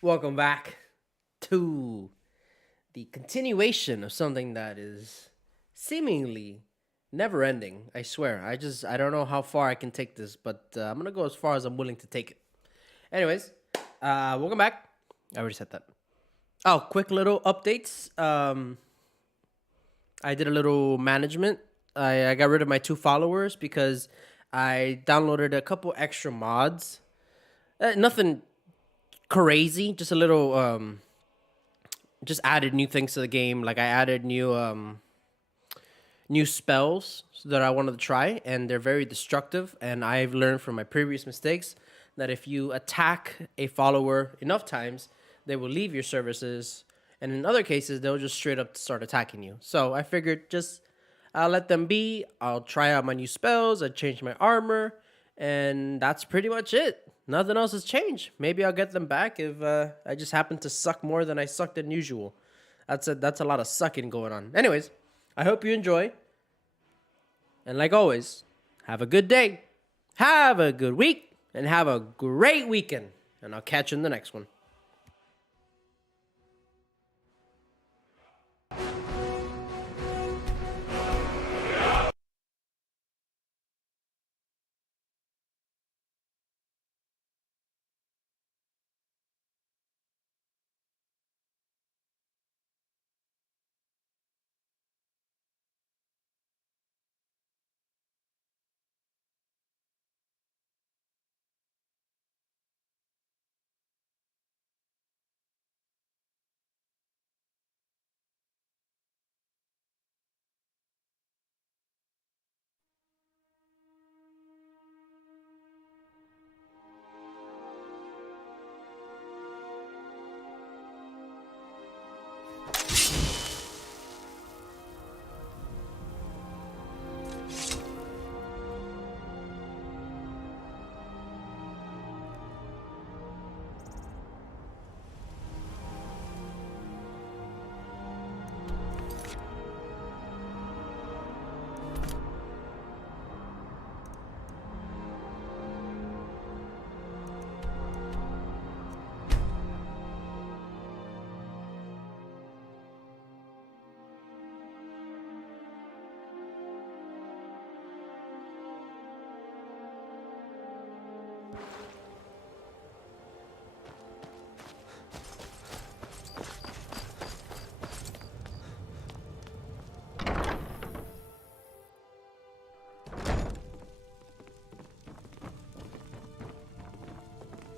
Welcome back to the continuation of something that is seemingly never ending. I swear. I don't know how far I can take this, but I'm gonna go as far as I'm willing to take it. Anyways, welcome back. I already said that. Oh, quick little updates. I did a little management. I got rid of my 2 followers because I downloaded a couple extra mods. Nothing crazy, just a little just added new things to the game. Like I added new spells that I wanted to try, and they're very destructive. And I've learned from my previous mistakes that if you attack a follower enough times, they will leave your services, and in other cases, they'll just straight up start attacking you. So I figured just I'll let them be. I'll try out my new spells. I changed my armor, and that's pretty much it. Nothing else has changed. Maybe I'll get them back if I just happen to suck more than I sucked than usual. That's a lot of sucking going on. Anyways, I hope you enjoy. And like always, have a good day, have a good week, and have a great weekend. And I'll catch you in the next one.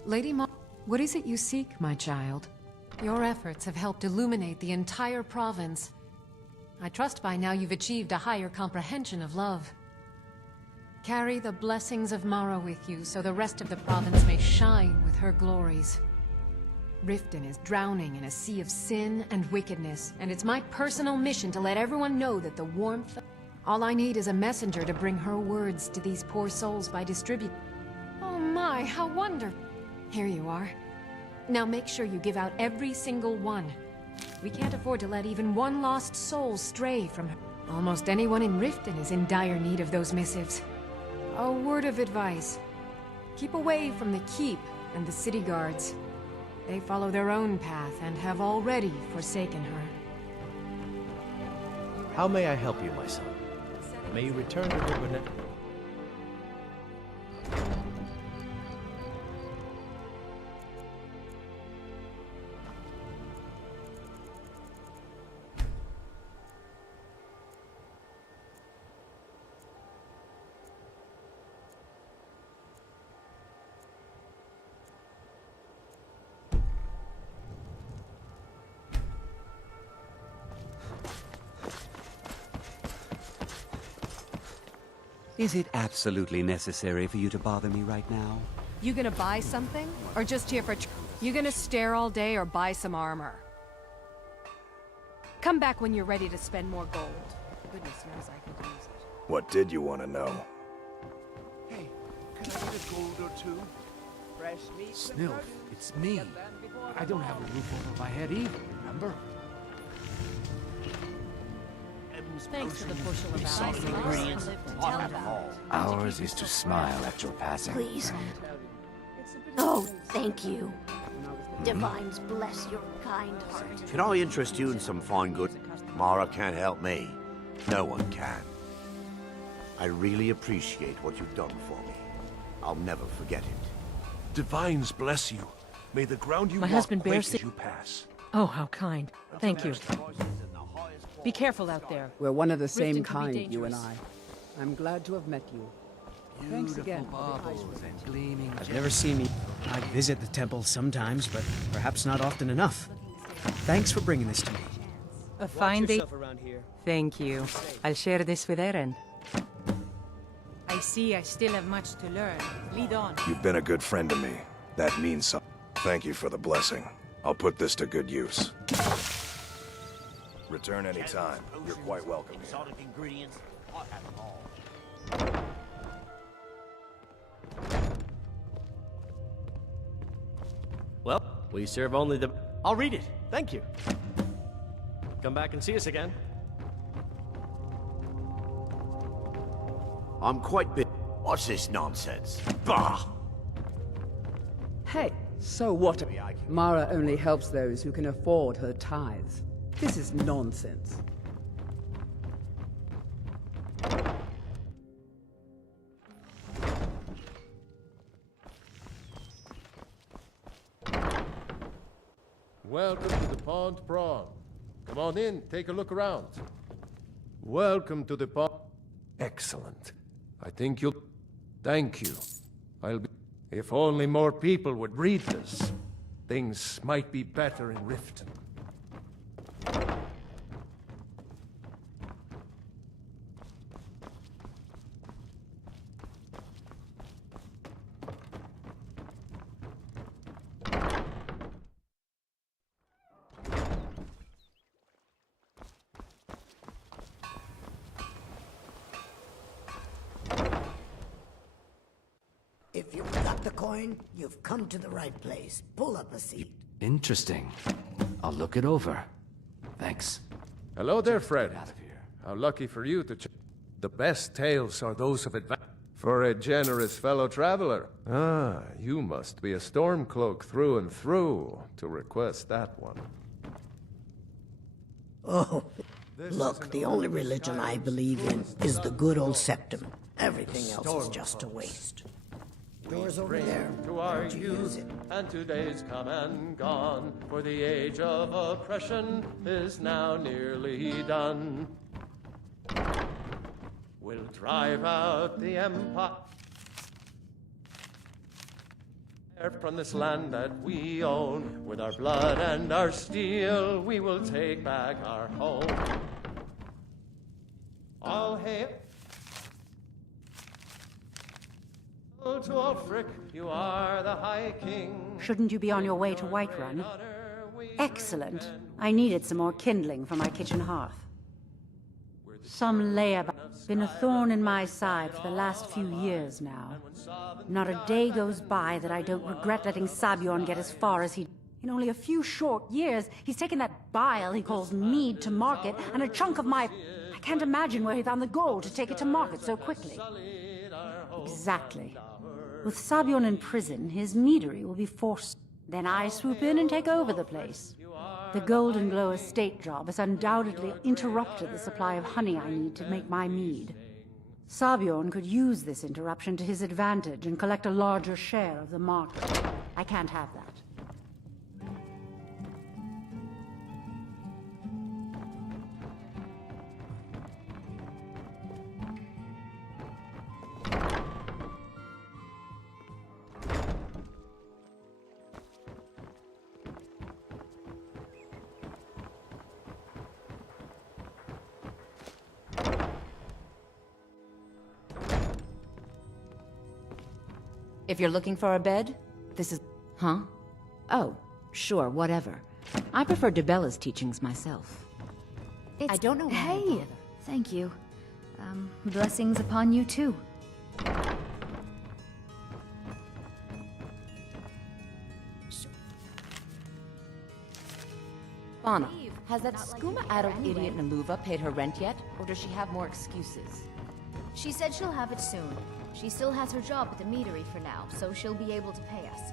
Lady Mar, what is it you seek, my child? Your efforts have helped illuminate the entire province. I trust by now you've achieved a higher comprehension of love. Carry the blessings of Mara with you so the rest of the province may shine with her glories. Riften is drowning in a sea of sin and wickedness, and it's my personal mission to let everyone know that the warmth... All I need is a messenger to bring her words to these poor souls by distribute... Oh my, how wonderful! Here you are. Now make sure you give out every single one. We can't afford to let even one lost soul stray from her. Almost anyone in Riften is in dire need of those missives. A word of advice. Keep away from the Keep and the city guards. They follow their own path and have already forsaken her. How may I help you, my son? May you return to Rivernet. Is it absolutely necessary for you to bother me right now? You gonna buy something? Or just here for you gonna stare all day or buy some armor? Come back when you're ready to spend more gold. Goodness knows I could use it. What did you want to know? Hey, can I get a gold or two? Fresh meat. Snilf, it's me. I don't have a roof over my head either, remember? Thanks for the bushel of apples. Ingredients. Ours is to smile at your passing. Please. Oh, thank you. Divines bless your kind heart. Can I interest you in some fine good? Mara can't help me. No one can. I really appreciate what you've done for me. I'll never forget it. Divines bless you. May the ground you My walk husband quake bears as you pass. Oh, how kind. Thank you. Be careful out there. We're one of the same Riften can be kind, you and dangerous. I. I'm glad to have met you. Thanks again. Gleaming I've never seen you. I visit the temple sometimes, but perhaps not often enough. Thanks for bringing this to me. a fine day. Around here. Thank you. I'll share this with Eren. I see I still have much to learn. Lead on. You've been a good friend to me. That means something. Thank you for the blessing. I'll put this to good use. Return anytime. You're quite welcome here. Exotic ingredients, I have them all. Well, we serve only the... I'll read it. Thank you. Come back and see us again. I'm quite bit. What's this nonsense? Bah! Hey, so what? Mara only helps those who can afford her tithes. This is nonsense. Welcome to the Pond Prawn. Come on in, take a look around. Welcome to the Pond... Excellent. I think you'll... Thank you. I'll be... If only more people would read this, things might be better in Riften. If you've got the coin, you've come to the right place. Pull up a seat. Interesting. I'll look it over. Thanks. Hello there, Fred. How lucky for you to... The best tales are those of adventure. For a generous fellow traveler. Ah, you must be a Stormcloak through and through to request that one. Oh, look, the only religion I believe in is the good old septum. Everything else is just a waste. Doors over there. To our Don't you use youth, it. and today's come and gone, for the age of oppression is now nearly done. We'll drive out the empire from this land that we own. With our blood and our steel, we will take back our home. All hail to Ulfric, you are the High King. Shouldn't you be on your way to Whiterun? Excellent. I needed some more kindling for my kitchen hearth. Some layabout been a thorn in my side for the last few years now. Not a day goes by that I don't regret letting Sabjorn get as far as he... In only a few short years, he's taken that bile he calls mead to market, and a chunk of my... I can't imagine where he found the gold to take it to market so quickly. Exactly. With Sabjorn in prison, his meadery will be forced. Then I swoop in and take over the place. The Golden Glow estate job has undoubtedly interrupted the supply of honey I need to make my mead. Sabjorn could use this interruption to his advantage and collect a larger share of the market. I can't have that. If you're looking for a bed, this is... Huh? Oh, sure, whatever. I prefer Debella's teachings myself. I don't know why. Hey! Thank you. Blessings upon you, too. Fauna, has that skooma-addled idiot Naluva paid her rent yet? Or does she have more excuses? She said she'll have it soon. She still has her job at the meadery for now, so she'll be able to pay us.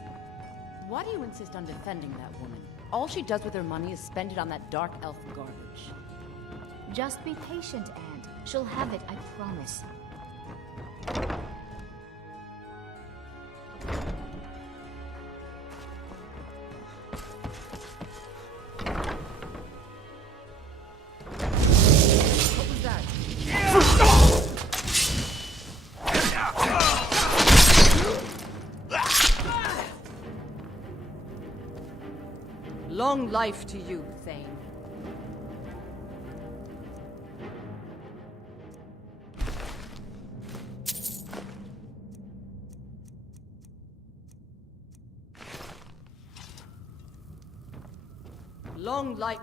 Why do you insist on defending that woman? All she does with her money is spend it on that dark elf garbage. Just be patient, Aunt. She'll have it, I promise. What was that? Long life to you, Thane. Long life.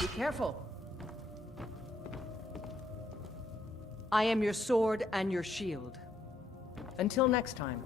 Be careful. I am your sword and your shield. Until next time.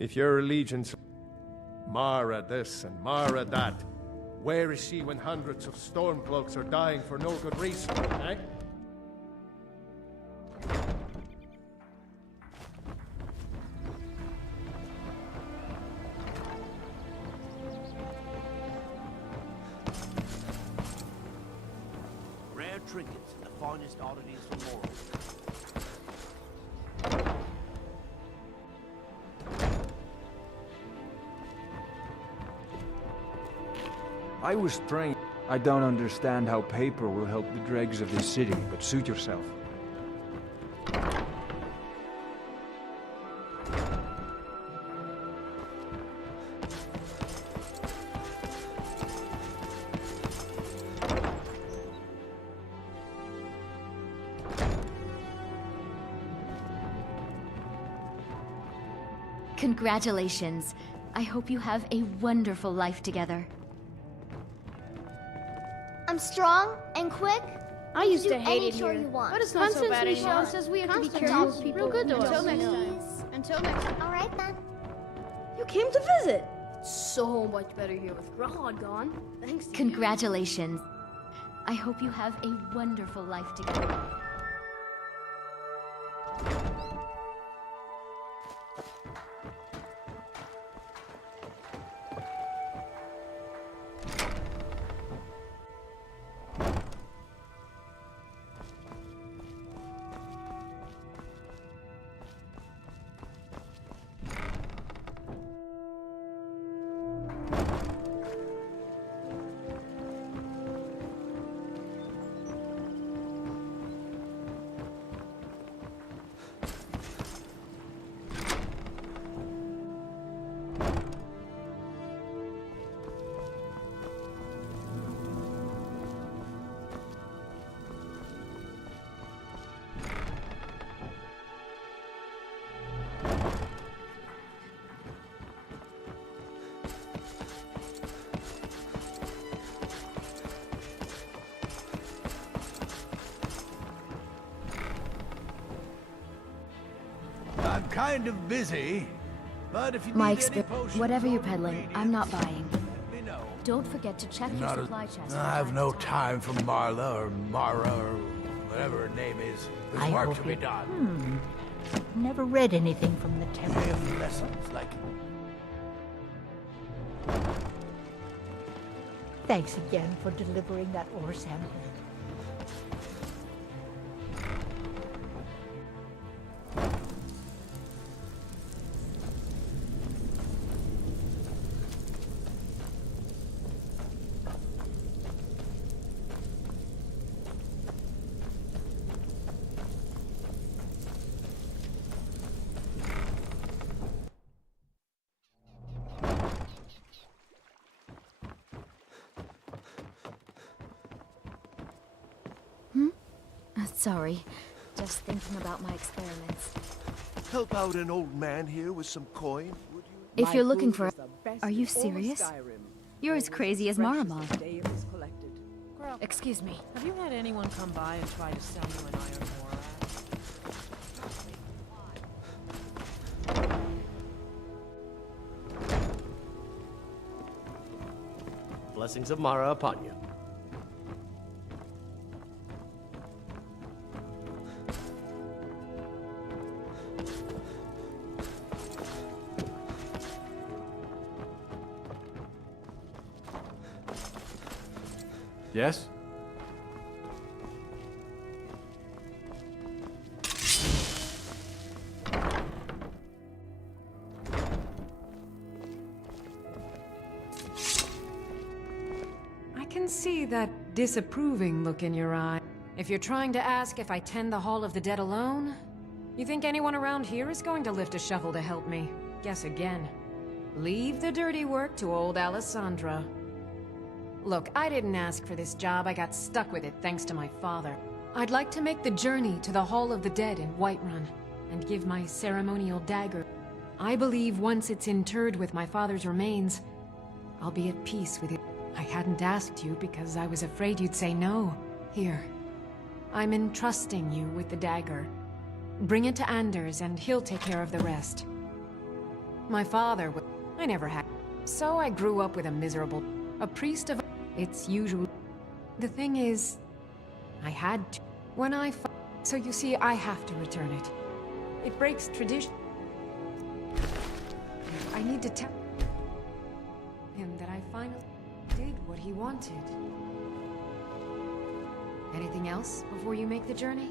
If your allegiance... Mara this and Mara that. Where is she when hundreds of Stormcloaks are dying for no good reason, eh? Rare trinkets and the finest oddities from Morrow. I was trained. I don't understand how paper will help the dregs of this city, but suit yourself. Congratulations. I hope you have a wonderful life together. I'm strong and quick. I used do to hate any it chore here, you want. but it's not so bad anymore. Constance Says we have to be Constance careful is with people. real good to us. Until next time. Until next time. All right then. You came to visit. It's so much better here with Grohod gone. Thanks to Congratulations. I hope you have a wonderful life together. I'm kind of busy, but if you My need any potions, whatever you're peddling, I'm not buying. let me know. Don't forget to check your Not a- supply chest. I have no time for Marla or Mara or whatever her name is. There's I work hope to be you- done. Never read anything from the I temple. have lessons like Thanks again for delivering that ore sample. Sorry. Just thinking about my experiments. Help out an old man here with some coin, would you? If you're looking for... Are you serious? You're as crazy as Maramon. Excuse me. Have you had anyone come by and try to sell you an iron ore? Blessings of Mara upon you. Yes? I can see that disapproving look in your eye. If you're trying to ask if I tend the Hall of the Dead alone, you think anyone around here is going to lift a shovel to help me? Guess again. Leave the dirty work to old Alessandra. Look, I didn't ask for this job, I got stuck with it thanks to my father. I'd like to make the journey to the Hall of the Dead in Whiterun, and give my ceremonial dagger. I believe once it's interred with my father's remains, I'll be at peace with it. I hadn't asked you because I was afraid you'd say no. Here. I'm entrusting you with the dagger. Bring it to Anders and he'll take care of the rest. My father I never had. So I grew up with a miserable... a priest of... It's usual. The thing is... I had to. When I... So you see, I have to return it. It breaks tradition. I need to tell him that I finally did what he wanted. Anything else before you make the journey?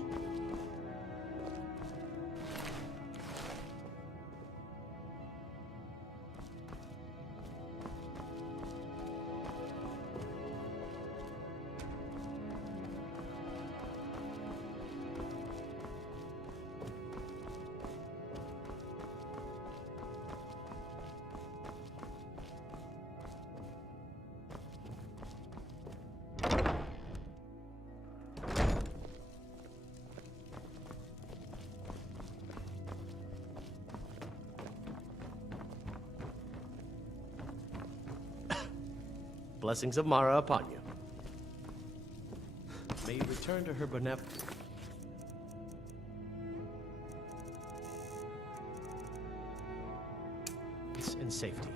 Blessings of Mara upon you. May you return to her benevolence. In safety.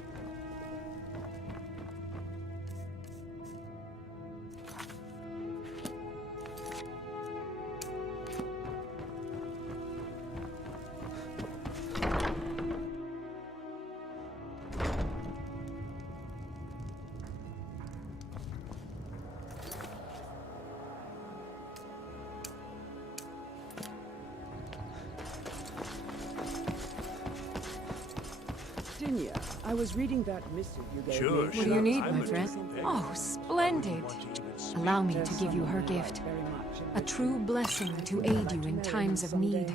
I was reading that missive you gave me. What do you need, my friend? Oh, splendid. Allow me to give you her gift. A true blessing to aid you in times of need.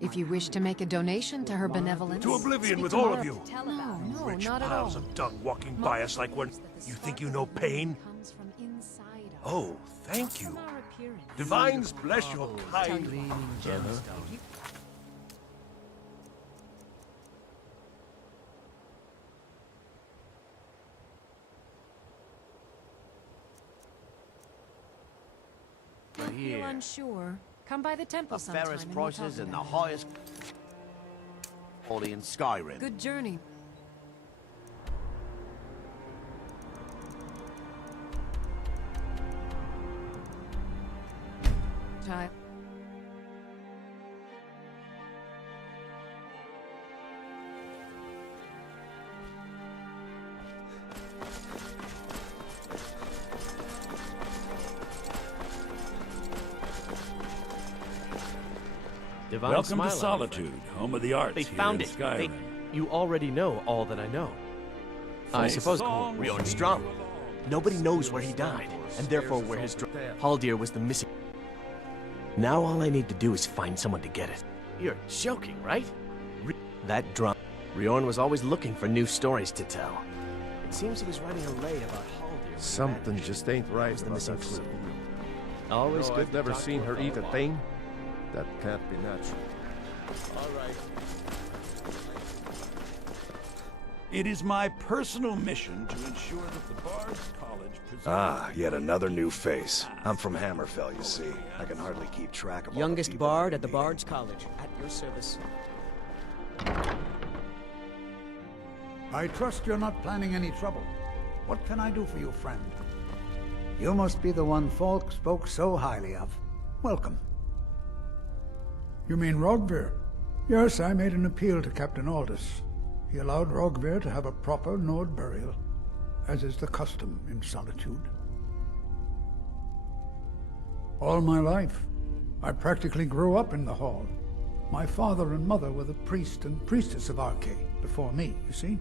If you wish to make a donation to her benevolence... To oblivion speak with to all Mara. of you! No, Rich not at piles all. of dung walking by us like we're... You think you know pain? Oh, thank you. Divines bless your kind... Feel unsure? Come by the temple The sometime. fairest and we'll prices talk and the about it. highest quality in Skyrim. Good journey. Child. Divine Welcome smile to on Solitude, your friend. home of the arts. They here found in it. Skyrim. You already know all that I know. I suppose Rion's strong. Nobody knows where he died, and therefore where his Haldir was the missing. Now all I need to do is find someone to get it. You're joking, right? That drum. Riorn was always looking for new stories to tell. It seems he was writing a lay about Haldir. when Something Madge just ain't right was the about missing that clue. silver. Always No, good I've to never talk seen to her fellow eat a walker. thing. That can't be natural. All right. It is my personal mission to ensure that the Bard's College preserves... Ah, yet another new face. I'm from Hammerfell, you see. I can hardly keep track of all the Youngest people bard I've at the been meeting. Bard's College. At your service. I trust you're not planning any trouble. What can I do for you, friend? You must be the one Falk spoke so highly of. Welcome. You mean Rogvir? Yes, I made an appeal to Captain Aldous. He allowed Rogvir to have a proper Nord burial, as is the custom in Solitude. All my life, I practically grew up in the hall. My father and mother were the priest and priestess of Arkay before me, you see.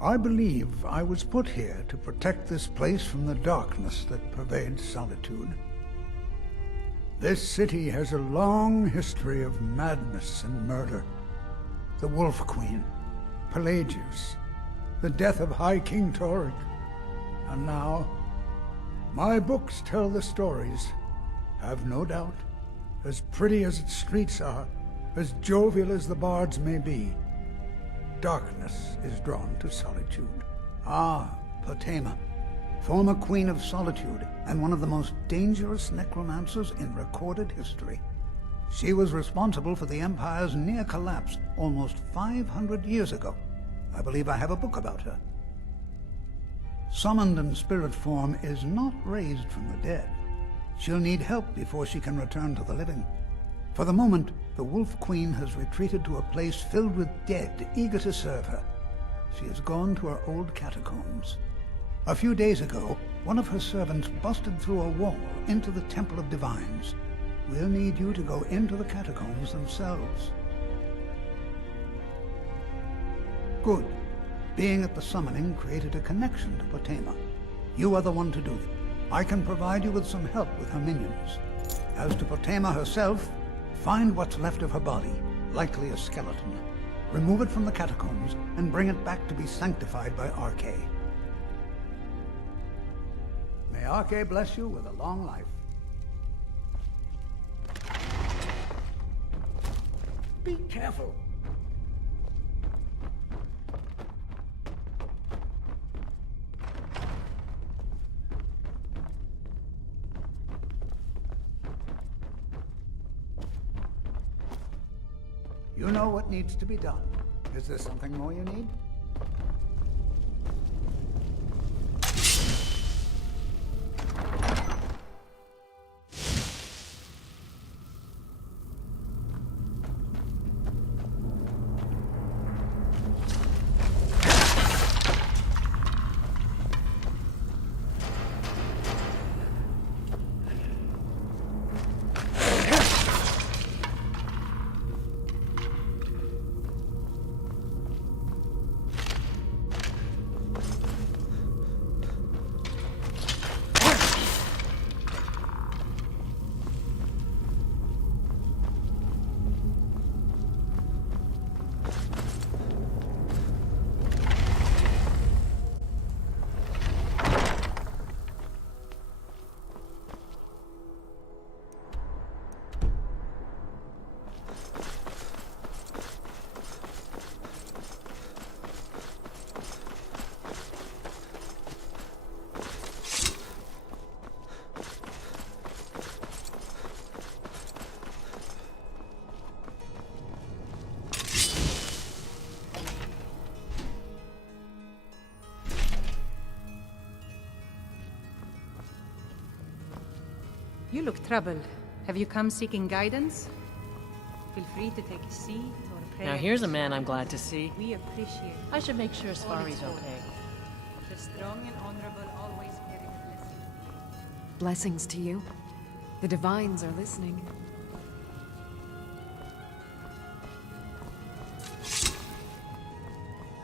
I believe I was put here to protect this place from the darkness that pervades Solitude. This city has a long history of madness and murder. The Wolf Queen, Pelagius, the death of High King Torygg. And now, my books tell the stories. Have no doubt, as pretty as its streets are, as jovial as the bards may be, darkness is drawn to Solitude. Ah, Potema, former Queen of Solitude, and one of the most dangerous necromancers in recorded history. She was responsible for the Empire's near collapse almost 500 years ago. I believe I have a book about her. Summoned in spirit form is not raised from the dead. She'll need help before she can return to the living. For the moment, the Wolf Queen has retreated to a place filled with dead, eager to serve her. She has gone to her old catacombs. A few days ago, one of her servants busted through a wall into the Temple of Divines. We'll need you to go into the catacombs themselves. Good. Being at the summoning created a connection to Potema. You are the one to do it. I can provide you with some help with her minions. As to Potema herself, find what's left of her body, likely a skeleton. Remove it from the catacombs and bring it back to be sanctified by Arkay. May Arkay bless you with a long life. Be careful. You know what needs to be done. Is there something more you need? look troubled. Have you come seeking guidance? Feel free to take a seat or pray. Now here's a man I'm glad to see. We appreciate. I should make sure Sfari's okay. The strong and honorable always carry the blessing. Blessings to you. The divines are listening.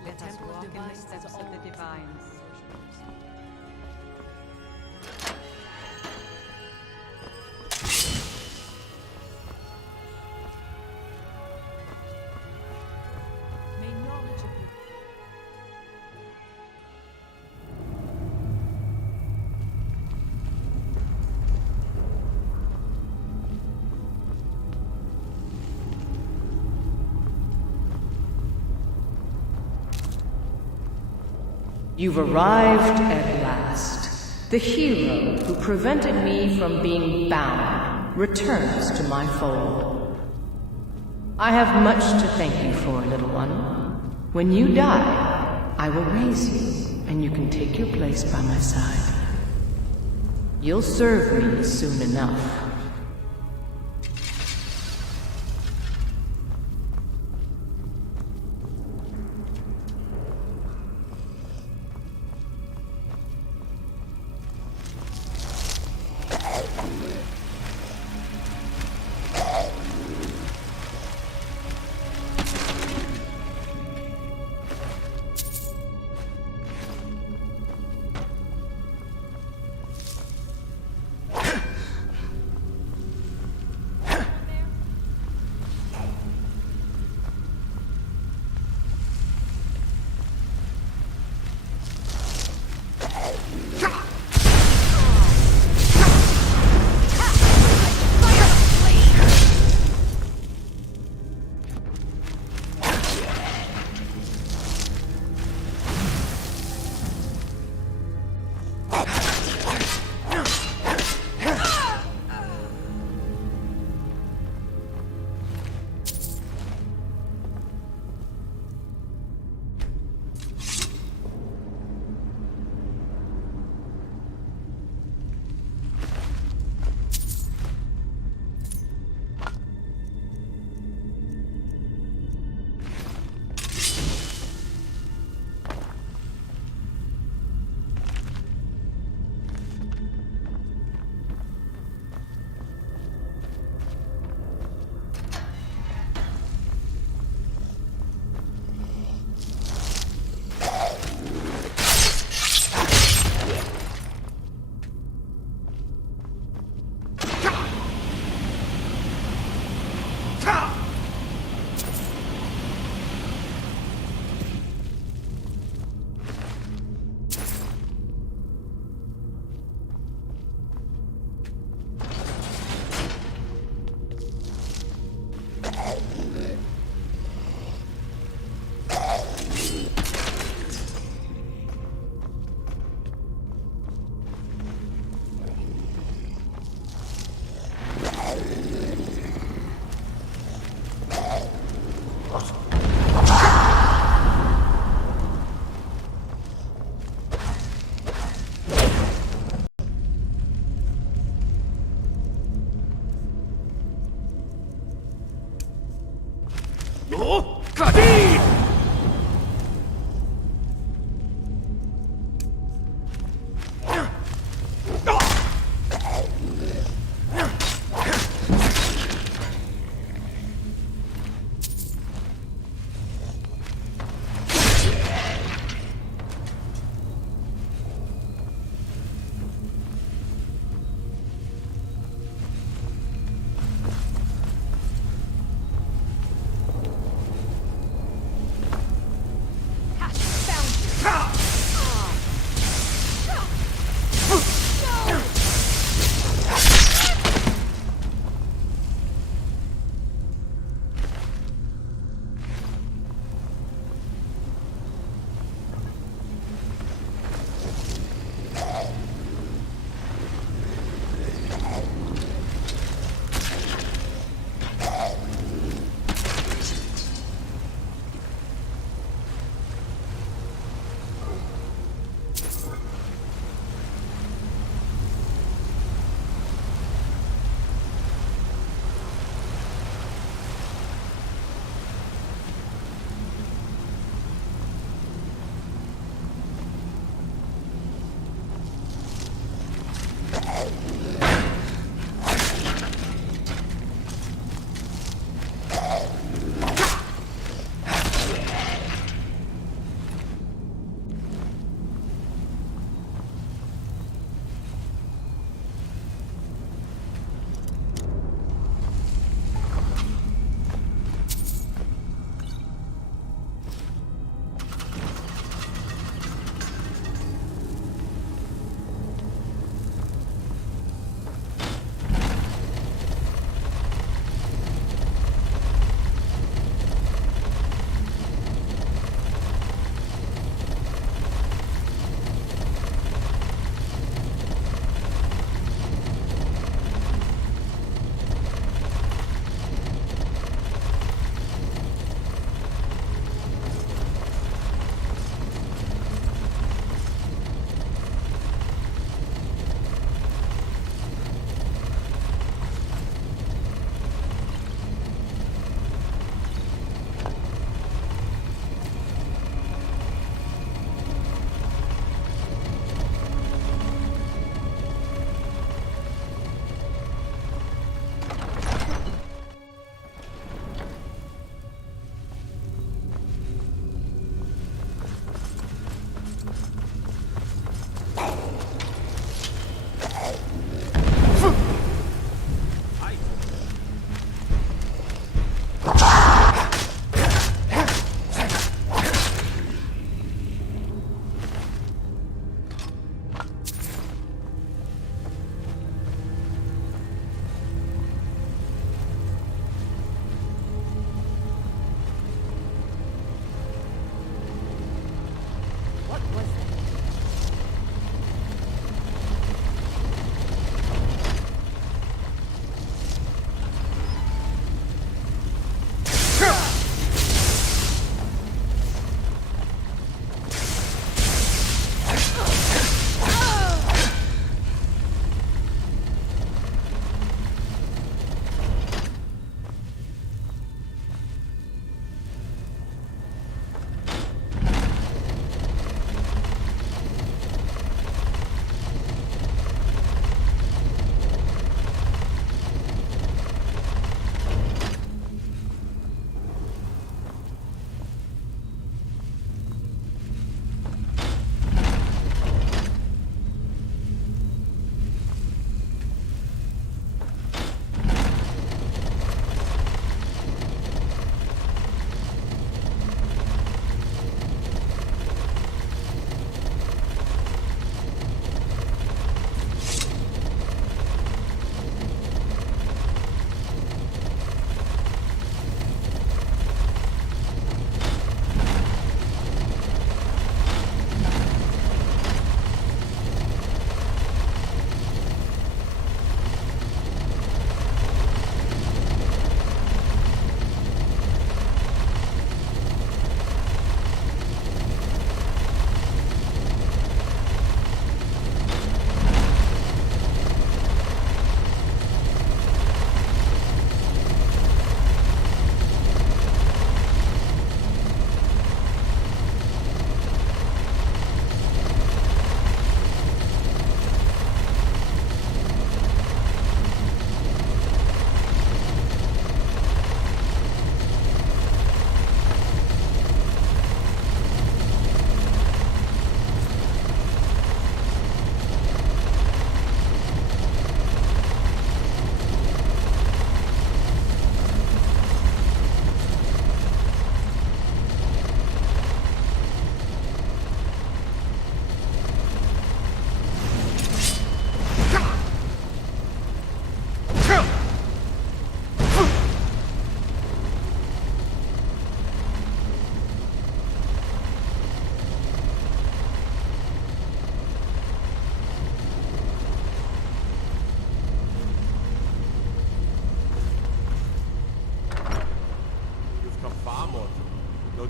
Let us walk in the steps of the divines. You've arrived at last. The hero who prevented me from being bound returns to my fold. I have much to thank you for, little one. When you die, I will raise you, and you can take your place by my side. You'll serve me soon enough.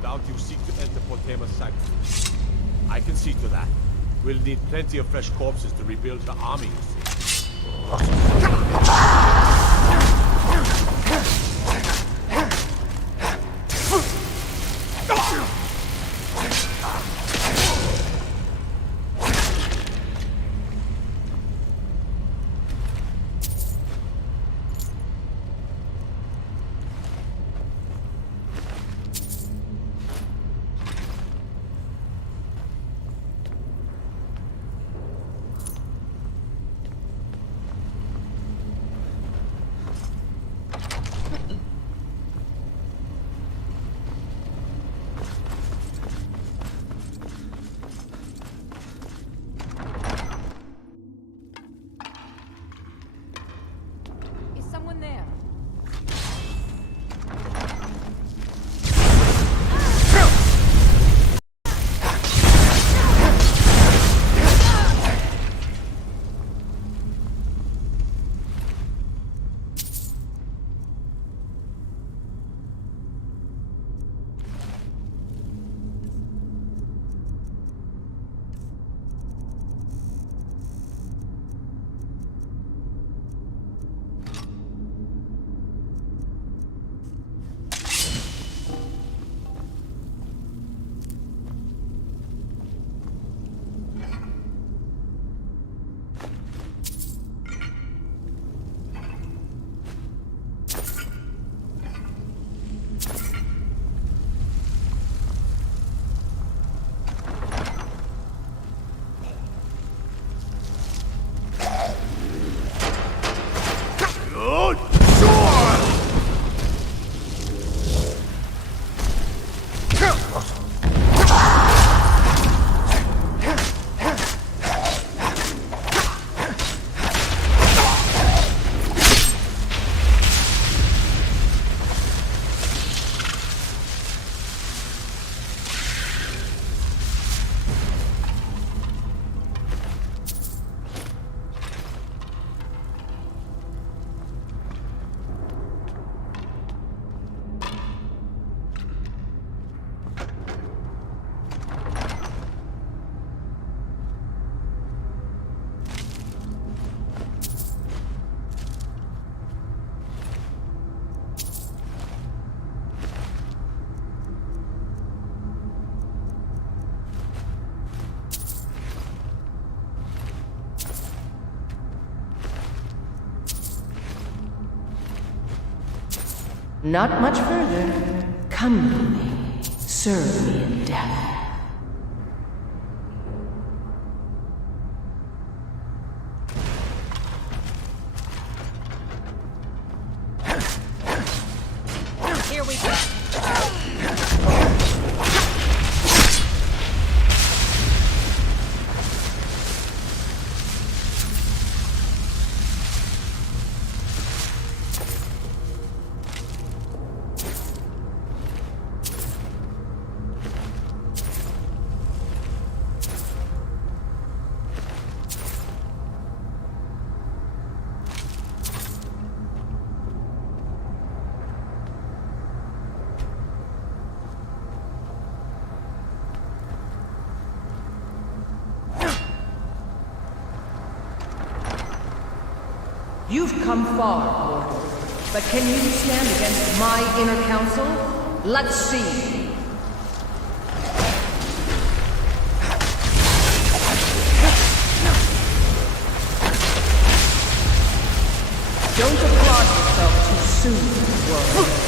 doubt you seek to enter Portema's sanctuary. I can see to that. We'll need plenty of fresh corpses to rebuild the army, you see. Not much further. Come with me. Serve me in death. Here we go. You've come far, mortal. But can you stand against my inner council? Let's see. Don't applaud yourself too soon, world.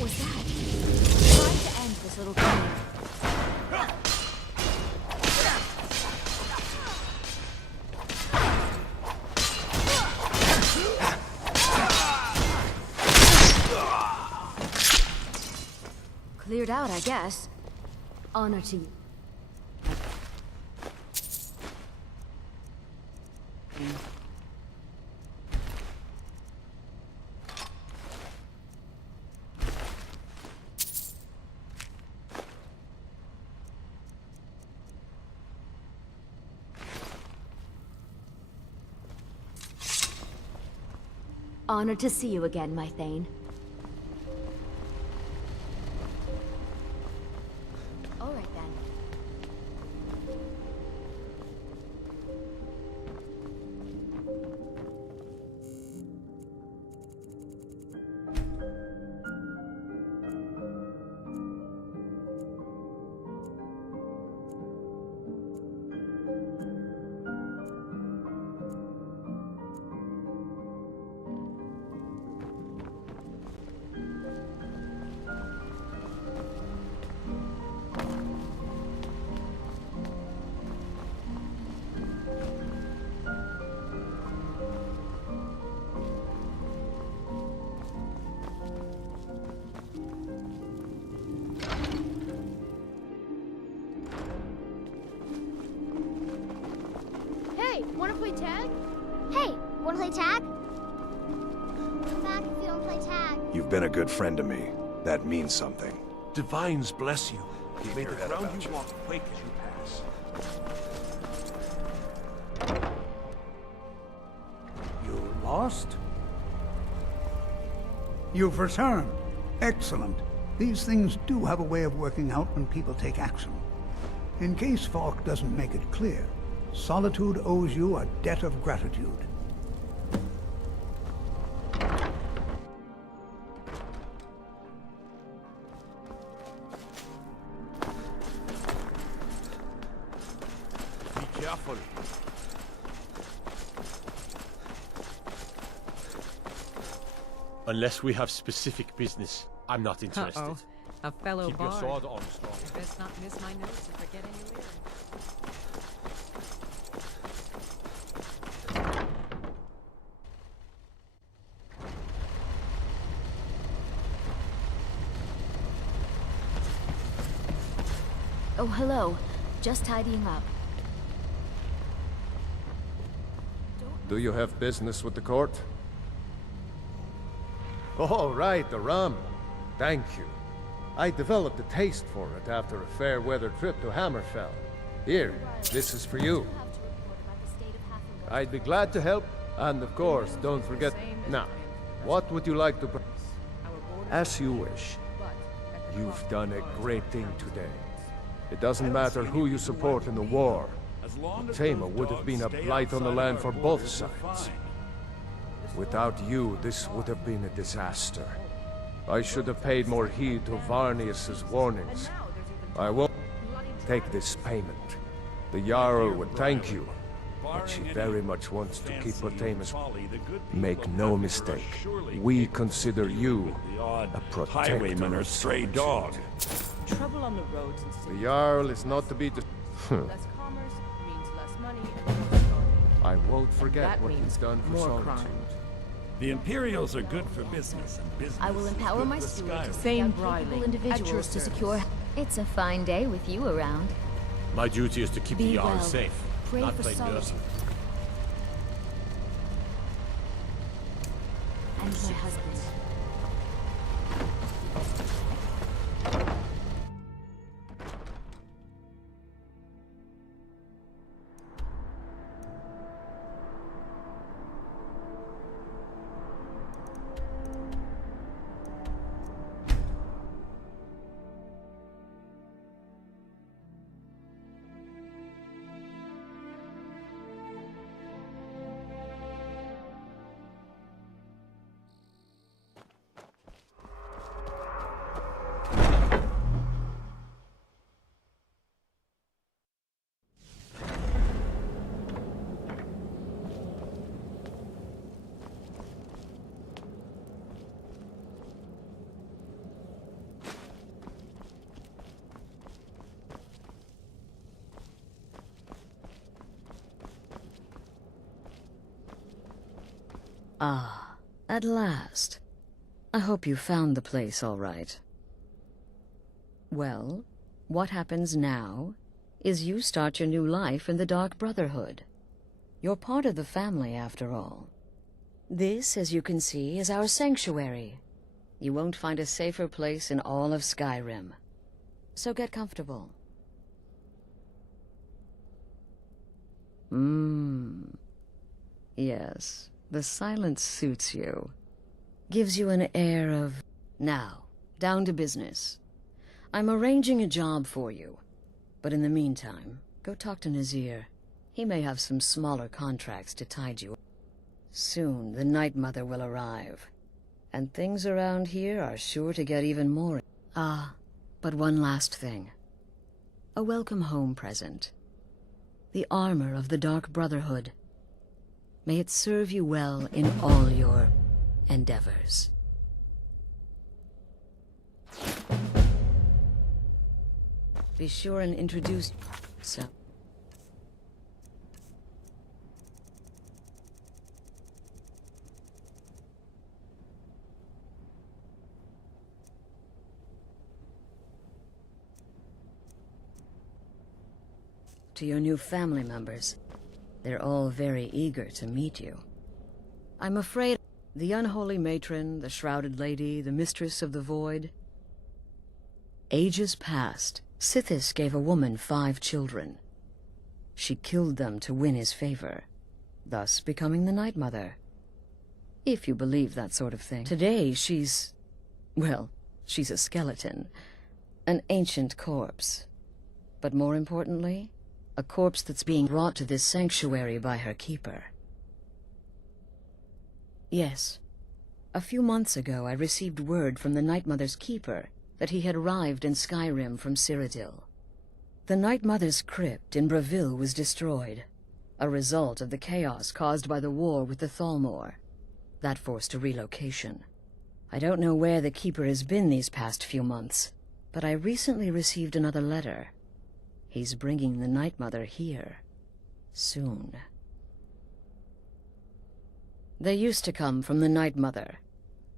What was that? Trying to end this little game. Cleared out, I guess. Honor to you. Honored to see you again, my Thane. All right, then. Hey, wanna play tag? Hey, wanna play tag? Come back if you don't play tag. You've been a good friend to me. That means something. Divines bless you. Keep May your the head ground about you you. walk quake as you pass. You lost? You've returned. Excellent. These things do have a way of working out when people take action. In case Falk doesn't make it clear, Solitude owes you a debt of gratitude. Be careful. Unless we have specific business, I'm not interested. Uh-oh. A fellow Keep your bard. sword on, Storm. Best not miss my notes and forget any lyrics. Oh, hello. Just tidying up. Do you have business with the court? Oh, right, the rum. Thank you. I developed a taste for it after a fair-weather trip to Hammerfell. Here, this is for you. I'd be glad to help, and of course, don't forget... Now, what would you like to... As you wish. You've done a great thing today. It doesn't matter who you support in the war. Tama would have been a blight on the land for both sides. Without you, this would have been a disaster. I should have paid more heed to Varnius's warnings. I won't take this payment. The Jarl would thank you, but she very much wants to keep Potama's... Make no mistake, we consider you a protector Highwayman or of stray solitude. dog. Trouble on the roads and The Jarl is not to be... less commerce means less money and more starving. I won't forget That what means he's done for more solitude. crime. The Imperials are good for business, and business I will is empower good my for steward Skyrim. to seek Thane out Briley, capable at your individuals to service. secure... It's a fine day with you around. My duty is to keep the Be Jarl well. safe, Pray not for play solitude. nurse. And my husband. Ah, at last. I hope you found the place all right. Well, what happens now is you start your new life in the Dark Brotherhood. You're part of the family, after all. This, as you can see, is our sanctuary. You won't find a safer place in all of Skyrim. So get comfortable. Yes, the silence suits you. Gives you an air of... Now, down to business. I'm arranging a job for you. But in the meantime, go talk to Nazir. He may have some smaller contracts to tide you. Soon, the Night Mother will arrive. And things around here are sure to get even more... Ah, but one last thing. A welcome home present. The armor of the Dark Brotherhood. May it serve you well in all your endeavors. Be sure and introduce... So... to your new family members. They're all very eager to meet you. I'm afraid the unholy matron, the shrouded lady, the mistress of the void... Ages past, Sithis gave a woman 5 children. She killed them to win his favor, thus becoming the Night Mother. If you believe that sort of thing. Today she's... well, she's a skeleton. An ancient corpse. But more importantly... a corpse that's being brought to this sanctuary by her keeper. Yes. A few months ago, I received word from the Night Mother's keeper that he had arrived in Skyrim from Cyrodiil. The Night Mother's crypt in Bravil was destroyed, a result of the chaos caused by the war with the Thalmor. That forced a relocation. I don't know where the keeper has been these past few months, but I recently received another letter. He's bringing the Night Mother here. Soon. They used to come from the Night Mother.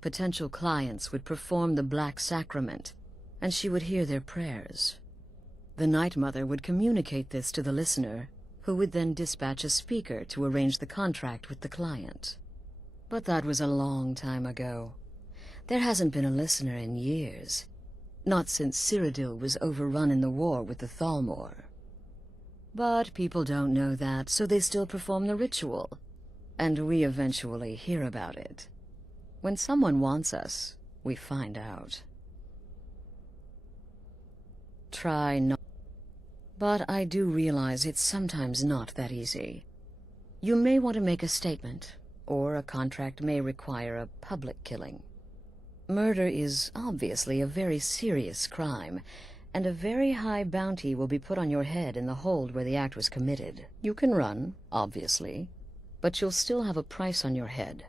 Potential clients would perform the Black Sacrament, and she would hear their prayers. The Night Mother would communicate this to the listener, who would then dispatch a speaker to arrange the contract with the client. But that was a long time ago. There hasn't been a listener in years. Not since Cyrodiil was overrun in the war with the Thalmor. But people don't know that, so they still perform the ritual. And we eventually hear about it. When someone wants us, we find out. Try not... But I do realize it's sometimes not that easy. You may want to make a statement, or a contract may require a public killing. Murder is obviously a very serious crime, and a very high bounty will be put on your head in the hold where the act was committed. You can run, obviously, but you'll still have a price on your head.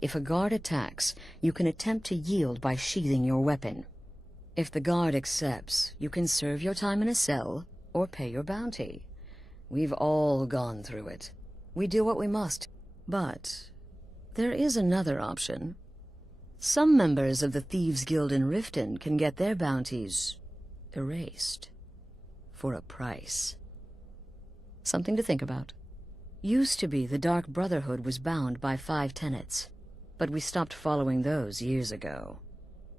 If a guard attacks, you can attempt to yield by sheathing your weapon. If the guard accepts, you can serve your time in a cell, or pay your bounty. We've all gone through it. We do what we must. But there is another option. Some members of the Thieves' Guild in Riften can get their bounties erased. For a price. Something to think about. Used to be the Dark Brotherhood was bound by 5 tenets, but we stopped following those years ago.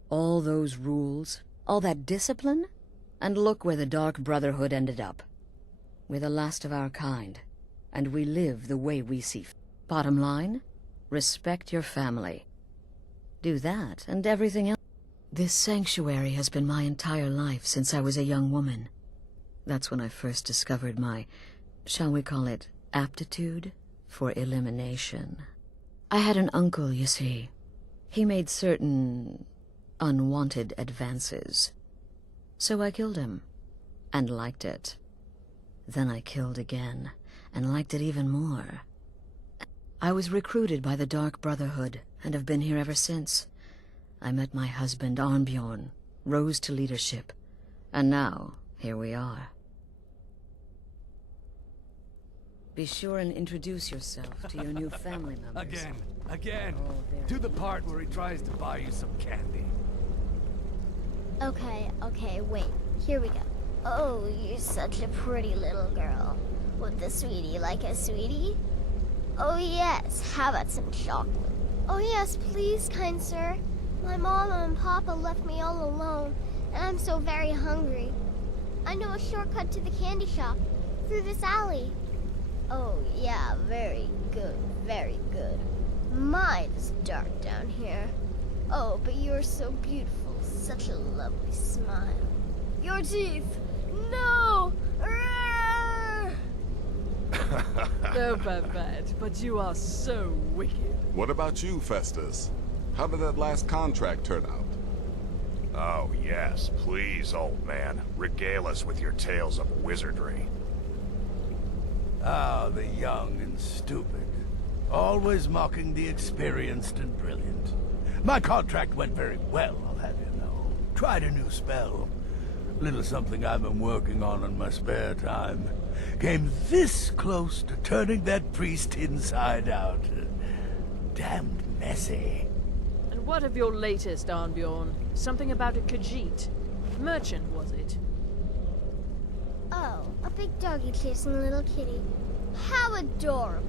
All those rules, all that discipline, and look where the Dark Brotherhood ended up. We're the last of our kind, and we live the way we see fit. Bottom line, respect your family. Do that, and everything else. This sanctuary has been my entire life since I was a young woman. That's when I first discovered my, shall we call it, aptitude for elimination. I had an uncle, you see. He made certain unwanted advances. So I killed him, and liked it. Then I killed again, and liked it even more. I was recruited by the Dark Brotherhood, and have been here ever since. I met my husband, Arnbjorn, rose to leadership, and now, here we are. Be sure and introduce yourself to your new family members. Again. Oh, To the part where he tries to buy you some candy. Okay, wait. Here we go. Oh, you're such a pretty little girl. Would the sweetie like a sweetie? Oh yes, how about some chocolate? Oh yes, please, kind sir. My mama and papa left me all alone, and I'm so very hungry. I know a shortcut to the candy shop, through this alley. Oh yeah, very good, very good. My, it's dark down here. Oh, but you're so beautiful, such a lovely smile. Your teeth! No! No, Babette, but you are so wicked. What about you, Festus? How did that last contract turn out? Oh, yes, please, old man. Regale us with your tales of wizardry. Ah, the young and stupid. Always mocking the experienced and brilliant. My contract went very well, I'll have you know. Tried a new spell. Little something I've been working on in my spare time. Came this close to turning that priest inside out. Damned messy. And what of your latest, Arnbjorn? Something about a Khajiit. Merchant, was it? Oh, a big doggy chasing a little kitty. How adorable.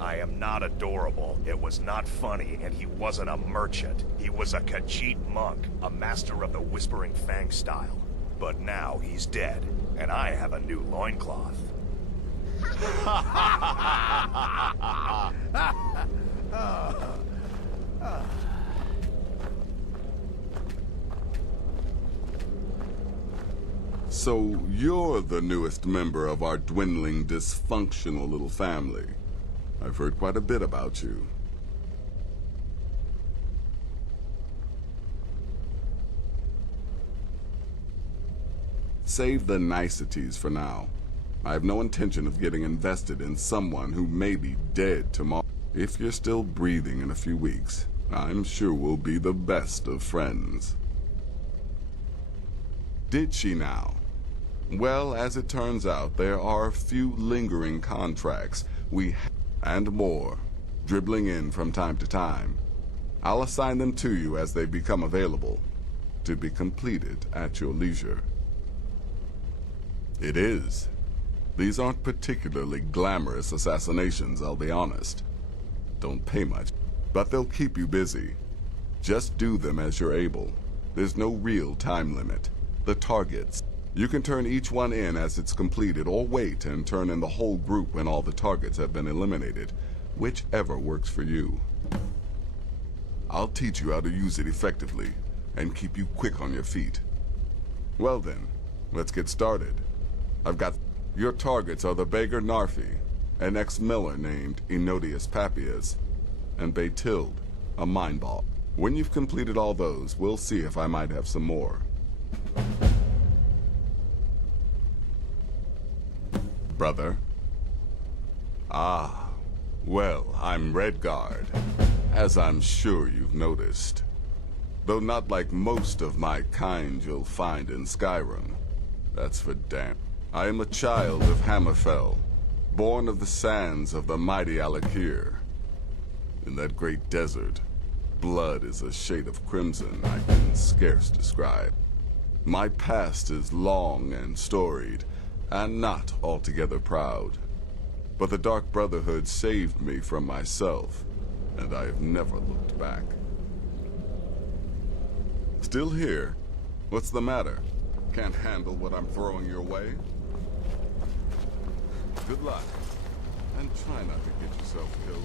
I am not adorable. It was not funny, and he wasn't a merchant. He was a Khajiit monk, a master of the Whispering Fang style. But now he's dead, and I have a new loincloth. So you're the newest member of our dwindling, dysfunctional little family. I've heard quite a bit about you. Save the niceties for now. I have no intention of getting invested in someone who may be dead tomorrow. If you're still breathing in a few weeks, I'm sure we'll be the best of friends. Did she now? Well, as it turns out, there are a few lingering contracts and more, dribbling in from time to time. I'll assign them to you as they become available, to be completed at your leisure. It is. These aren't particularly glamorous assassinations, I'll be honest. Don't pay much, but they'll keep you busy. Just do them as you're able. There's no real time limit. The targets. You can turn each one in as it's completed, or wait and turn in the whole group when all the targets have been eliminated. Whichever works for you. I'll teach you how to use it effectively, and keep you quick on your feet. Well then, let's get started. Your targets are the beggar Narfi, an ex-miller named Enodius Papias, and Baytild, a mindball. When you've completed all those, we'll see if I might have some more. Brother? Ah, well, I'm Redguard, as I'm sure you've noticed. Though not like most of my kind you'll find in Skyrim. That's for damn. I am a child of Hammerfell, born of the sands of the mighty Alakir. In that great desert, blood is a shade of crimson I can scarce describe. My past is long and storied, and not altogether proud. But the Dark Brotherhood saved me from myself, and I have never looked back. Still here? What's the matter? Can't handle what I'm throwing your way? Good luck, and try not to get yourself killed.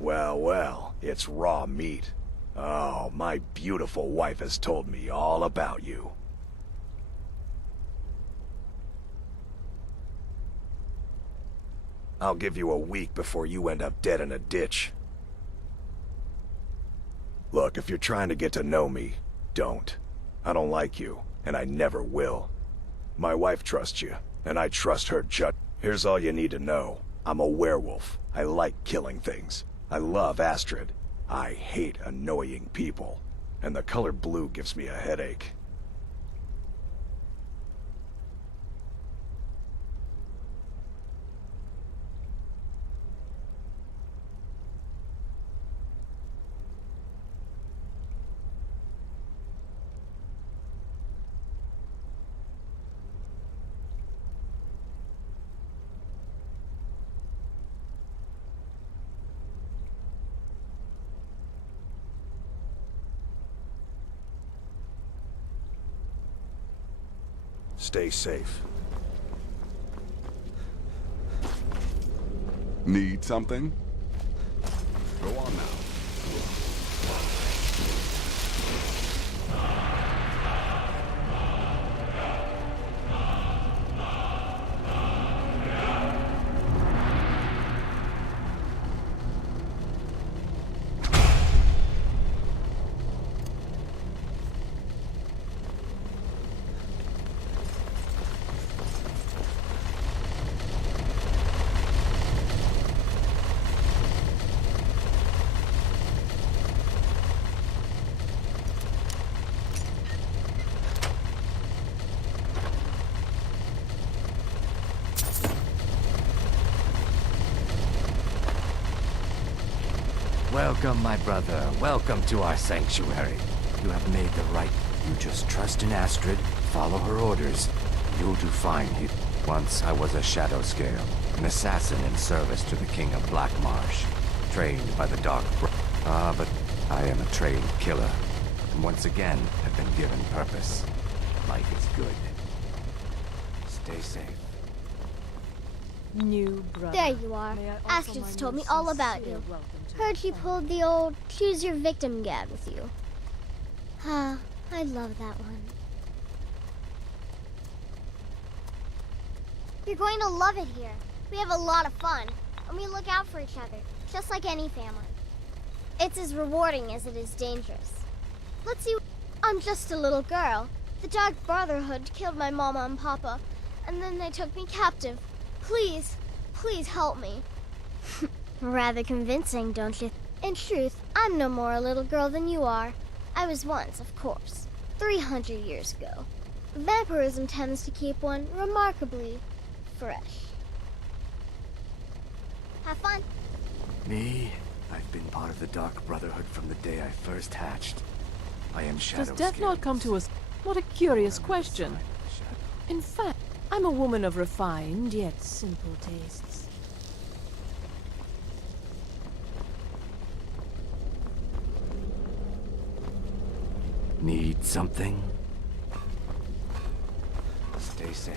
Well, it's raw meat. Oh, my beautiful wife has told me all about you. I'll give you a week before you end up dead in a ditch. Look, if you're trying to get to know me, don't. I don't like you, and I never will. My wife trusts you, and I trust her Here's all you need to know. I'm a werewolf. I like killing things. I love Astrid. I hate annoying people. And the color blue gives me a headache. Stay safe. Need something? Go on now. Welcome, my brother. Welcome to our sanctuary. You have made the right. You just trust in Astrid, follow her orders. You'll do fine here. Once I was a shadow scale, an assassin in service to the King of Blackmarsh, trained by the Dark but I am a trained killer, and once again have been given purpose. Life is good. Stay safe. New brother. There you are. Astrid's told me all about you. Heard you pulled the old choose your victim gad with you. Ah, I love that one. You're going to love it here. We have a lot of fun, and we look out for each other, just like any family. It's as rewarding as it is dangerous. Let's see, I'm just a little girl. The Dark Brotherhood killed my mama and papa, and then they took me captive. Please, please help me. Rather convincing, don't you? In truth, I'm no more a little girl than you are. I was once, of course, 300 years ago. Vampirism tends to keep one remarkably fresh. Have fun. Me? I've been part of the Dark Brotherhood from the day I first hatched. I am Shadow. Does death not come to us? What a curious question. In fact, I'm a woman of refined yet simple tastes. Need something? Stay safe.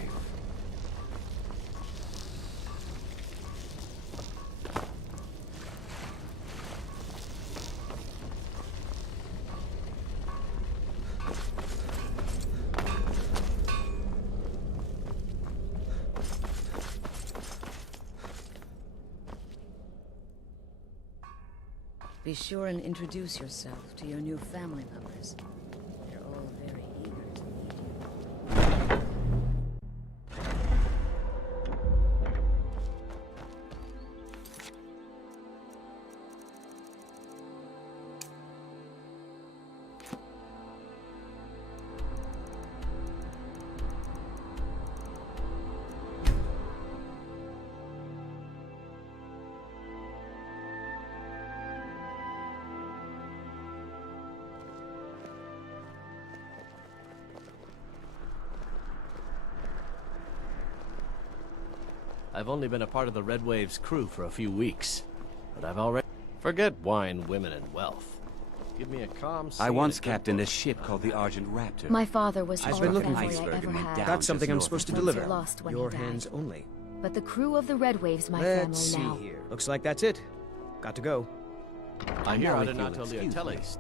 Be sure and introduce yourself to your new family members. They're all very eager to meet you. I've only been a part of the Red Wave's crew for a few weeks, but I've already... Forget wine, women, and wealth. Give me a calm sea. I once captained a ship called the Argent Raptor. My father was I've all been the looking for family you. I ever had. That's something I'm supposed to deliver. Lost when Your he died. hands only. But the crew of the Red Wave's my Let's family now. see here. Looks like that's it. Got to go. I hear Now, I if did not you'll tell you excuse me. Teles.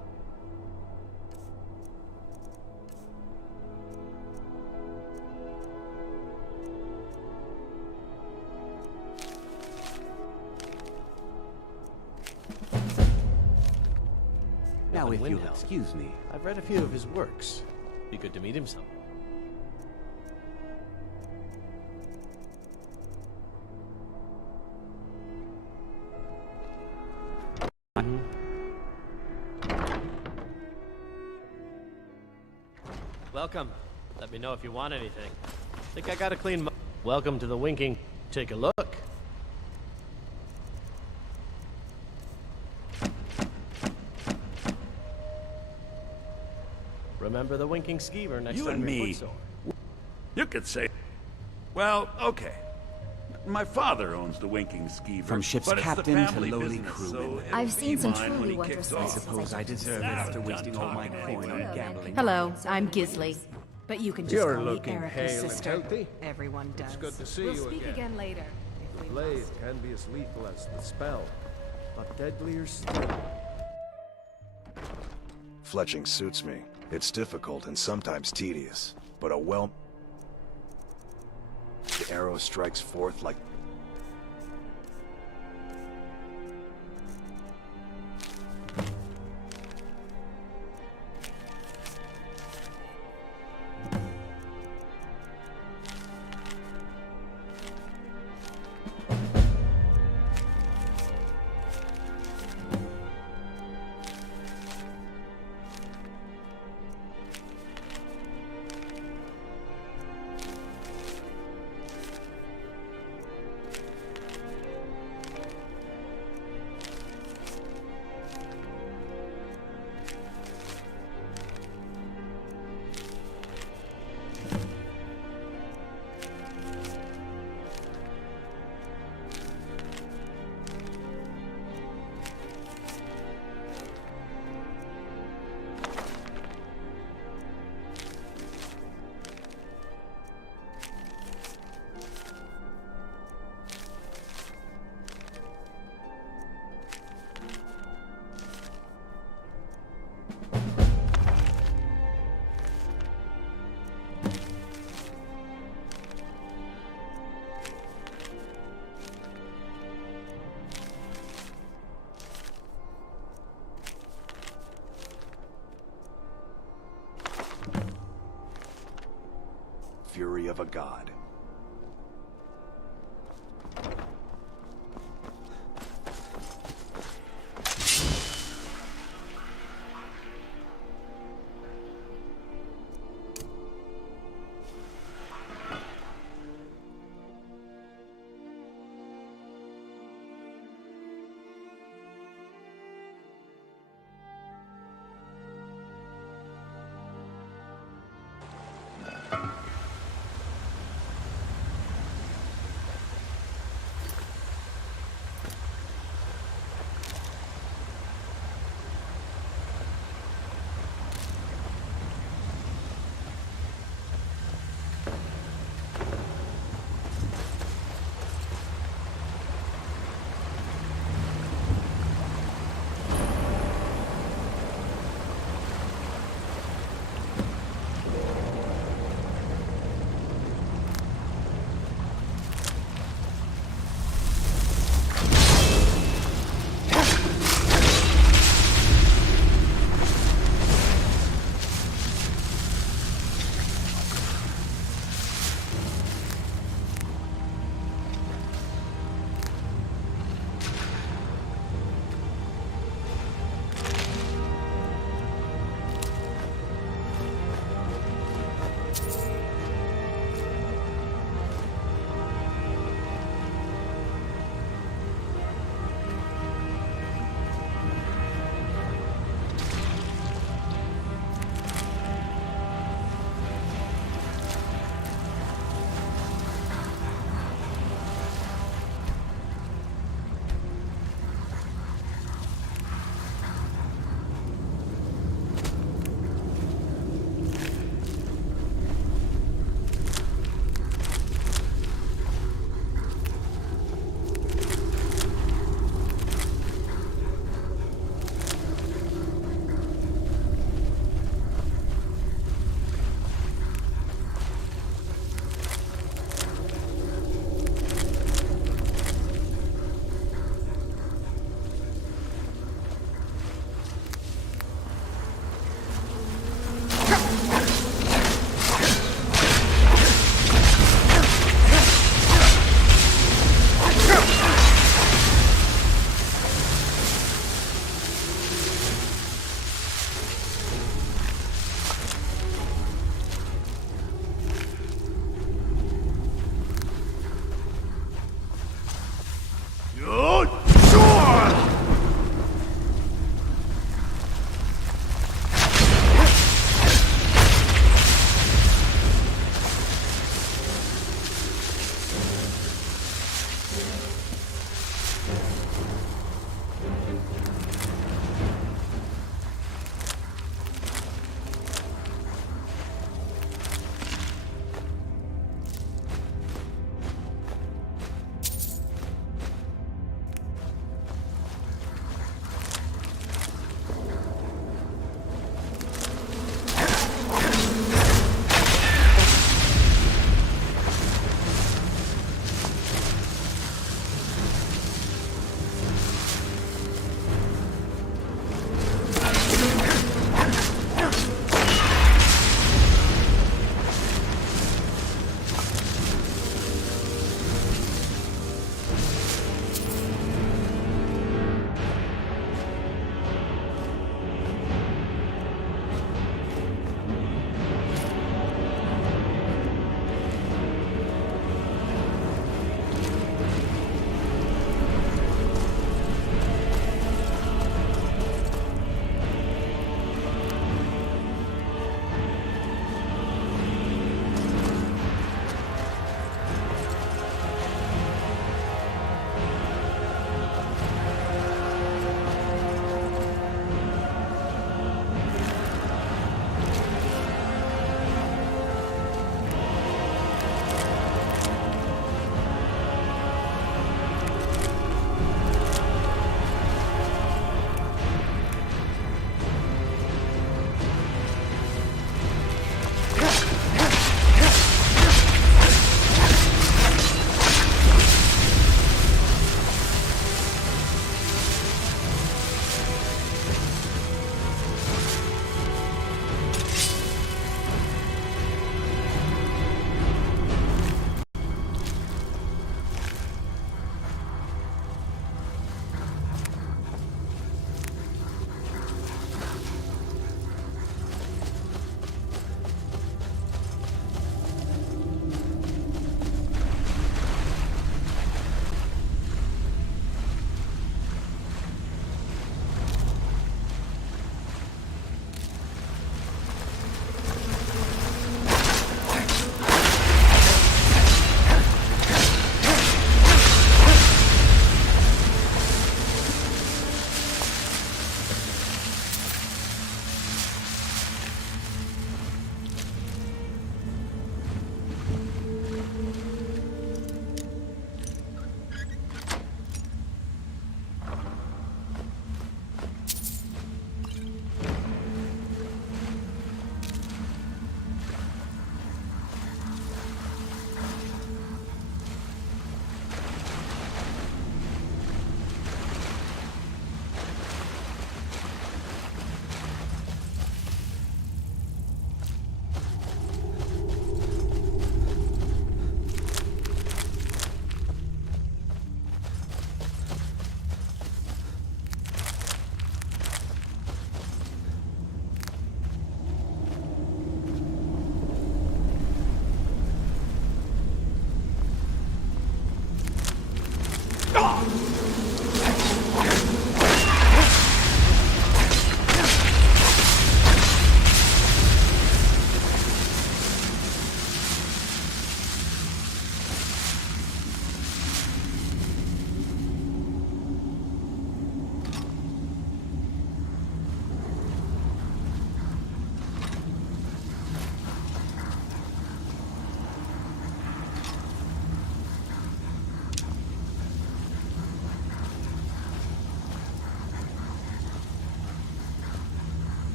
on if you'll Windhelm. excuse me. I've read a few of his works. Be good to meet him some. Welcome. Let me know if you want anything. Think I got a clean Welcome to the Winking. Take a look. Remember the Winking Skeever next You time and you're me. footsore. You could say... Well, okay. My father owns the Winking Skeever. From ship's but it's the captain to family lowly business, crewman. so it'll I've be seen some mine when truly he wondrous kicks I off. suppose I deserve it after wasting all my coin on gambling. Hello, I'm Gisli. But you can just You're call me looking Erica's hale and sister. healthy. Everyone does. It's good to see we'll you speak again later. The blade can be as lethal as the spell, but deadlier still. Fletching suits me. It's difficult and sometimes tedious, but the arrow strikes forth like... Fury of a god.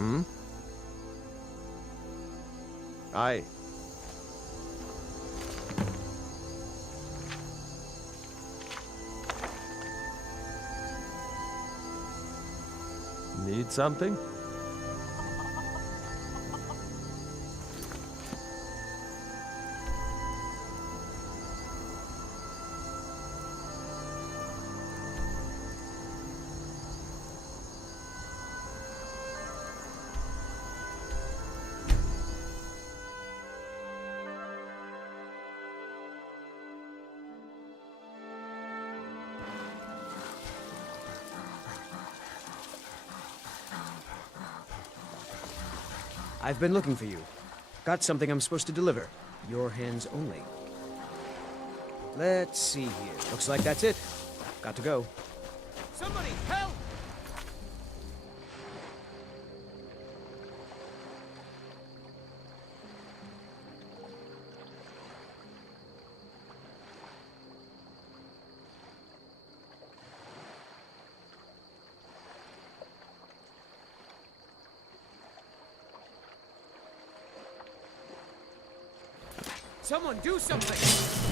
Hmm? Aye. Need something? I've been looking for you. Got something I'm supposed to deliver. Your hands only. Let's see here. Looks like that's it. Got to go. Somebody, help! Someone do something!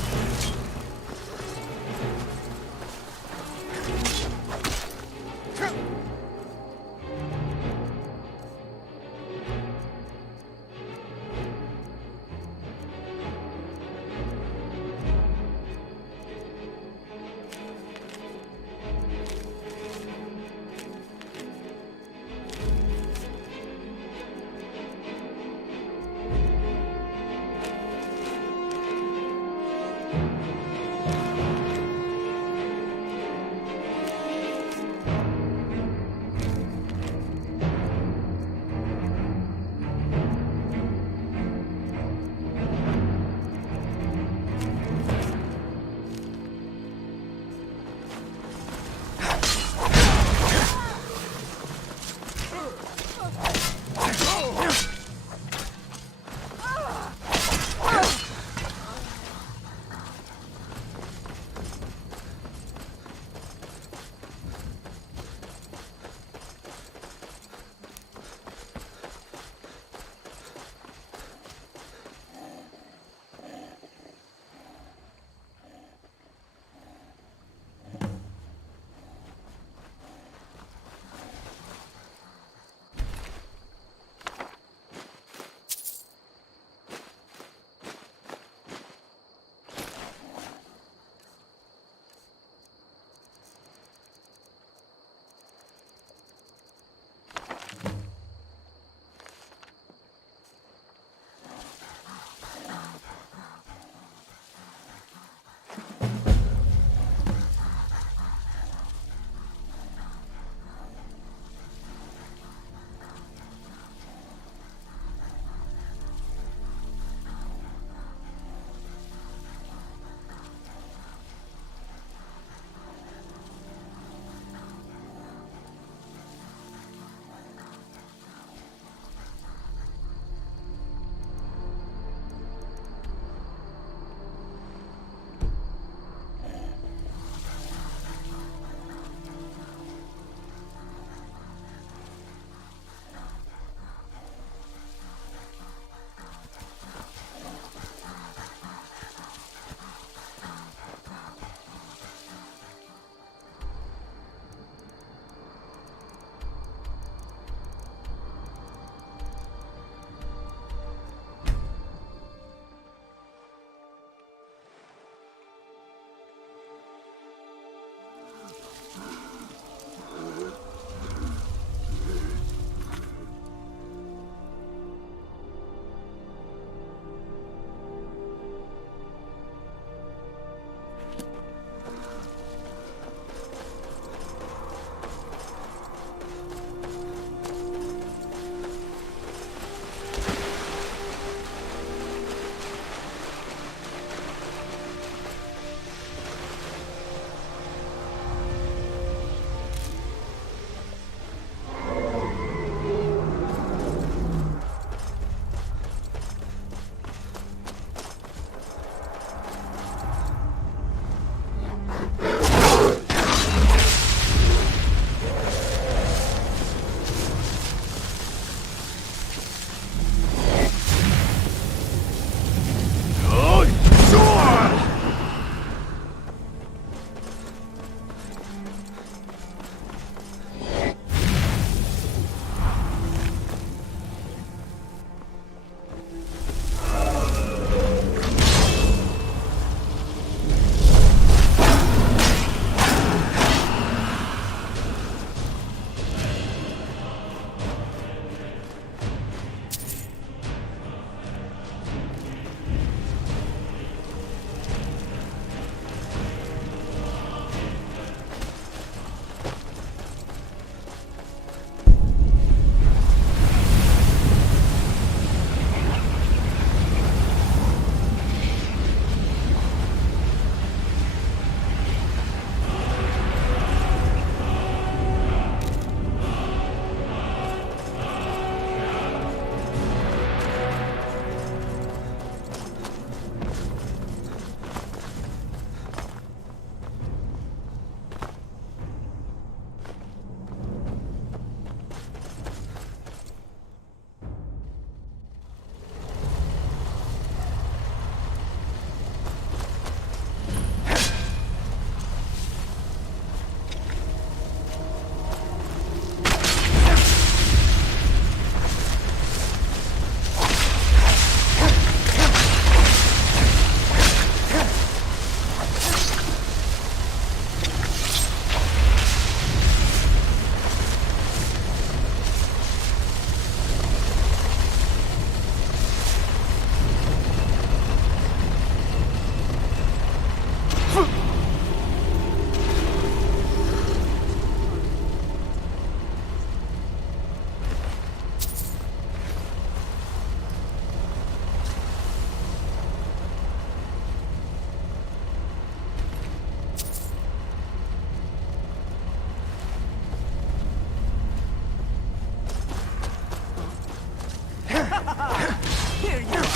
Here you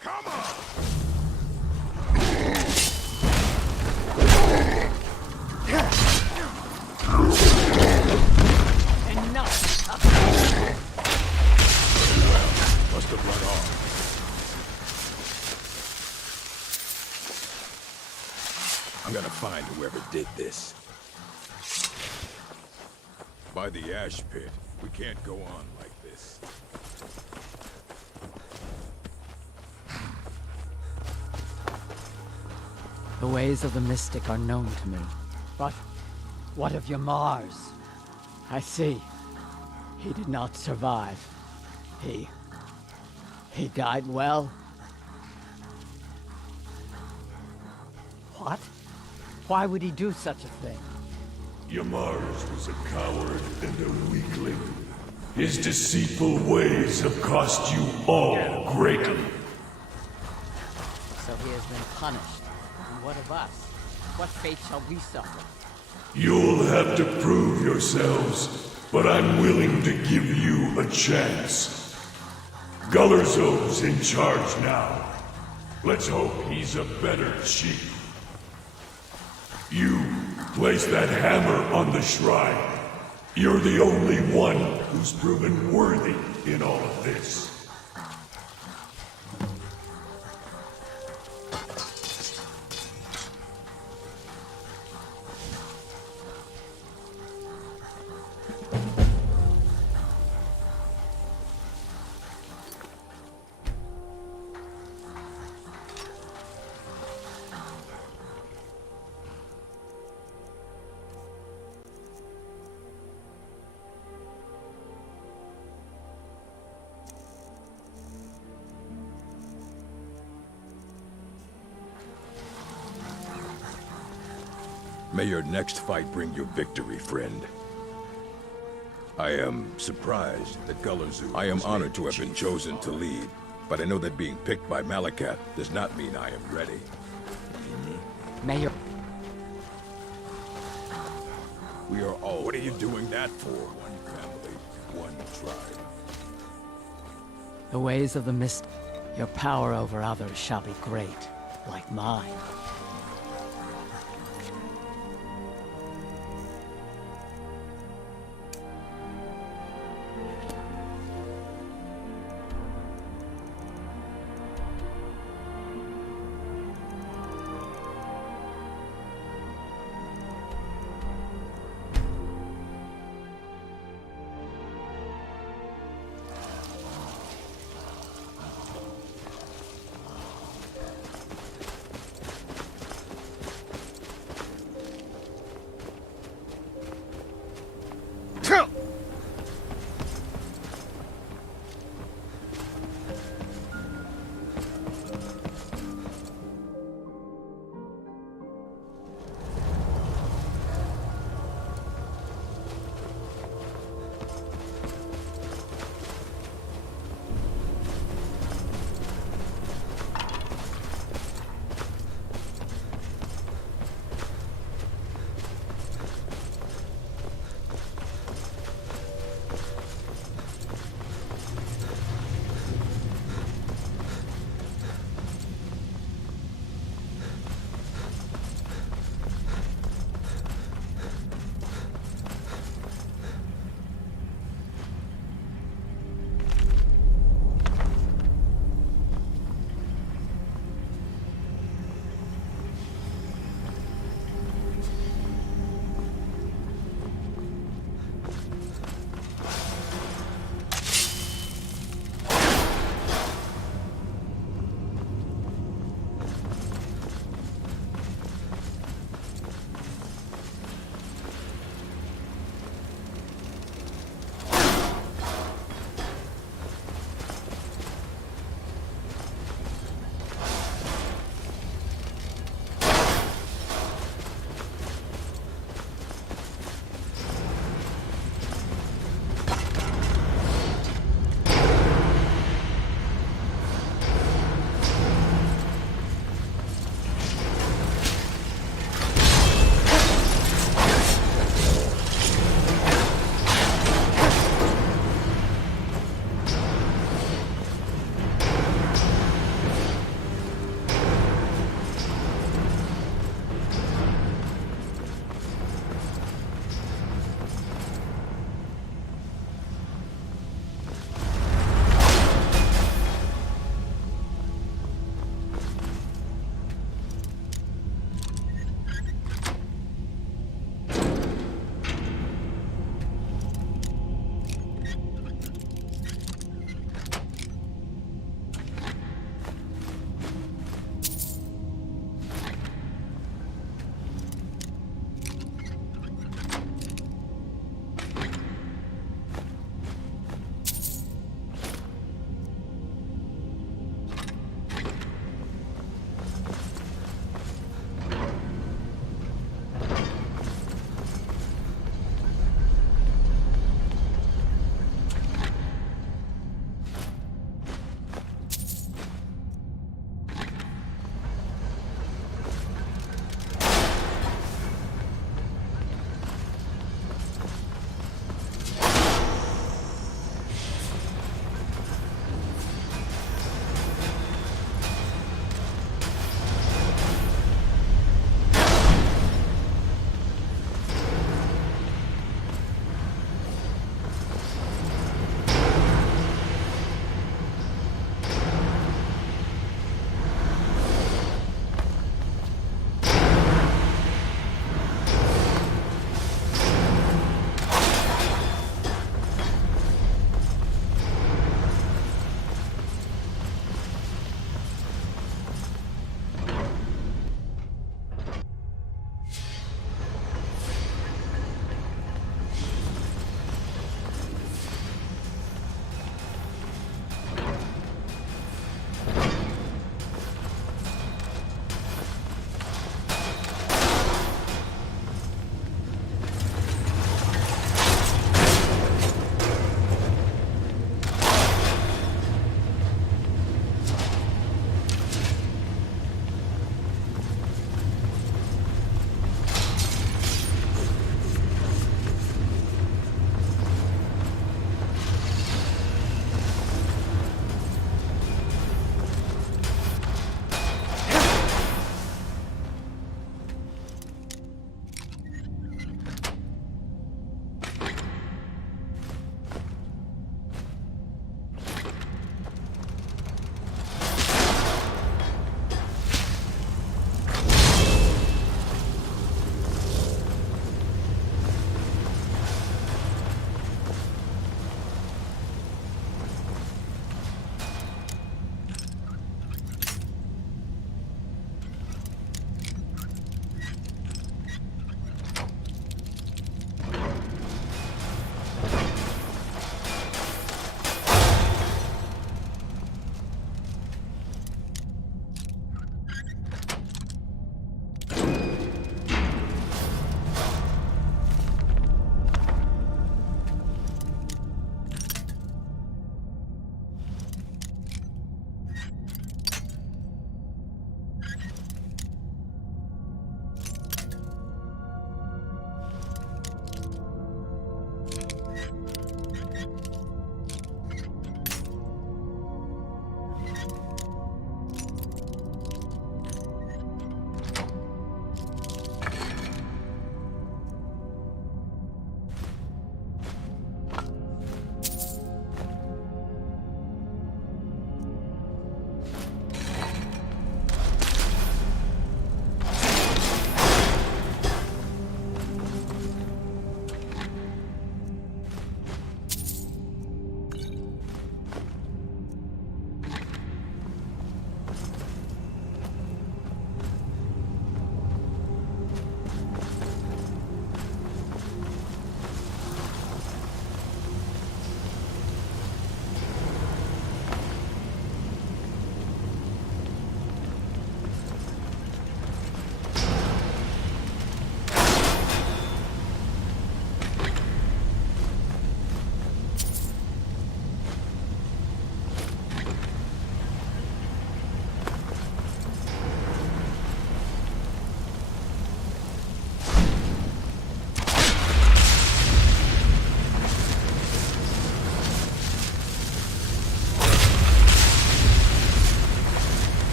Come on! Enough! Must have run off. I'm gonna find whoever did this. By the ash pit. We can't go on like this. The ways of the mystic are known to me. But what of your Mars? I see. He did not survive. He died well. What? Why would he do such a thing? Yamars was a coward and a weakling. His deceitful ways have cost you all greatly. So he has been punished. And what of us? What fate shall we suffer? You'll have to prove yourselves, but I'm willing to give you a chance. Gullerzov's in charge now. Let's hope he's a better chief. You place that hammer on the shrine. You're the only one who's proven worthy in all of this. May your next fight bring you victory, friend. I am surprised that Gullerzov... I am honored to have been chosen to lead, but I know that being picked by Malakat does not mean I am ready. May your... We are all... What are you doing that for? One family, one tribe. The ways of the mist... Your power over others shall be great, like mine.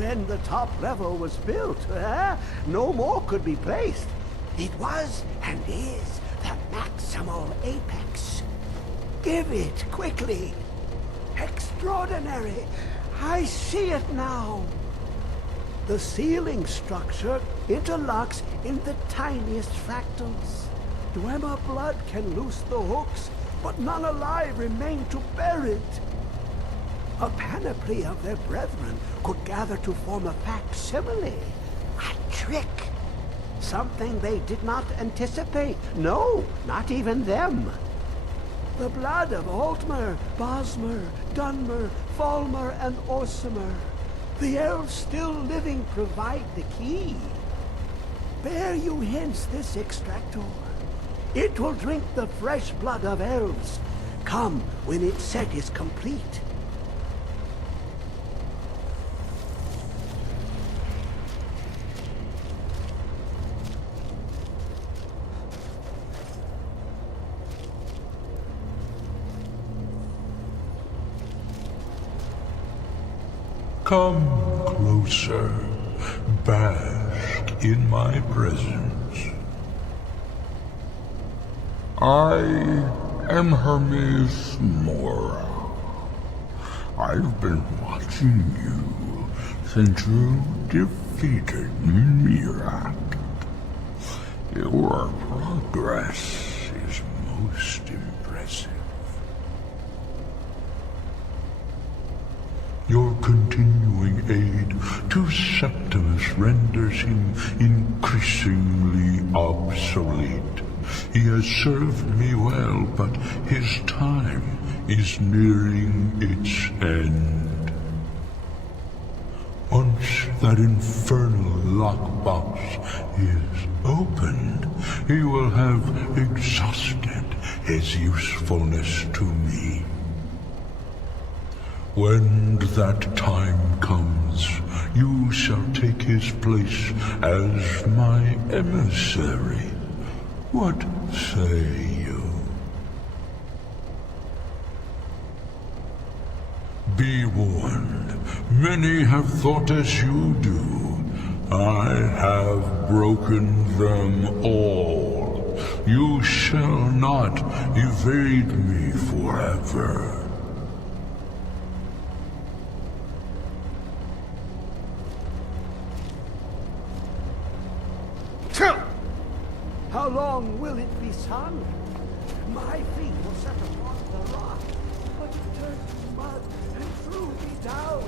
when the top level was built, no more could be placed. It was and is the maximal apex. Give it quickly. Extraordinary. I see it now. The ceiling structure interlocks in the tiniest fractals. Dwemer blood can loose the hooks, but none alive remain to bear it. A panoply of their brethren could gather to form a facsimile. A trick. Something they did not anticipate. No, not even them. The blood of Altmer, Bosmer, Dunmer, Falmer, and Orsimer. The elves still living provide the key. Bear you hence this extractor. It will drink the fresh blood of elves. Come when its set is complete. Come closer, bask in my presence. I am Hermes Mora. I've been watching you since you defeated Mirak. Your progress is most impressive. Your continuing aid to Septimus renders him increasingly obsolete. He has served me well, but his time is nearing its end. Once that infernal lockbox is opened, he will have exhausted his usefulness to me. When that time comes, you shall take his place as my emissary. What say you? Be warned, many have thought as you do. I have broken them all. You shall not evade me forever. How long will it be sung? My feet will set upon the rock, but it turned to mud and threw me down.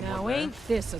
Now ain't this a...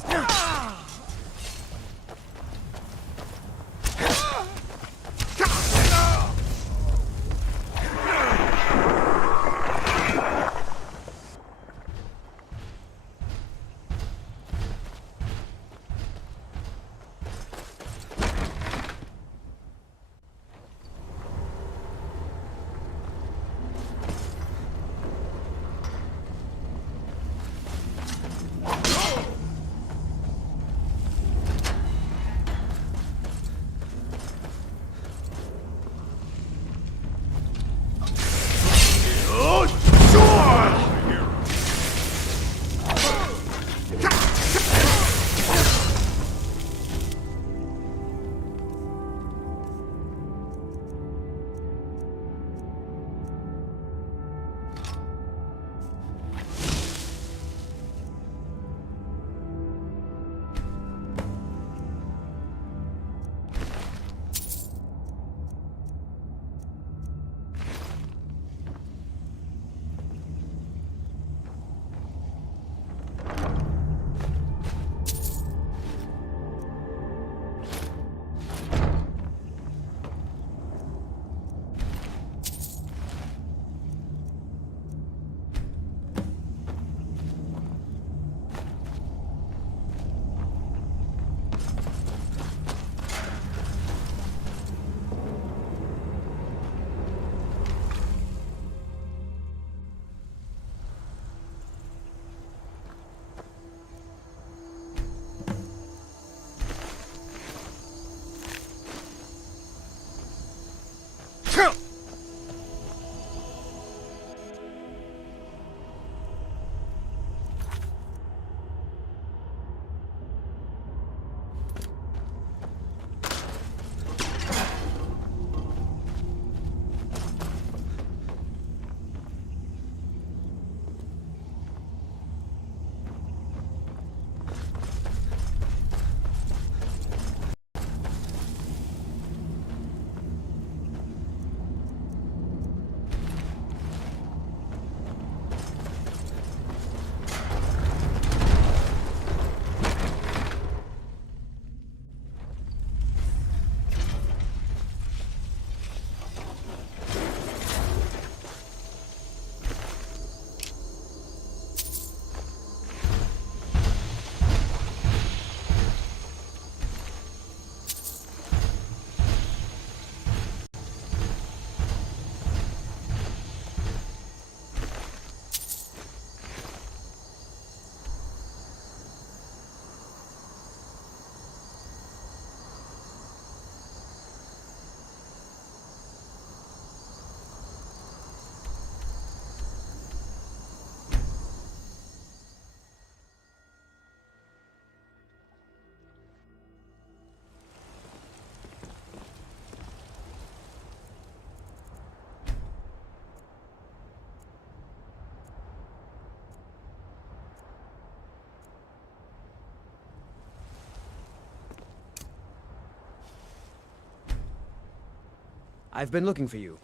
I've been looking for you.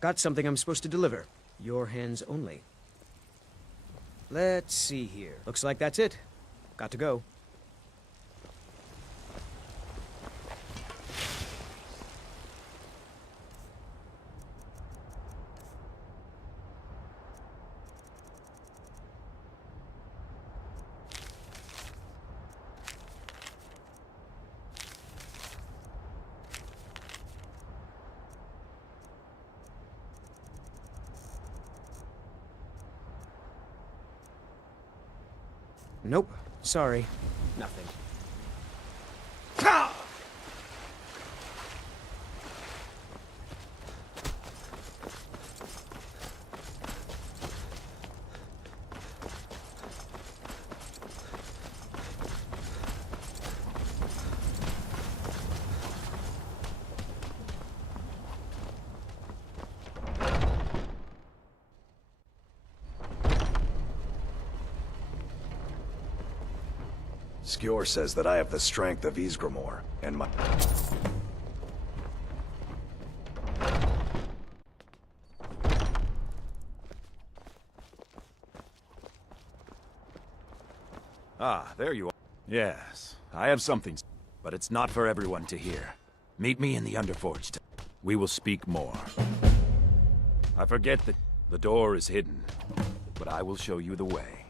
Got something I'm supposed to deliver. Your hands only. Let's see here. Looks like that's it. Got to go. Nope. Sorry. Nothing. Skjor says that I have the strength of Ysgramor, and my... Ah, there you are. Yes, I have something, but it's not for everyone to hear. Meet me in the Underforged. We will speak more. I forget that the door is hidden, but I will show you the way.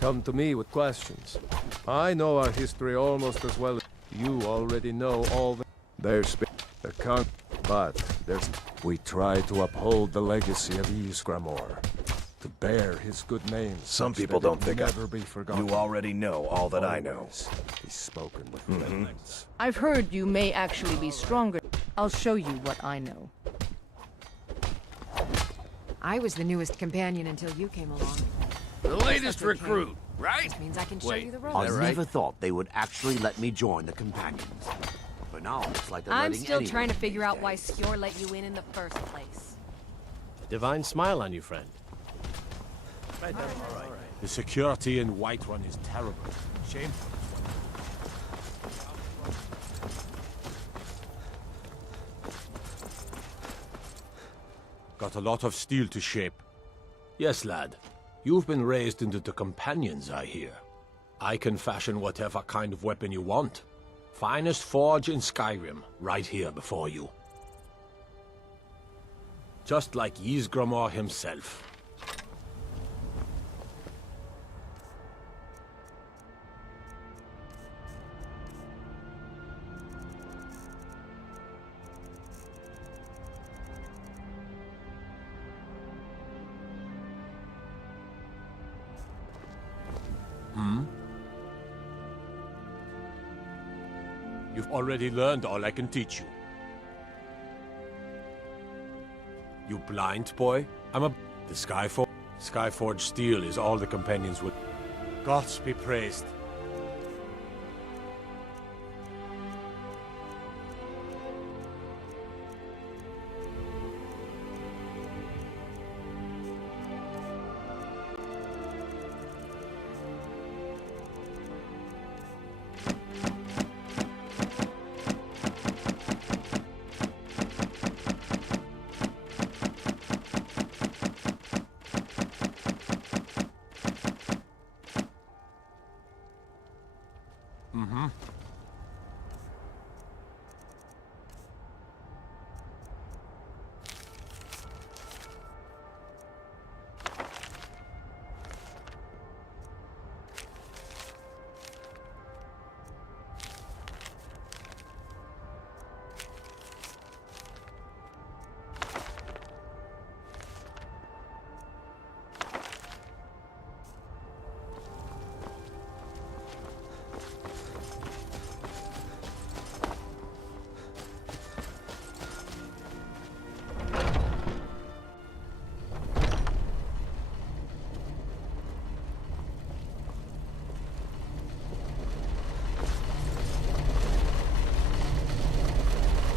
Come to me with questions. I know our history almost as well as you already know all the... There's been the con... But there's... We try to uphold the legacy of Ysgramor. To bear his good name. Some people don't think never be forgotten. You already know all that I know. He's spoken with friends. I've heard you may actually be stronger. I'll show you what I know. I was the newest companion until you came along. The latest recruit, right? This means I can show you the ropes. I never thought they would actually let me join the Companions. But now it's like they're letting I'm still anyone trying to figure out why Skjor let you in the first place. Divine smile on you, friend. The security in Whiterun is terrible. Shameful. Got a lot of steel to shape. Yes, lad. You've been raised into the Companions, I hear. I can fashion whatever kind of weapon you want. Finest forge in Skyrim, right here before you. Just like Ysgramor himself. You've already learned all I can teach you. You blind boy? The Skyforge steel is all the companions would. Gods be praised. Mm-hmm.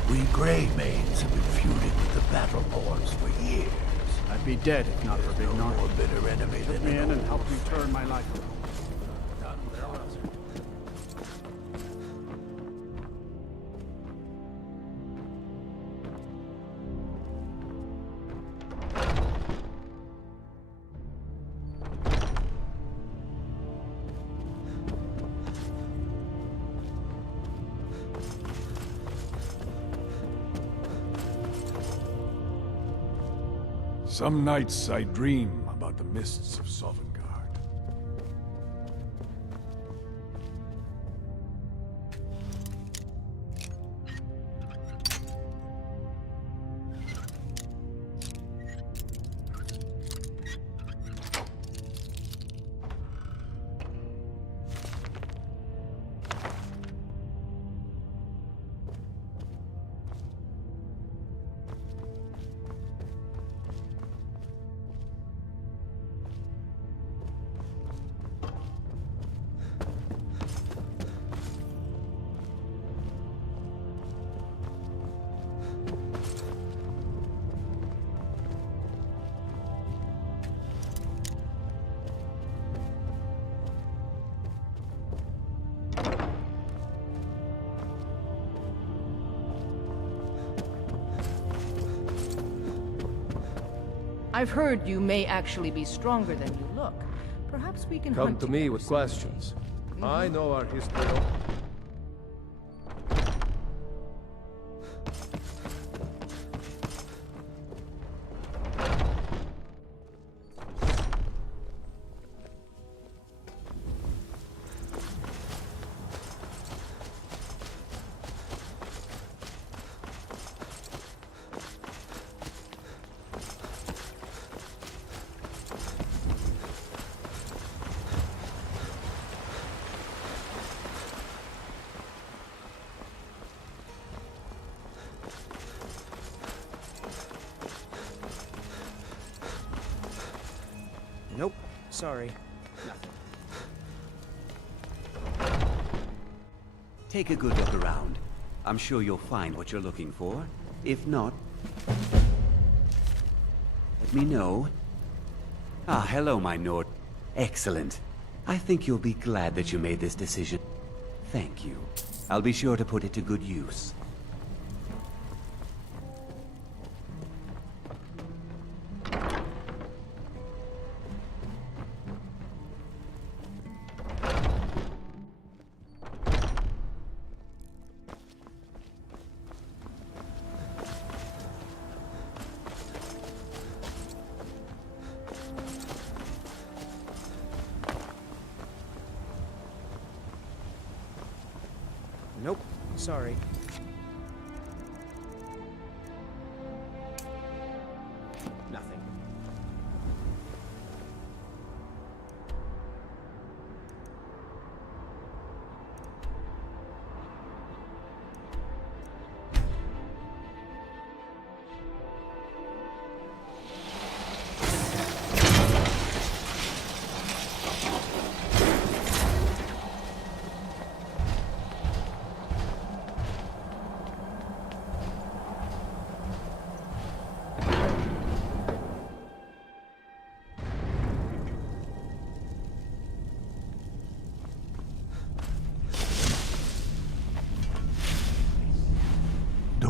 We Grey Maids have been feuding with the Battle Lords for years. I'd be dead if not for Big no North. more bitter enemy Took than me an in and old helped me friend. turn my life around. Some nights I dream about the mists of Sovngarde. I've heard you may actually be stronger than you look. Perhaps we can Come hunt to me with questions. I know our history. Nope. Sorry. Nothing. Take a good look around. I'm sure you'll find what you're looking for. If not, let me know. Ah, hello, my Nord. Excellent. I think you'll be glad that you made this decision. Thank you. I'll be sure to put it to good use. Nope. Sorry. Nothing.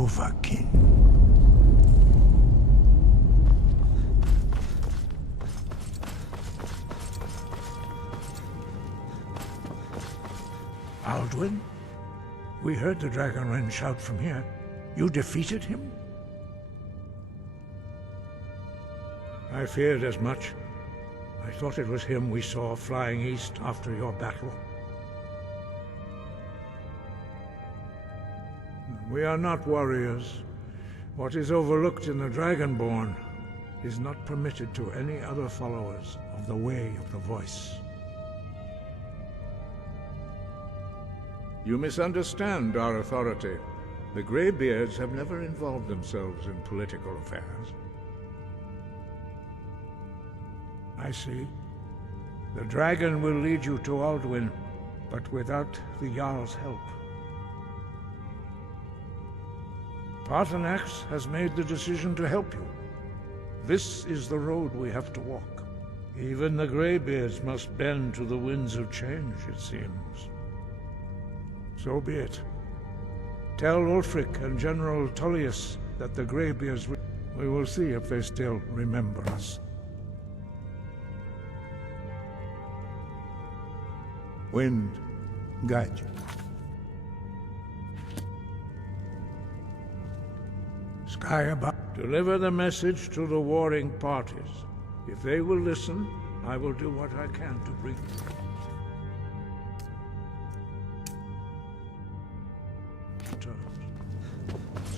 Dovahkiin. Alduin? We heard the Dragonren shout from here. You defeated him? I feared as much. I thought it was him we saw flying east after your battle. We are not warriors. What is overlooked in the Dragonborn is not permitted to any other followers of the Way of the Voice. You misunderstand our authority. The Greybeards have never involved themselves in political affairs. I see. The dragon will lead you to Alduin, but without the Jarl's help. Paarthurnax has made the decision to help you. This is the road we have to walk. Even the Greybeards must bend to the winds of change, it seems. So be it. Tell Ulfric and General Tullius that the Greybeards... We will see if they still remember us. Wind, guide you. Sky above. Deliver the message to the warring parties. If they will listen, I will do what I can to bring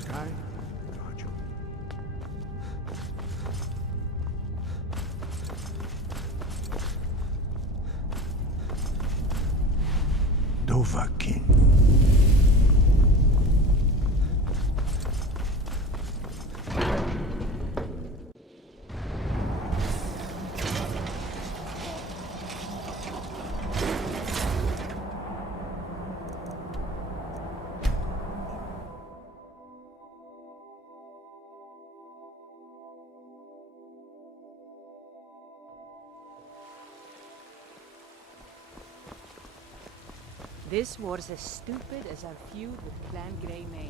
Sky, guard you. Dovahkiin. This war's as stupid as our feud with Clan Greymane.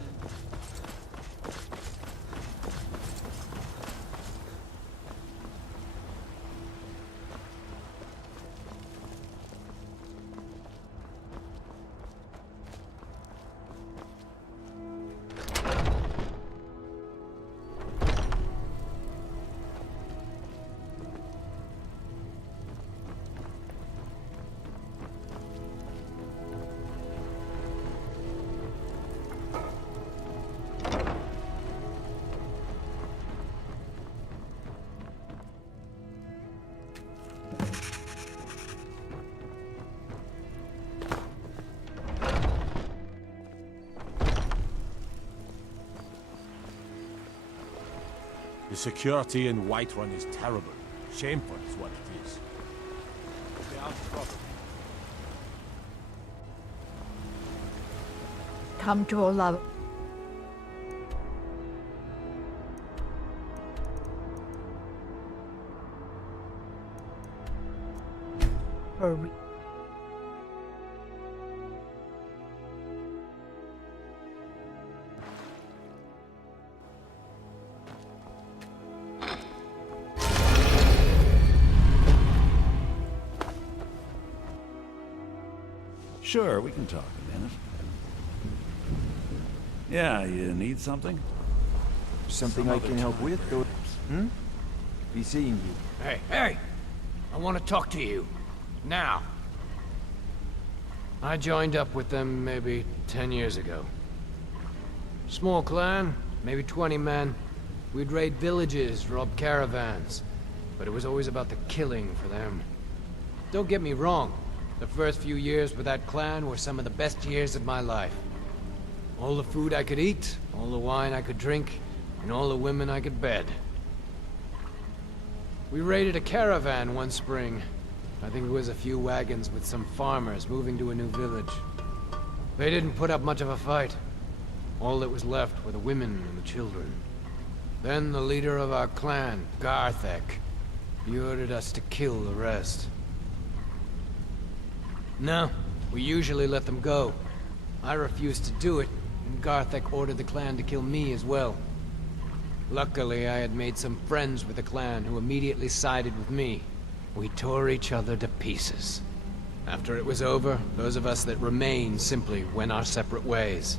The security in Whiterun is terrible. Shameful is what it is. They are trouble. Come to Olav. Hurry. Sure, we can talk a minute. Yeah, you need something? Something I can help with, though? Be seeing you. Hey, hey! I want to talk to you. Now. I joined up with them maybe 10 years ago. Small clan, maybe 20 men. We'd raid villages, rob caravans. But it was always about the killing for them. Don't get me wrong. The first few years with that clan were some of the best years of my life. All the food I could eat, all the wine I could drink, and all the women I could bed. We raided a caravan one spring. I think it was a few wagons with some farmers moving to a new village. They didn't put up much of a fight. All that was left were the women and the children. Then the leader of our clan, Garthek, he ordered us to kill the rest. No, we usually let them go. I refused to do it, and Garthek ordered the clan to kill me as well. Luckily, I had made some friends with the clan who immediately sided with me. We tore each other to pieces. After it was over, those of us that remained simply went our separate ways.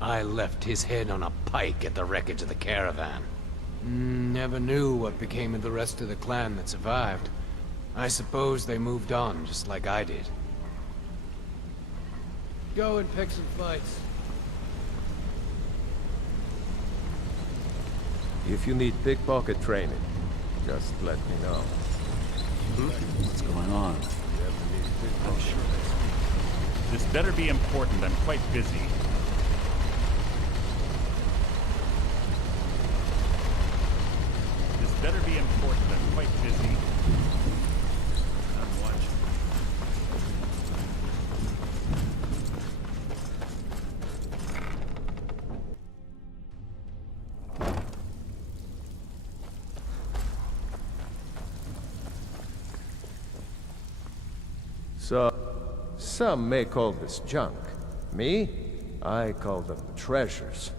I left his head on a pike at the wreckage of the caravan. Never knew what became of the rest of the clan that survived. I suppose they moved on just like I did. Go and pick some fights. If you need pickpocket training, just let me know. What's going on? I'm sure this better be important. I'm quite busy. This better be important. I'm quite busy. I'm watching. So, some may call this junk. Me? I call them treasures.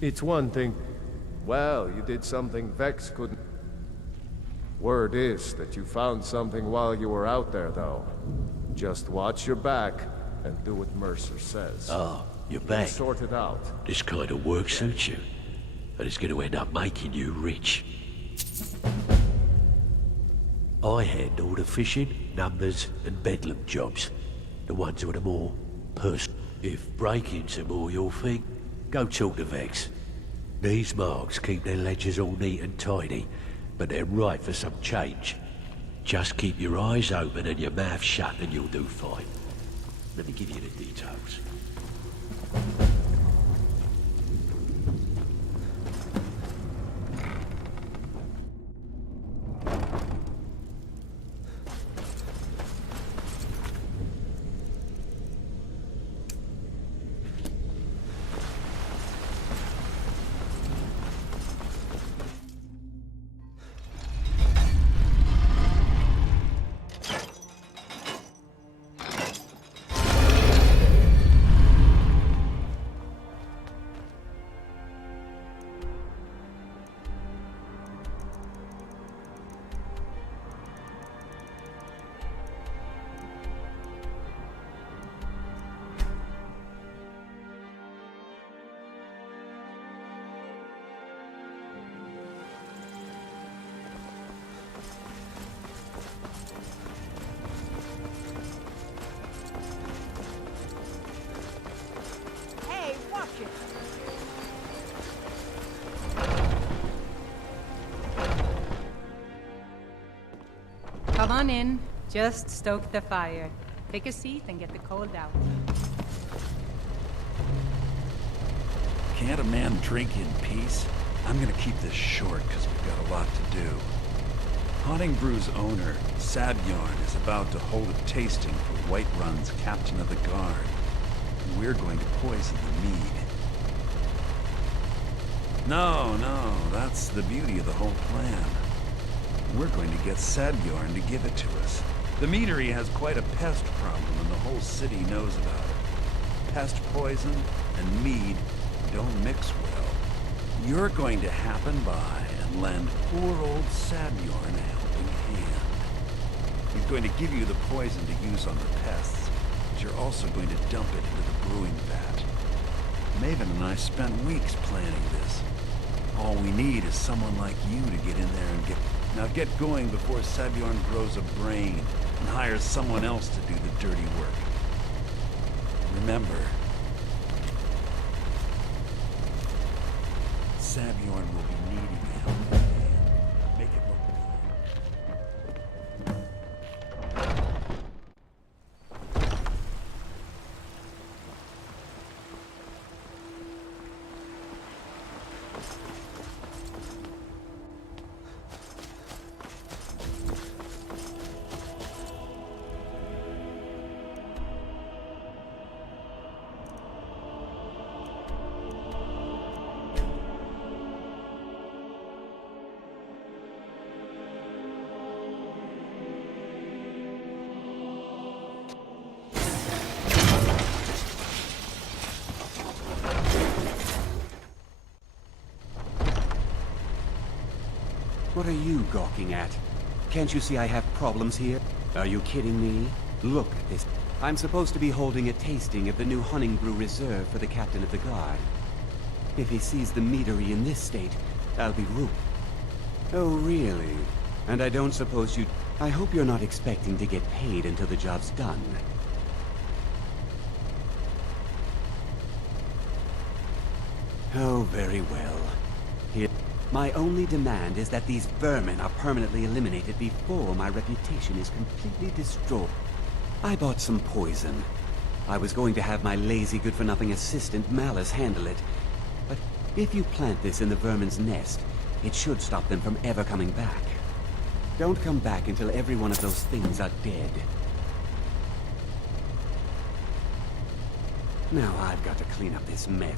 It's one thing. Well, you did something Vex couldn't. Word is that you found something while you were out there, though. Just watch your back and do what Mercer says. Oh, you're back. Sort it out. This kind of work suits you, and it's going to end up making you rich. I handle the fishing, numbers, and bedlam jobs. The ones who are the more personal. If breaking's a more your thing, go talk to Vex. These marks keep their ledgers all neat and tidy, but they're ripe for some change. Just keep your eyes open and your mouth shut and you'll do fine. Let me give you the details. Come on in. Just stoke the fire. Take a seat and get the cold out. Can't a man drink in peace? I'm gonna keep this short because we've got a lot to do. Haunting Brew's owner, Sabyarn, is about to hold a tasting for Whiterun's captain of the guard. We're going to poison the mead. No, that's the beauty of the whole plan. We're going to get Sabyarn to give it to us. The meadery has quite a pest problem and the whole city knows about it. Pest poison and mead don't mix well. You're going to happen by and lend poor old Sabyarn a helping hand. He's going to give you the poison to use on the pests, but you're also going to dump it into the brewing vat. Maven and I spent weeks planning this. All we need is someone like you to get in there and get... Now get going before Sabjorn grows a brain and hires someone else to do the dirty work. Remember, Sabjorn will be needing help. Make it look good. What are you gawking at? Can't you see I have problems here? Are you kidding me? Look at this. I'm supposed to be holding a tasting of the new Hunting Brew reserved for the captain of the guard. If he sees the meadery in this state, I'll be ruined. Oh, really? And I don't suppose you... I hope you're not expecting to get paid until the job's done. Oh, very well. Here... My only demand is that these vermin are permanently eliminated before my reputation is completely destroyed. I bought some poison. I was going to have my lazy good-for-nothing assistant Malice handle it. But if you plant this in the vermin's nest, it should stop them from ever coming back. Don't come back until every one of those things are dead. Now I've got to clean up this mess.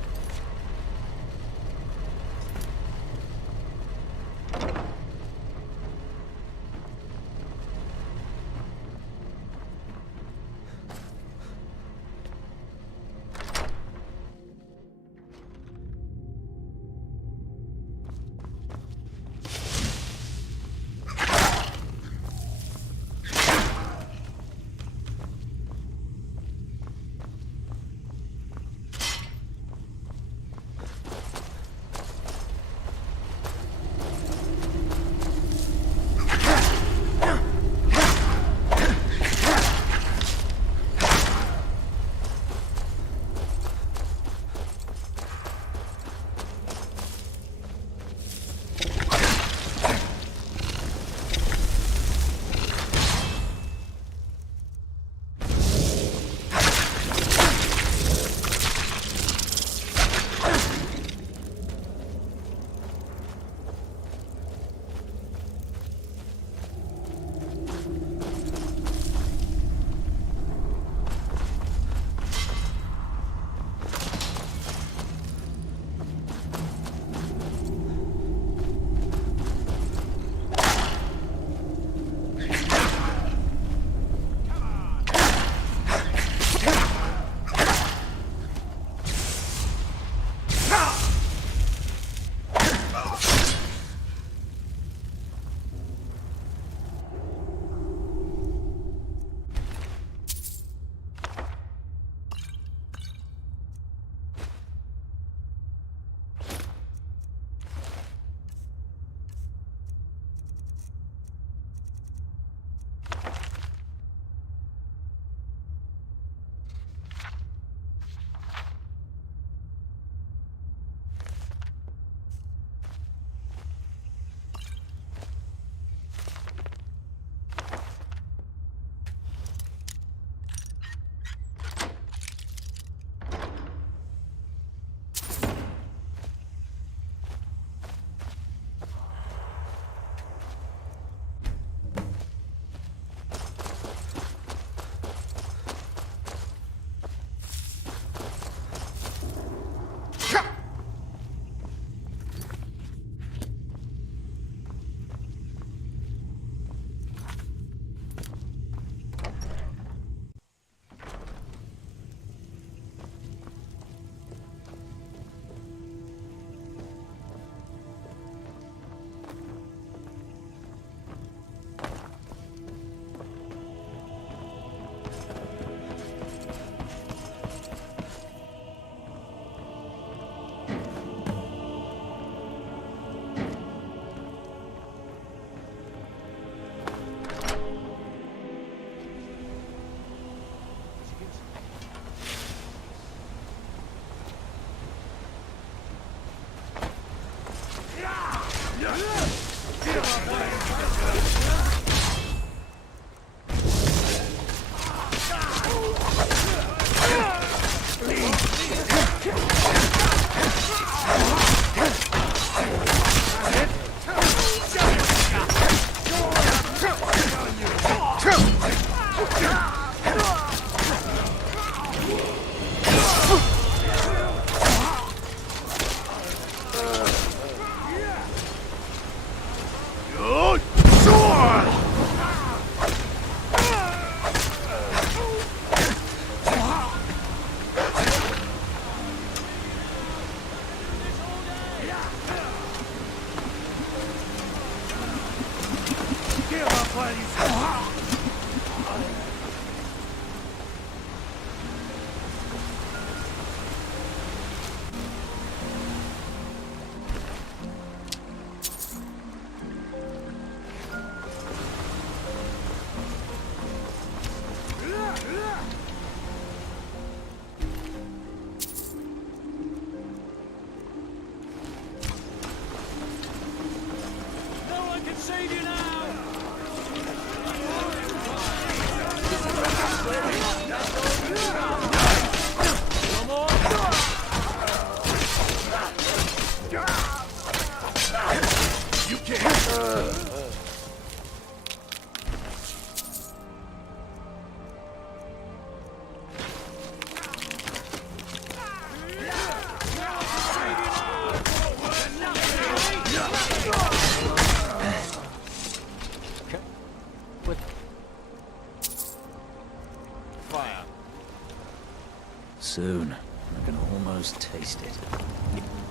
Soon, I can almost taste it.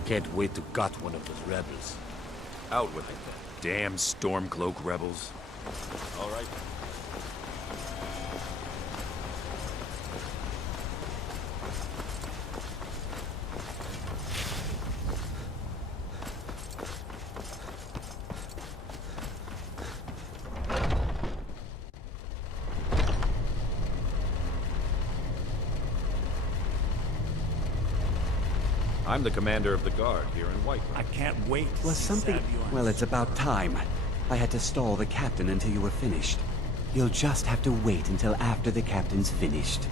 Can't wait to gut one of those rebels. Out with it, then. Damn Stormcloak rebels. All right. I'm the commander of the guard here in White. I can't wait to Was see something... Savior. Well, it's about time. I had to stall the captain until you were finished. You'll just have to wait until after the captain's finished.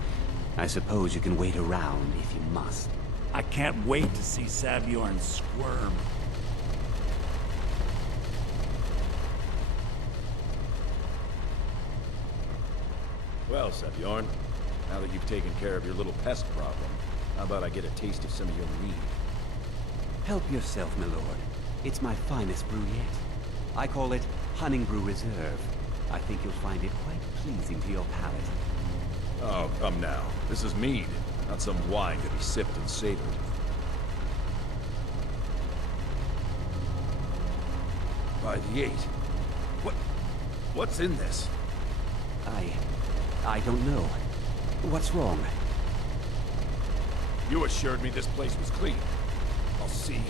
I suppose you can wait around if you must. I can't wait to see Savbjorn squirm. Well, Savbjorn, now that you've taken care of your little pest problem, how about I get a taste of some of your mead? Help yourself, my lord. It's my finest brew yet. I call it Hunting Brew Reserve. I think you'll find it quite pleasing to your palate. Oh, come now. This is mead, not some wine to be sipped and savored. By the 8. What's in this? I don't know. What's wrong? You assured me this place was clean. I'll see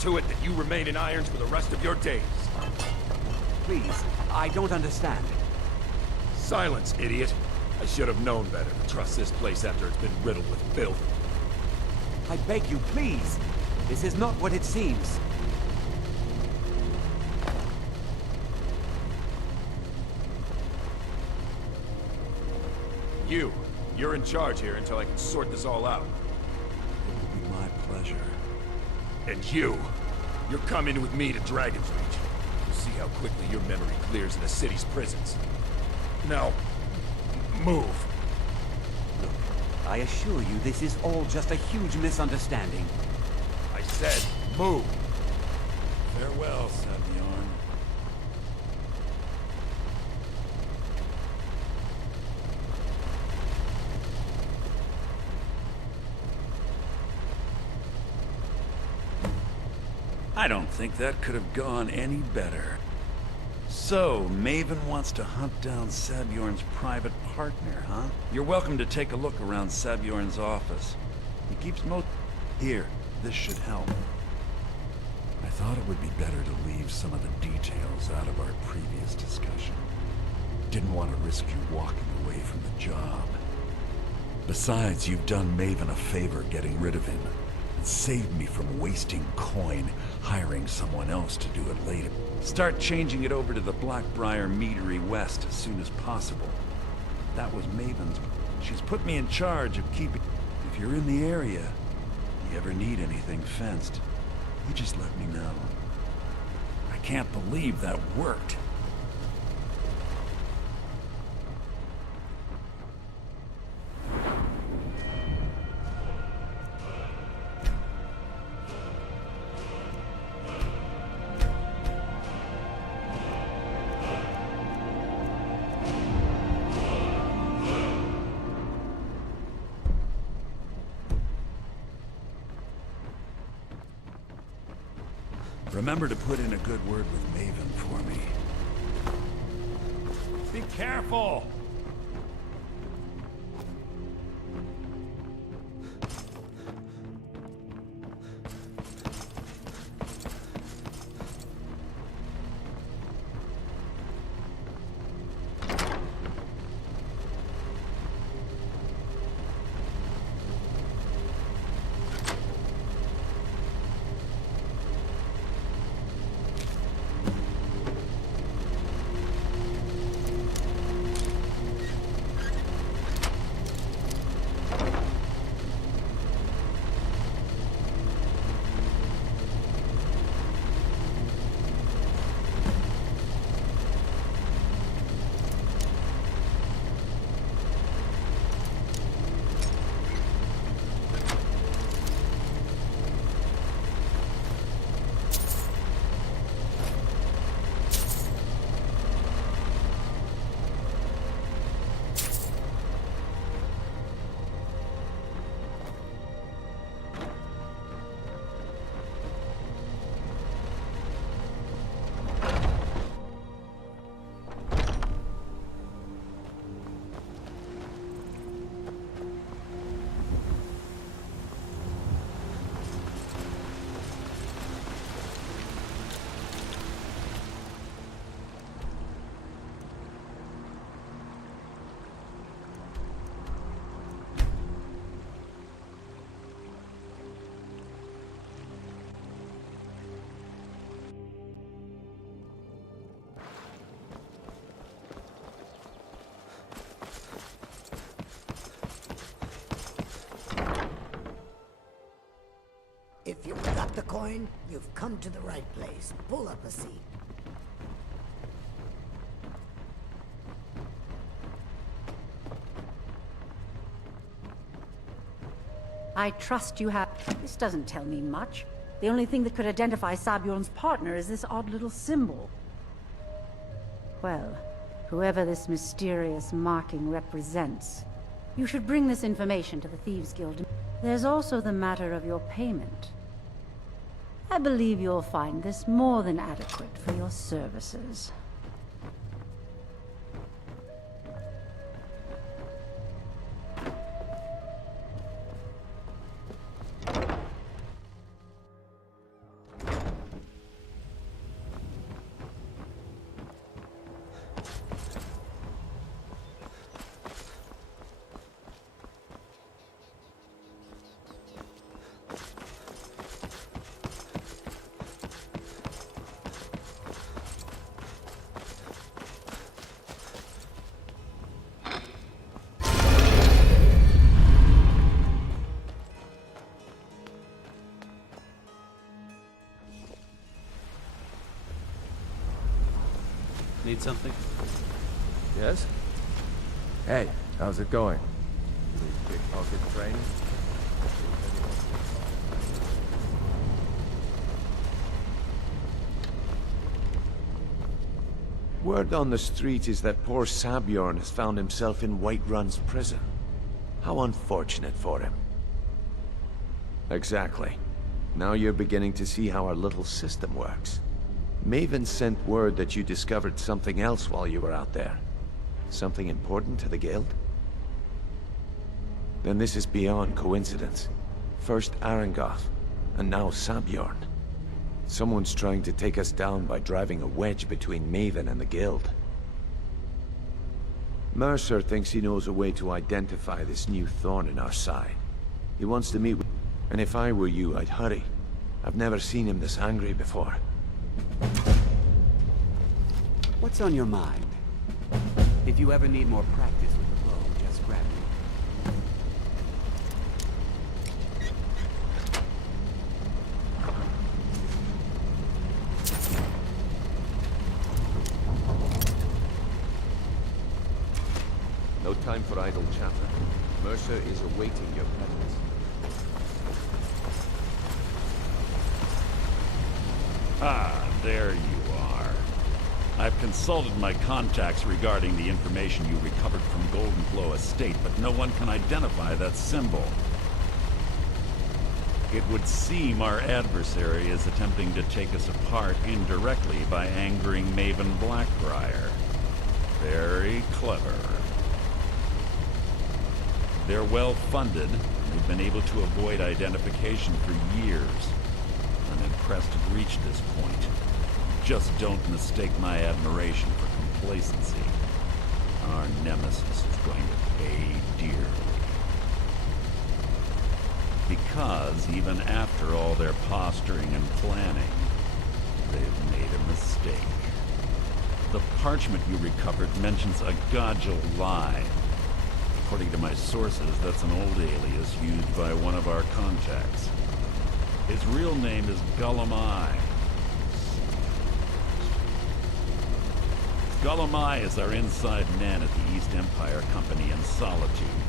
to it that you remain in irons for the rest of your days. Please, I don't understand. Silence, idiot. I should have known better to trust this place after it's been riddled with filth. I beg you, please. This is not what it seems. You're in charge here until I can sort this all out. It will be my pleasure. And you're coming with me to Dragon's Reach. You'll see how quickly your memory clears in the city's prisons. Now, move. Look, I assure you this is all just a huge misunderstanding. I said, move. Farewell, Savbjorn. I don't think that could have gone any better. So, Maven wants to hunt down Savbjorn's private partner, huh? You're welcome to take a look around Savbjorn's office. He keeps most... Here, this should help. I thought it would be better to leave some of the details out of our previous discussion. Didn't want to risk you walking away from the job. Besides, you've done Maven a favor getting rid of him. Saved me from wasting coin hiring someone else to do it later. Start changing it over to the Blackbriar Meadery West as soon as possible. That was Maven's. She's put me in charge of keeping... If you're in the area, you ever need anything fenced, you just let me know. I can't believe that worked. Remember to put in a good word with Maven for me. Careful! If you've got the coin, you've come to the right place. Pull up a seat. I trust you have... This doesn't tell me much. The only thing that could identify Sabjorn's partner is this odd little symbol. Well, whoever this mysterious marking represents, you should bring this information to the Thieves Guild. There's also the matter of your payment. I believe you'll find this more than adequate for your services. Need something? Yes? Hey, how's it going? Pickpocket training? Word on the street is that poor Sabjorn has found himself in Whiterun's prison. How unfortunate for him. Exactly. Now you're beginning to see how our little system works. Maven sent word that you discovered something else while you were out there. Something important to the Guild? Then this is beyond coincidence. First Arangoth, and now Sabjorn. Someone's trying to take us down by driving a wedge between Maven and the Guild. Mercer thinks he knows a way to identify this new thorn in our side. He wants to meet with... And if I were you, I'd hurry. I've never seen him this angry before. What's on your mind? If you ever need more practice with the bow, just grab me. No time for idle chatter. Mercer is awaiting your presence. Ah, there you are. I've consulted my contacts regarding the information you recovered from Goldenflow Estate, but no one can identify that symbol. It would seem our adversary is attempting to take us apart indirectly by angering Maven Blackbriar. Very clever. They're well-funded, and they've been able to avoid identification for years. I'm impressed to have reached this point. Just don't mistake my admiration for complacency. Our nemesis is going to pay dearly. Because even after all their posturing and planning, they've made a mistake. The parchment you recovered mentions a Godjal lie. According to my sources, that's an old alias used by one of our contacts. His real name is Gulamai. Gulamai is our inside man at the East Empire Company in Solitude.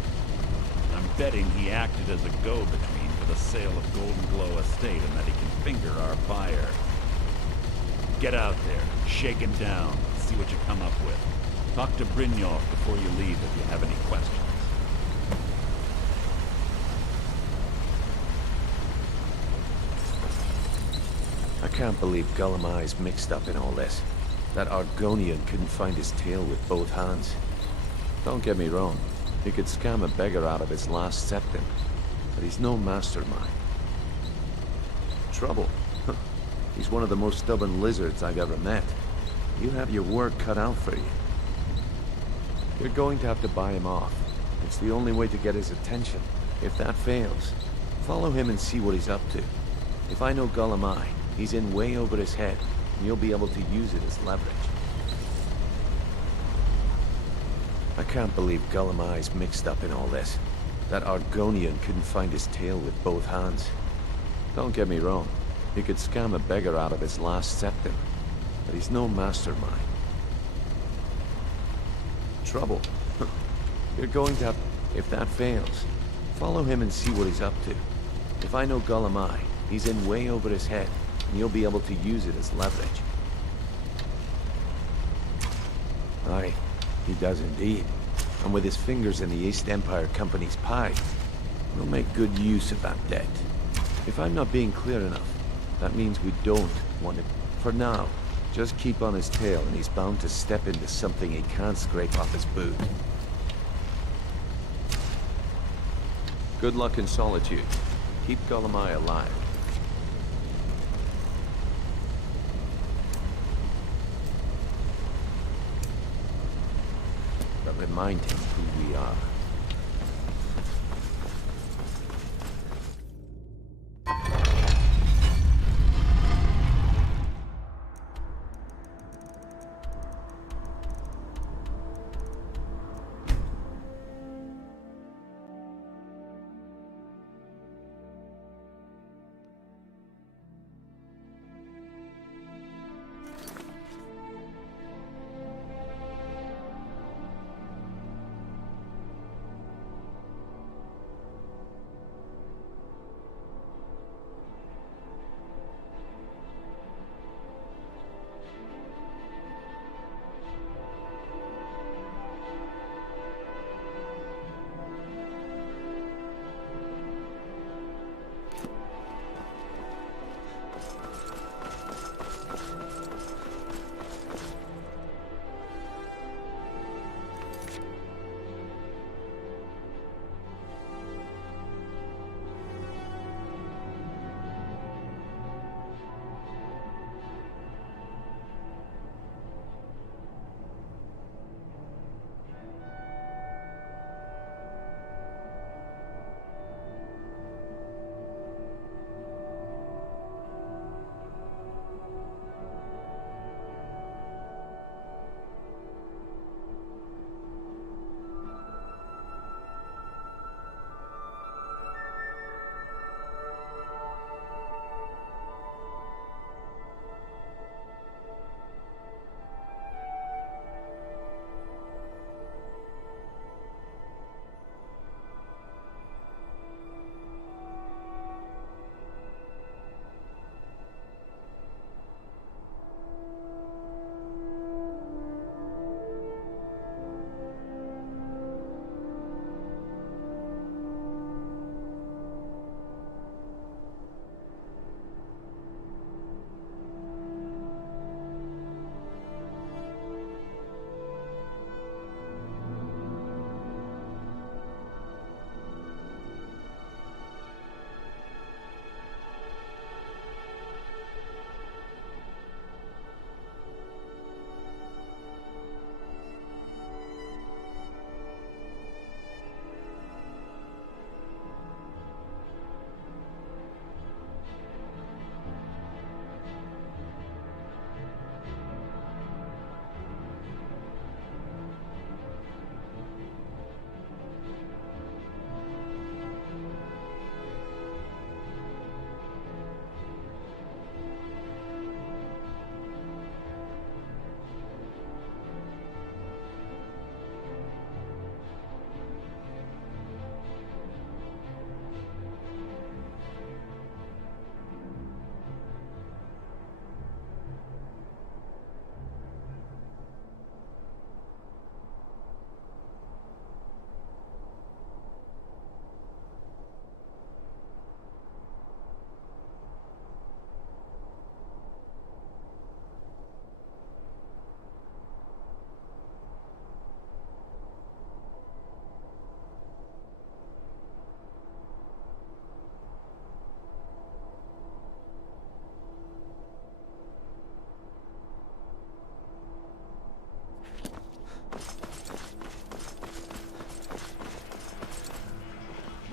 I'm betting he acted as a go-between for the sale of Golden Glow Estate and that he can finger our buyer. Get out there, shake him down, see what you come up with. Talk to Brynjolf before you leave if you have any questions. I can't believe Gulamai's mixed up in all this. That Argonian couldn't find his tail with both hands. Don't get me wrong, he could scam a beggar out of his last septim, but he's no mastermind. Trouble? He's one of the most stubborn lizards I've ever met. You have your work cut out for you. You're going to have to buy him off. It's the only way to get his attention. If that fails, follow him and see what he's up to. If I know Gulamai, he's in way over his head, and you'll be able to use it as leverage. I can't believe Gulamai's mixed up in all this. That Argonian couldn't find his tail with both hands. Don't get me wrong, he could scam a beggar out of his last septim, but he's no mastermind. Trouble? You're going to have... If that fails, follow him and see what he's up to. If I know Gulamai, he's in way over his head, and you'll be able to use it as leverage. Aye, he does indeed. And with his fingers in the East Empire Company's pie, we'll make good use of that debt. If I'm not being clear enough, that means we don't want to... For now, just keep on his tail and he's bound to step into something he can't scrape off his boot. Good luck in Solitude. Keep Gulamai alive. But remind him who we are.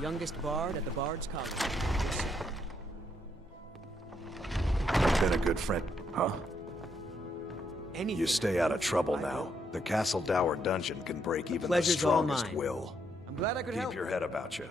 Youngest bard at the Bard's College. Been a good friend, huh? You stay out of trouble now. The Castle Dower dungeon can break even the Pleasure's all strongest mine. will. I'm glad I could Keep help. your head about you.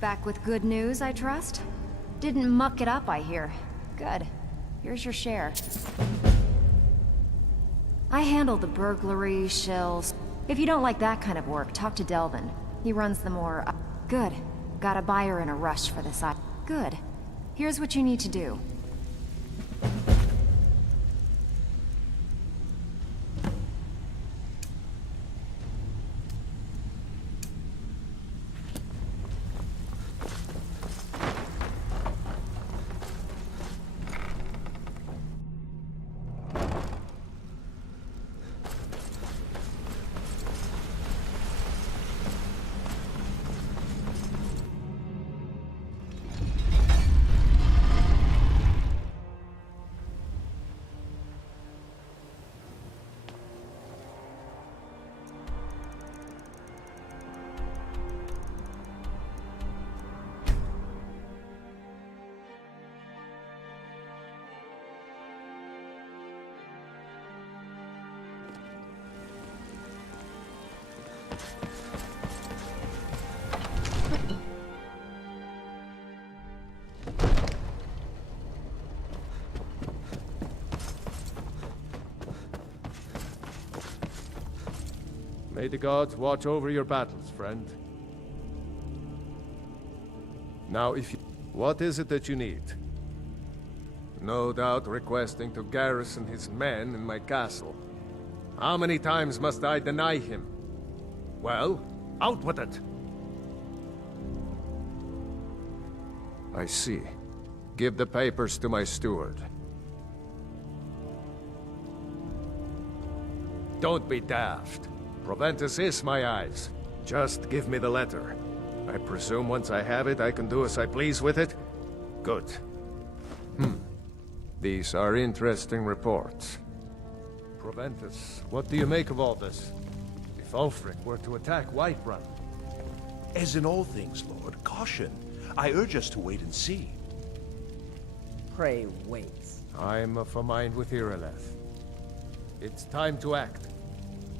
Back with good news, I trust? Didn't muck it up, I hear. Good. Here's your share. I handle the burglary, shells. If you don't like that kind of work, talk to Delvin. He runs the more... Good. Got a buyer in a rush for this. Good. Here's what you need to do. May the gods watch over your battles, friend. Now, what is it that you need? No doubt requesting to garrison his men in my castle. How many times must I deny him? Well, out with it! I see. Give the papers to my steward. Don't be daft. Proventus is my eyes. Just give me the letter. I presume once I have it, I can do as I please with it? Good. These are interesting reports. Proventus, what do you make of all this? If Ulfric were to attack Whiterun... As in all things, Lord, caution. I urge us to wait and see. Pray wait. I'm of a mind with Irileth. It's time to act.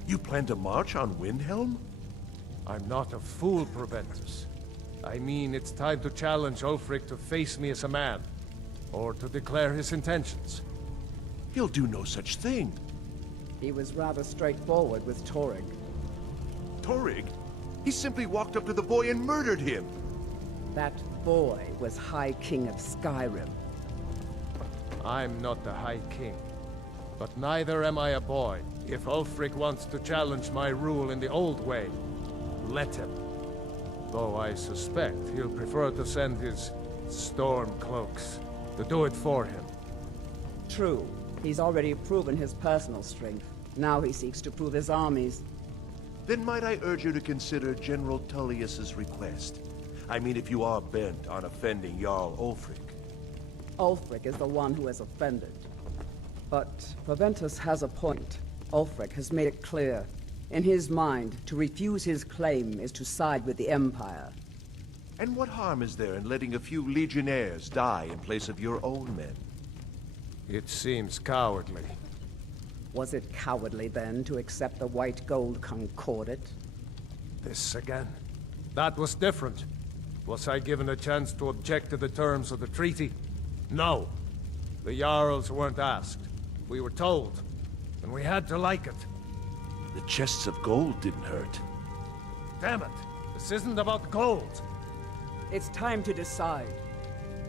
You plan to march on Windhelm? I'm not a fool, Proventus. I mean, it's time to challenge Ulfric to face me as a man. Or to declare his intentions. He'll do no such thing. He was rather straightforward with Torrig. Torrig? He simply walked up to the boy and murdered him. That boy was High King of Skyrim. I'm not the High King. But neither am I a boy. If Ulfric wants to challenge my rule in the old way, let him. Though I suspect he'll prefer to send his storm cloaks to do it for him. True. He's already proven his personal strength. Now he seeks to prove his armies. Then might I urge you to consider General Tullius's request? I mean, if you are bent on offending Jarl Ulfric. Ulfric is the one who has offended. But Proventus has a point. Ulfric has made it clear. In his mind, to refuse his claim is to side with the Empire. And what harm is there in letting a few legionnaires die in place of your own men? It seems cowardly. Was it cowardly, then, to accept the White Gold Concordat? This again. That was different. Was I given a chance to object to the terms of the treaty? No. The Jarls weren't asked. We were told. And we had to like it. The chests of gold didn't hurt. Damn it! This isn't about gold! It's time to decide.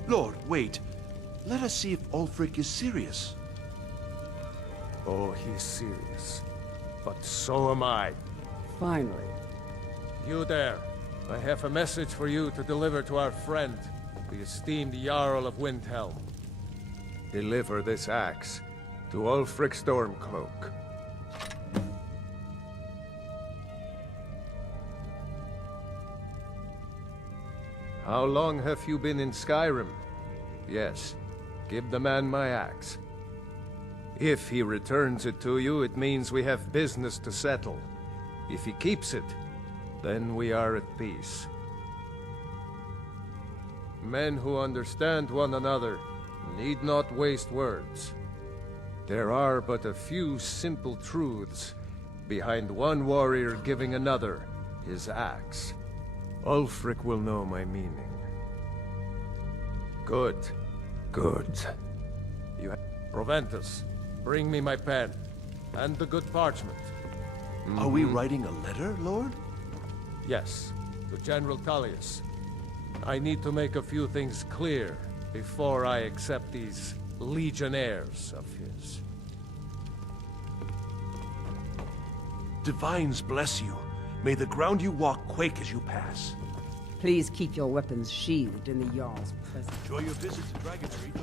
Lord, wait. Let us see if Ulfric is serious. Oh, he's serious. But so am I. Finally. You there. I have a message for you to deliver to our friend, the esteemed Jarl of Windhelm. Deliver this axe to Ulfric Stormcloak. How long have you been in Skyrim? Yes. Give the man my axe. If he returns it to you, it means we have business to settle. If he keeps it, then we are at peace. Men who understand one another need not waste words. There are but a few simple truths behind one warrior giving another his axe. Ulfric will know my meaning. Good. Good. You have... Proventus, bring me my pen. And the good parchment. Are we writing a letter, Lord? Yes, to General Tullius. I need to make a few things clear before I accept these legionnaires of his. Divines bless you. May the ground you walk quake as you pass. Please keep your weapons sheathed in the Jarl's presence. Enjoy your visit to Dragon Street.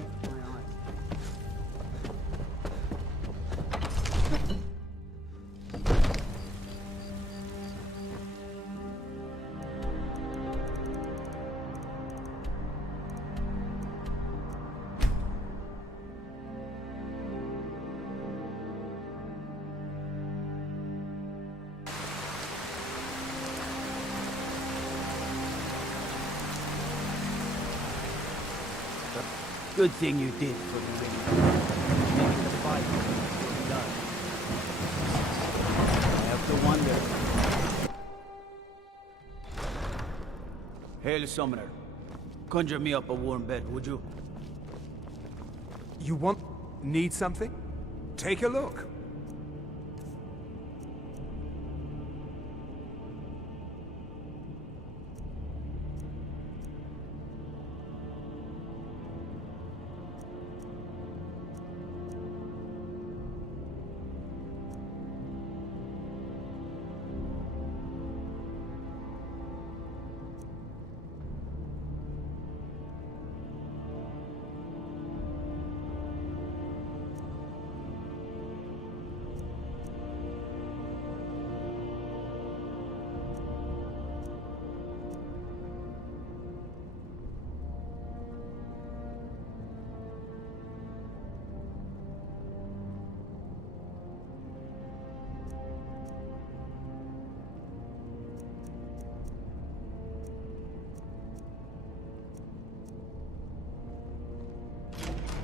Good thing you did for the ring. Making the fight done. I have to wonder. Hail, Summoner. Conjure me up a warm bed, would you? You need something? Take a look.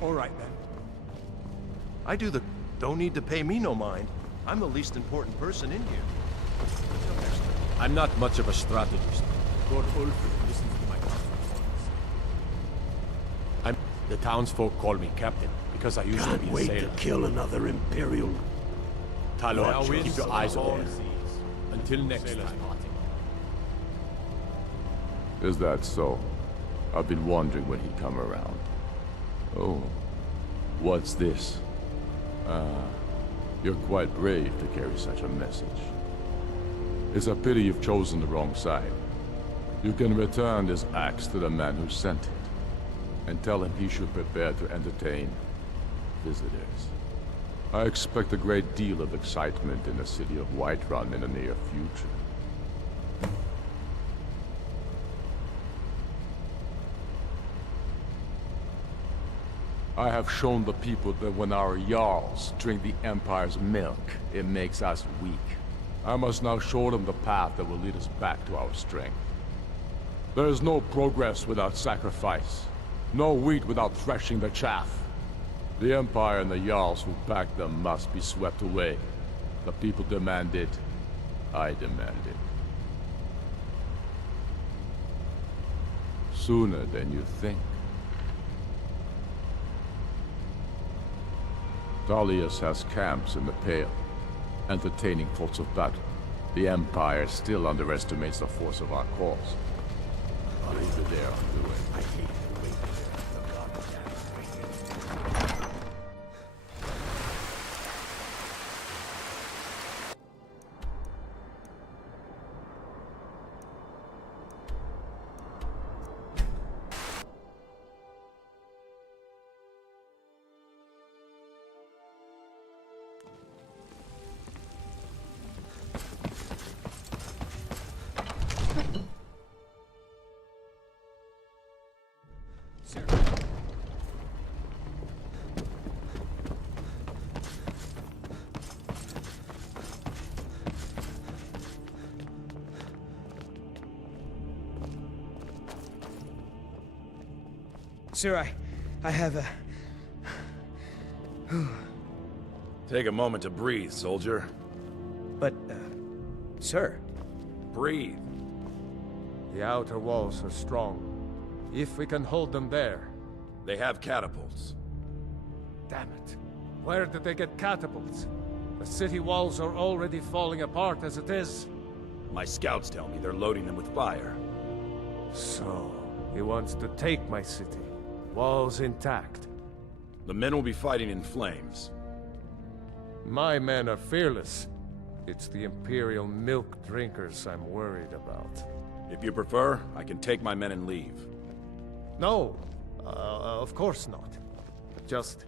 All right, then. I do the... Don't need to pay me no mind. I'm the least important person in here. I'm not much of a strategist. Lord Ulfric listens to The townsfolk call me captain because I used to be a Wait sailor. to kill another Imperial. Talon, keep your eyes open. Until next time. Is that so? I've been wondering when he'd come around. Oh, what's this? You're quite brave to carry such a message. It's a pity you've chosen the wrong side. You can return this axe to the man who sent it, and tell him he should prepare to entertain visitors. I expect a great deal of excitement in the city of Whiterun in the near future. I have shown the people that when our Jarls drink the Empire's milk, it makes us weak. I must now show them the path that will lead us back to our strength. There is no progress without sacrifice. No wheat without threshing the chaff. The Empire and the Jarls who back them must be swept away. The people demand it. I demand it. Sooner than you think. Tullius has camps in the Pale, entertaining thoughts of battle. The Empire still underestimates the force of our cause. Either they are on the way. I hate to wait for the goddamn thing. Sir, I have a... Take a moment to breathe, soldier. But, sir... Breathe. The outer walls are strong. If we can hold them there. They have catapults. Damn it. Where did they get catapults? The city walls are already falling apart as it is. My scouts tell me they're loading them with fire. So, he wants to take my city. Walls intact. The men will be fighting in flames. My men are fearless. It's the Imperial milk drinkers I'm worried about. If you prefer, I can take my men and leave. No, of course not. Just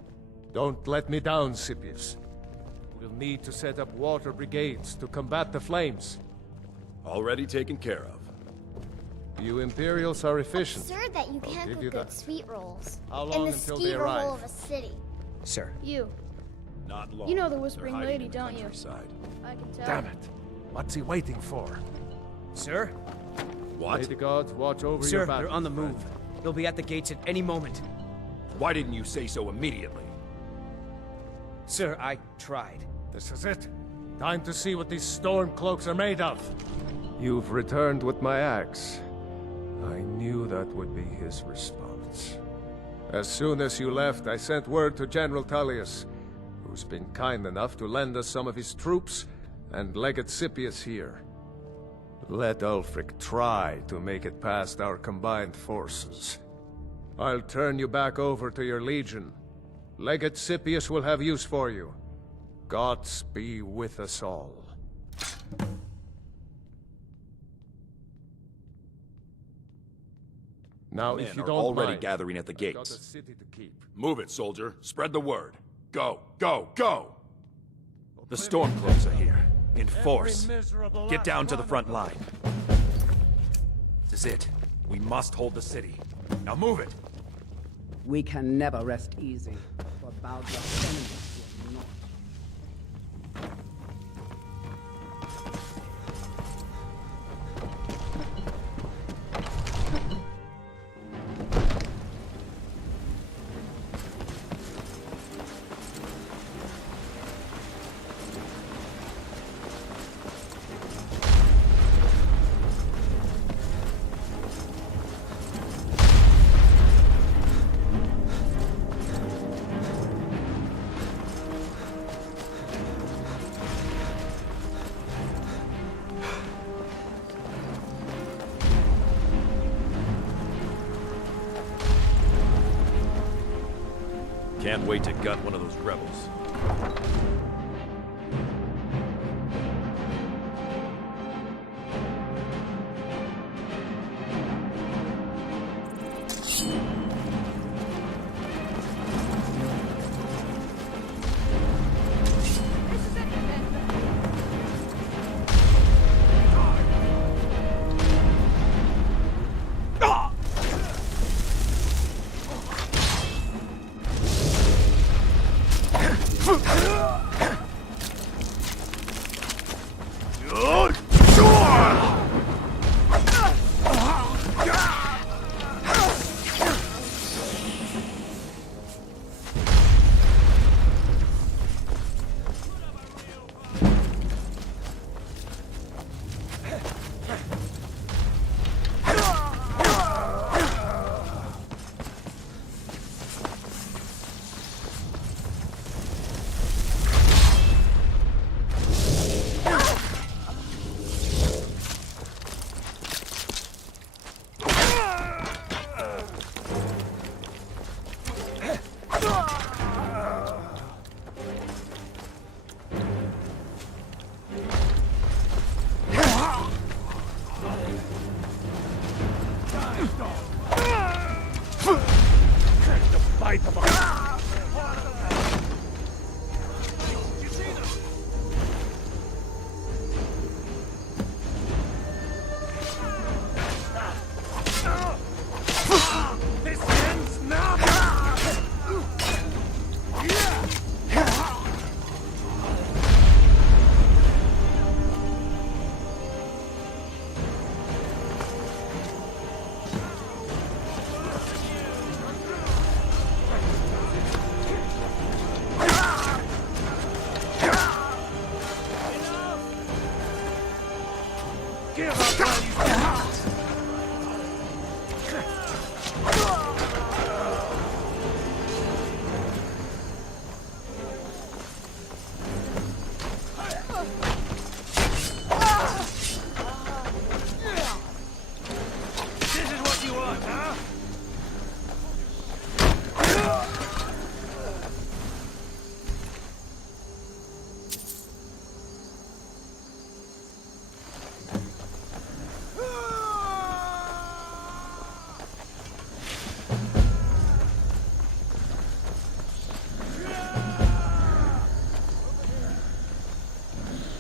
don't let me down, Scipius. We'll need to set up water brigades to combat the flames. Already taken care of. You Imperials are efficient. Absurd that you can't give cook you good that. sweet rolls. How in long the until skeever they arrive? hole of a city. Sir. You. Not long. You know the They're Whispering hiding Lady, in the don't you? countryside. I can tell. Damn it. What's he waiting for? Sir? What? May the gods watch over Sir, your back. they're on the move. They'll be at the gates at any moment. Why didn't you say so immediately? Sir, I tried. This is it. Time to see what these storm cloaks are made of. You've returned with my axe. I knew that would be his response. As soon as you left, I sent word to General Tullius, who's been kind enough to lend us some of his troops, and Legate Scipius here. Let Ulfric try to make it past our combined forces. I'll turn you back over to your legion. Legate Scipius will have use for you. Gods be with us all. Now, Men if you are don't already mind, gathering at the I've got gates. a city to keep. Move it, soldier. Spread the word. Go, go, go! The Stormcloaks are here. In force. Get down to the front line. This is it. We must hold the city. Now move it! We can never rest easy, for Balgruuf's enemies will not. Can't wait to gut one of those rebels.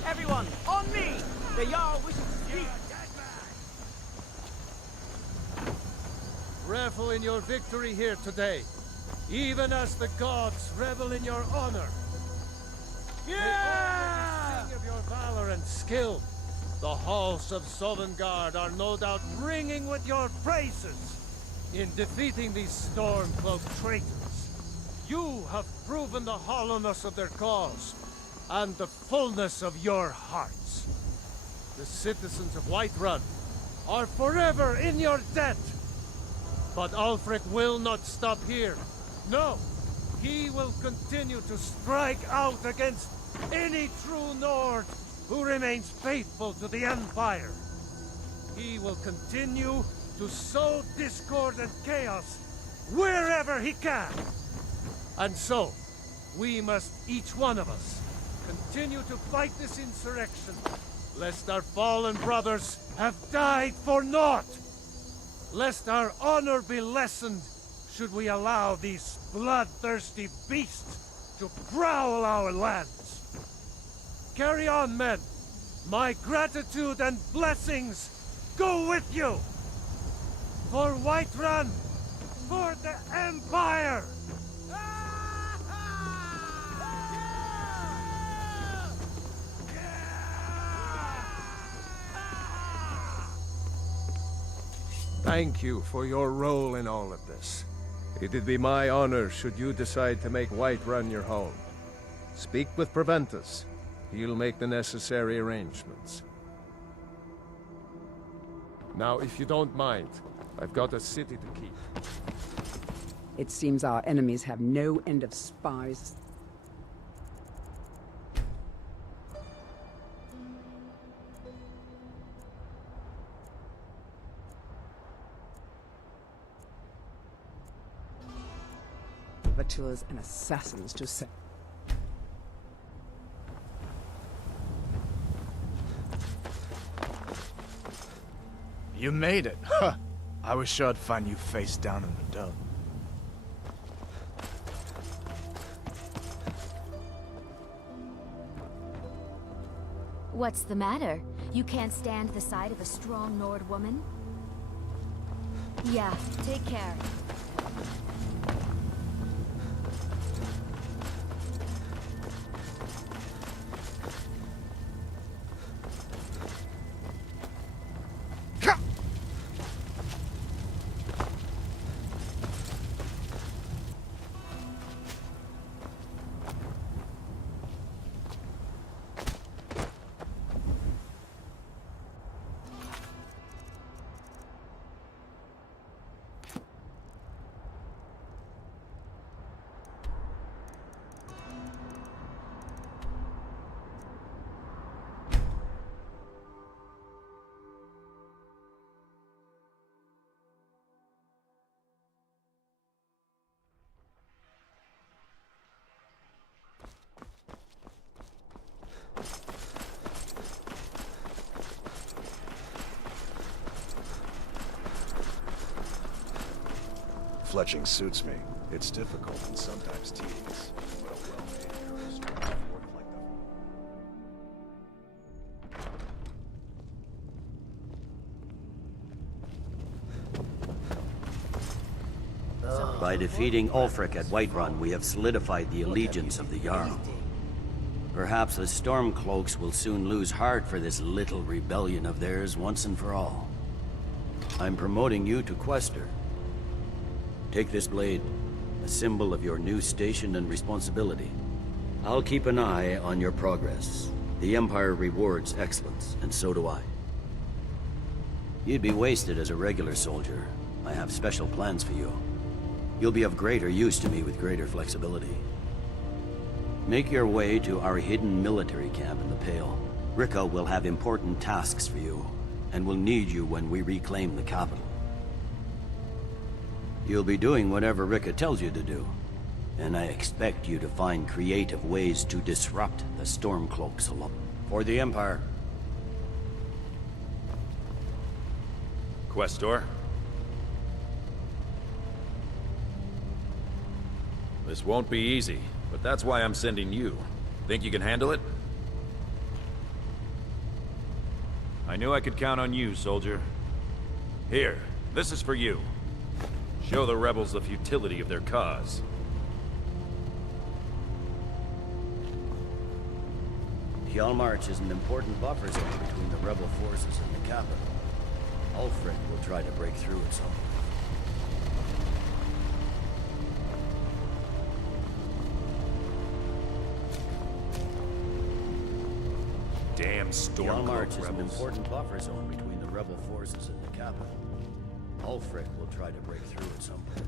Everyone, on me! The Jarl wishes to speak. Revel in your victory here today, even as the gods revel in your honor. Yeah! Sing of your valor and skill. The halls of Sovngarde are no doubt ringing with your praises. In defeating these storm-cloaked traitors, you have proven the hollowness of their cause and the fullness of your hearts. The citizens of Whiterun are forever in your debt. But Ulfric will not stop here. No, he will continue to strike out against any true Nord who remains faithful to the Empire. He will continue to sow discord and chaos wherever he can. And so, we must, each one of us, continue to fight this insurrection, lest our fallen brothers have died for naught. Lest our honor be lessened, should we allow these bloodthirsty beasts to prowl our lands. Carry on, men. My gratitude and blessings go with you. For Whiterun, for the Empire! Thank you for your role in all of this. It'd be my honor should you decide to make Whiterun your home. Speak with Preventus. He'll make the necessary arrangements. Now, if you don't mind, I've got a city to keep. It seems our enemies have no end of spies. saboteurs and assassins to say. You made it. Huh. I was sure I'd find you face down in the dirt. What's the matter? You can't stand the sight of a strong Nord woman? Yeah, take care. Fletching suits me. It's difficult and sometimes tedious, but a well-made girl's work like the... By defeating Ulfric at Whiterun, we have solidified the allegiance of the Jarl. Perhaps the Stormcloaks will soon lose heart for this little rebellion of theirs once and for all. I'm promoting you to Quester. Take this blade, a symbol of your new station and responsibility. I'll keep an eye on your progress. The Empire rewards excellence, and so do I. You'd be wasted as a regular soldier. I have special plans for you. You'll be of greater use to me with greater flexibility. Make your way to our hidden military camp in the Pale. Ricka will have important tasks for you, and will need you when we reclaim the capital. You'll be doing whatever Ricka tells you to do, and I expect you to find creative ways to disrupt the Stormcloaks alone. For the Empire. Questor? This won't be easy, but that's why I'm sending you. Think you can handle it? I knew I could count on you, soldier. Here, this is for you. Show the rebels the futility of their cause. Hjalmarch is an important buffer zone between the rebel forces and the capital. Ulfric will try to break through at some point. Damn Stormcloak rebels. Hjalmarch is an important buffer zone between the rebel forces and the capital. Ulfric will try to break through at some point.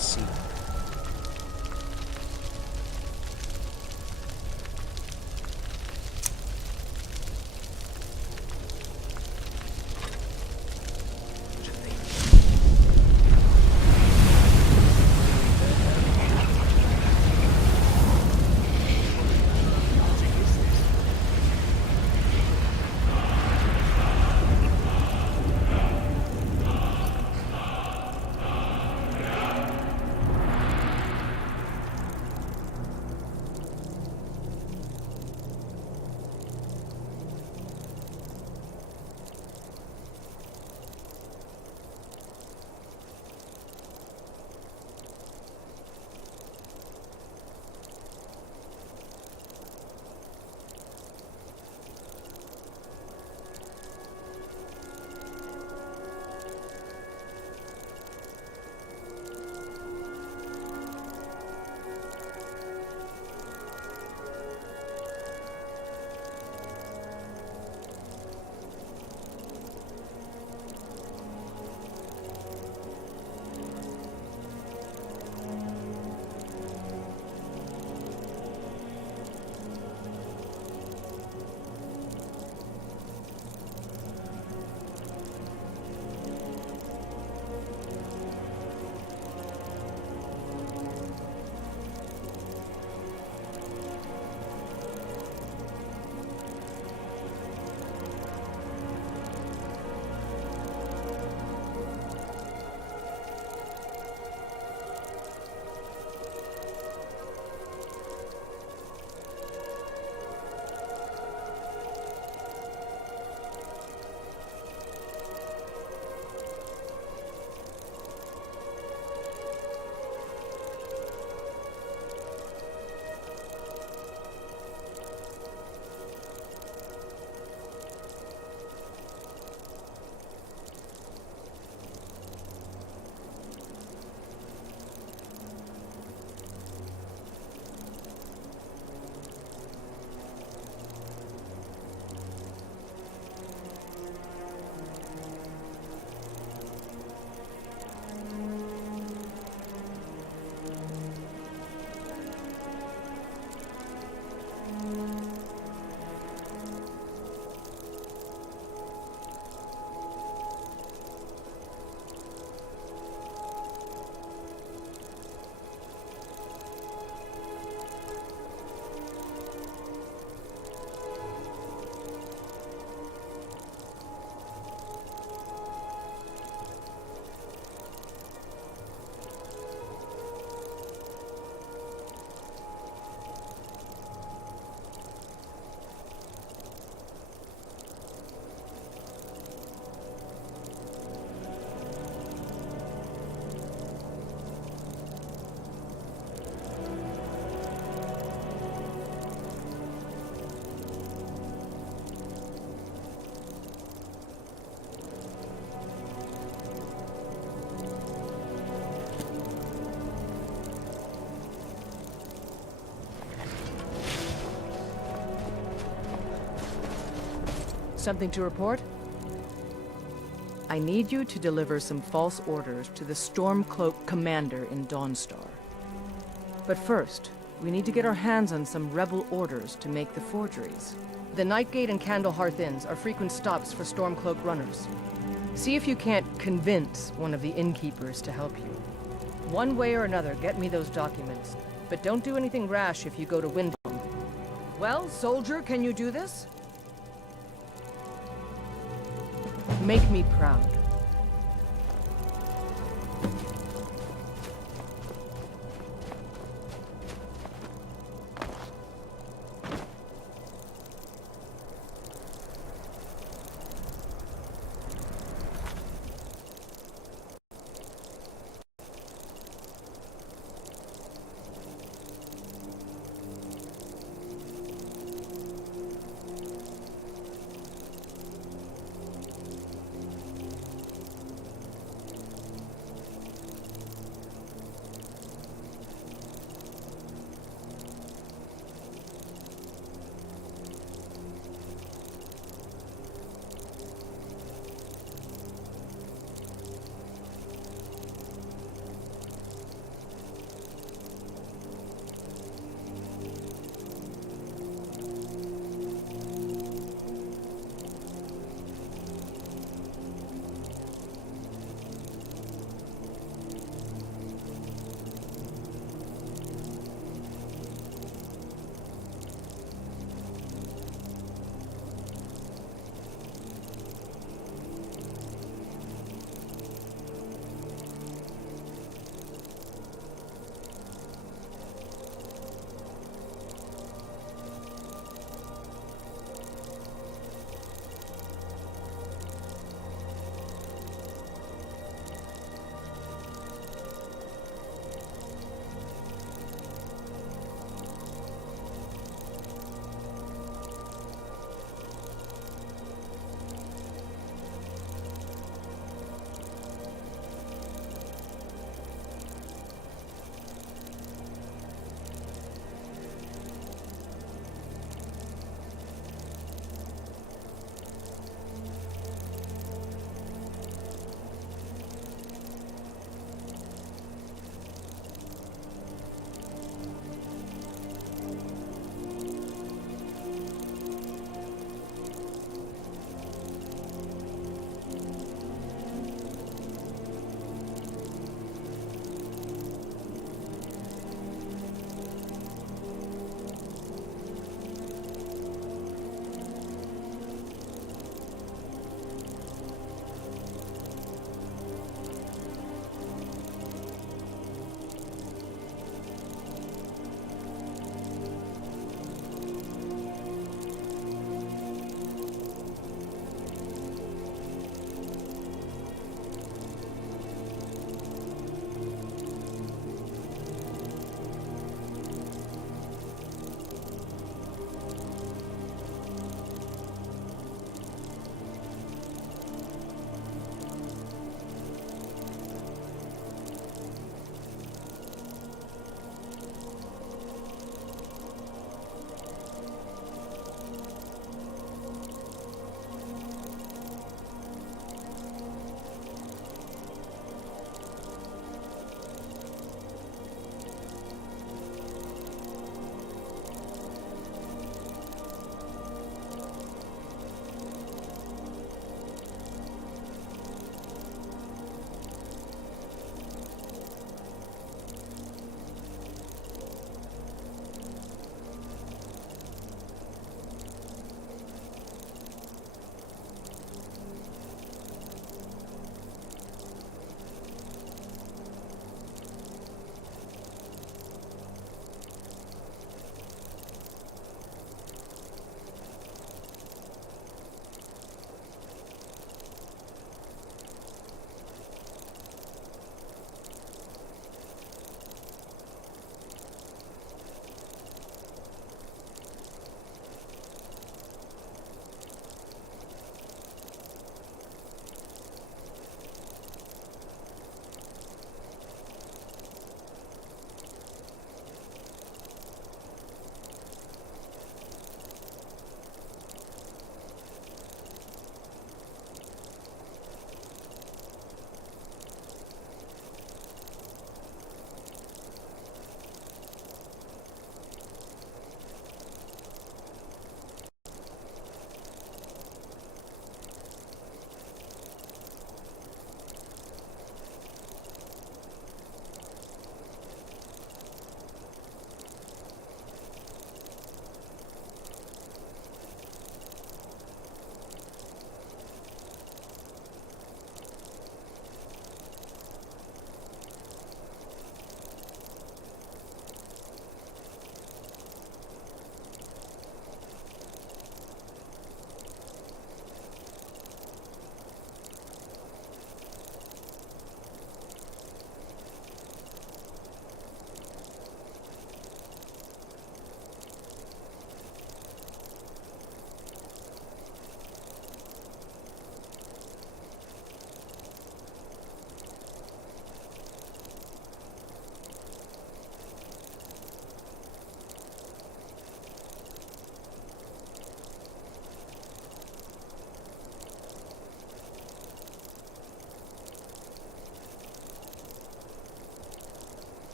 seen. Something to report? I need you to deliver some false orders to the Stormcloak commander in Dawnstar. But first, we need to get our hands on some rebel orders to make the forgeries. The Nightgate and Candlehearth Inns are frequent stops for Stormcloak runners. See if you can't convince one of the innkeepers to help you. One way or another, get me those documents. But don't do anything rash if you go to Windhelm. Well, soldier, can you do this? Make me proud.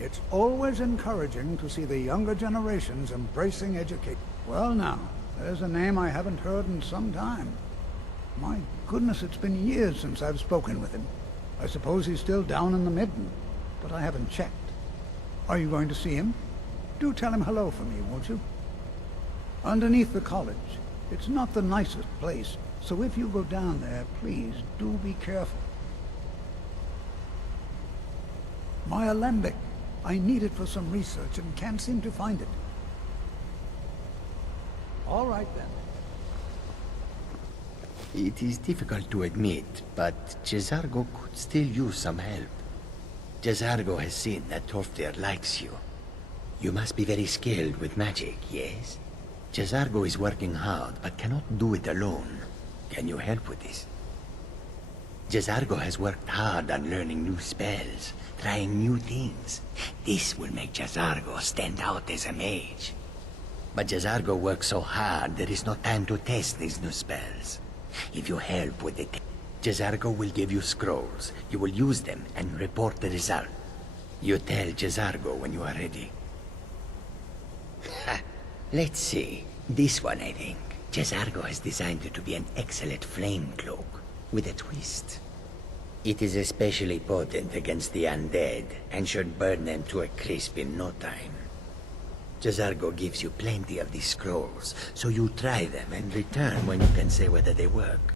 It's always encouraging to see the younger generations embracing education. Well now, there's a name I haven't heard in some time. My goodness, it's been years since I've spoken with him. I suppose he's still down in the Midden, but I haven't checked. Are you going to see him? Do tell him hello for me, won't you? Underneath the college. It's not the nicest place, so if you go down there, please do be careful. My alembic. I need it for some research and can't seem to find it. All right then. It is difficult to admit, but Jezargo could still use some help. Jezargo has seen that Toftir likes you. You must be very skilled with magic, yes? Jezargo is working hard, but cannot do it alone. Can you help with this? Jezargo has worked hard on learning new spells, trying new things. This will make Jezargo stand out as a mage. But Jezargo works so hard, there is no time to test these new spells. If you help with it, Jezargo will give you scrolls. You will use them and report the result. You tell Jezargo when you are ready. Let's see. This one, I think. Jezargo has designed it to be an excellent flame cloak, with a twist. It is especially potent against the undead, and should burn them to a crisp in no time. Jezargo gives you plenty of these scrolls, so you try them and return when you can say whether they work.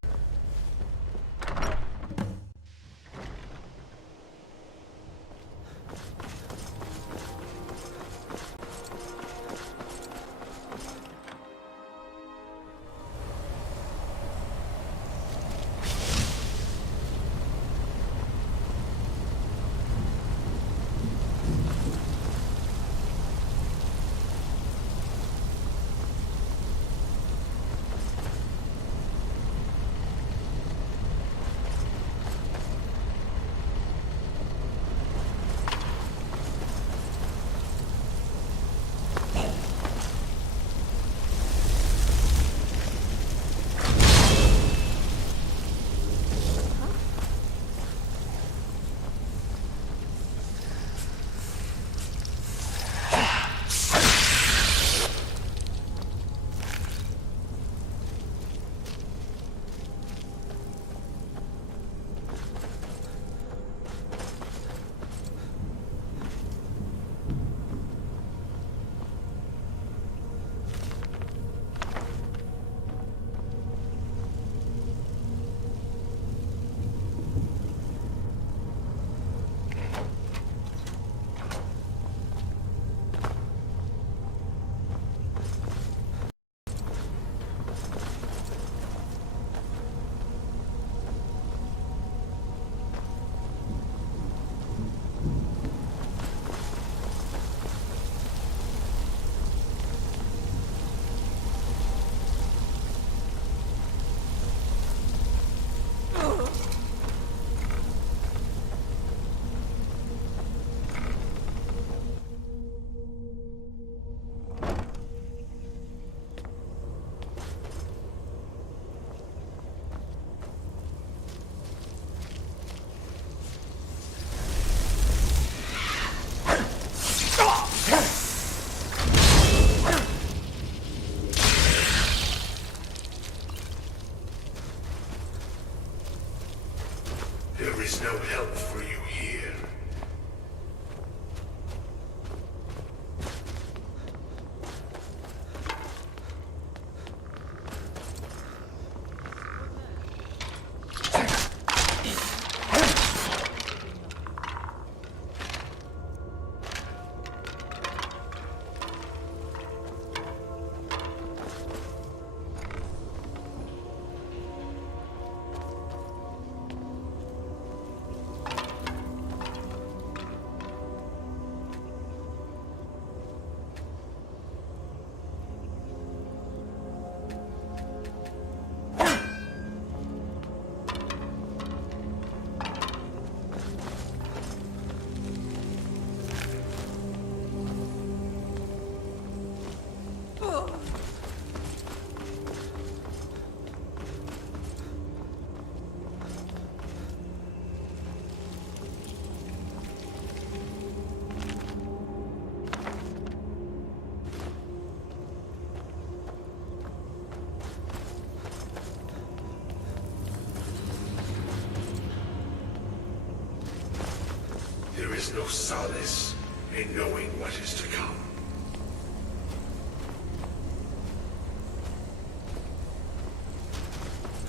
is no solace in knowing what is to come.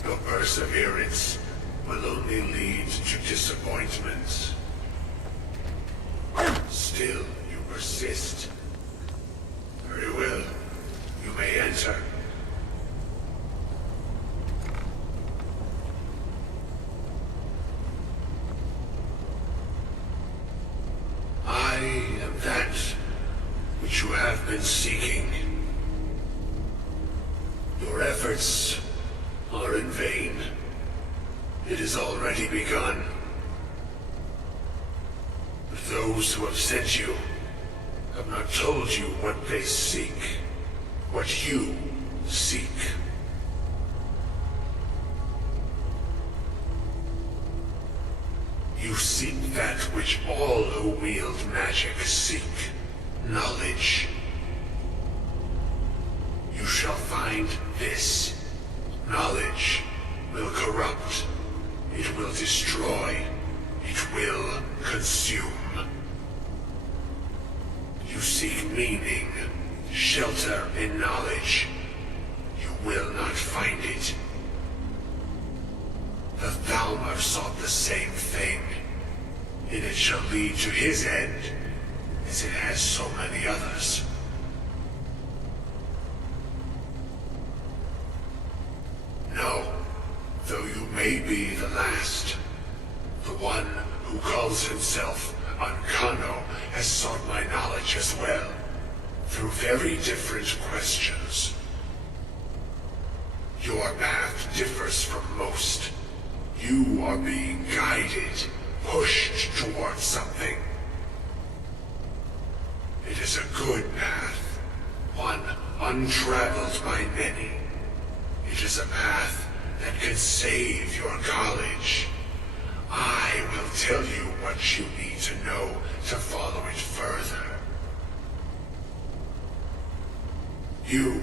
Your perseverance will only lead to disappointments. Still, you persist. Very well. You may enter. I am that which you have been seeking. Your efforts are in vain. It has already begun. But those who have sent you have not told you what they seek, what you seek. You seek that which all who wield magic seek, knowledge. You shall find this. Knowledge will corrupt. It will destroy. It will consume. You seek meaning, shelter in knowledge. You will not find it. The Thalmor sought the same thing, and it shall lead to his end, as it has so many others. No, though you may be the last, the one who calls himself Ancano has sought my knowledge as well, through very different questions. Your path differs from most. You are being guided, pushed towards something. It is a good path, one untraveled by many. It is a path that can save your college. I will tell you what you need to know to follow it further. You,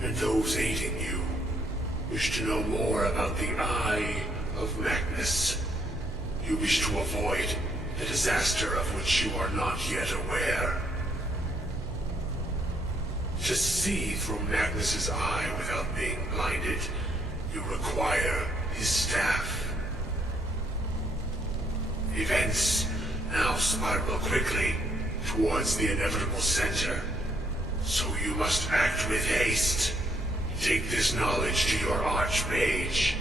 and those aiding you, wish to know more about the Eye of Magnus. You wish to avoid the disaster of which you are not yet aware. To see through Magnus's eye without being blinded, you require his staff. Events now spiral quickly towards the inevitable center, so you must act with haste. Take this knowledge to your Archmage.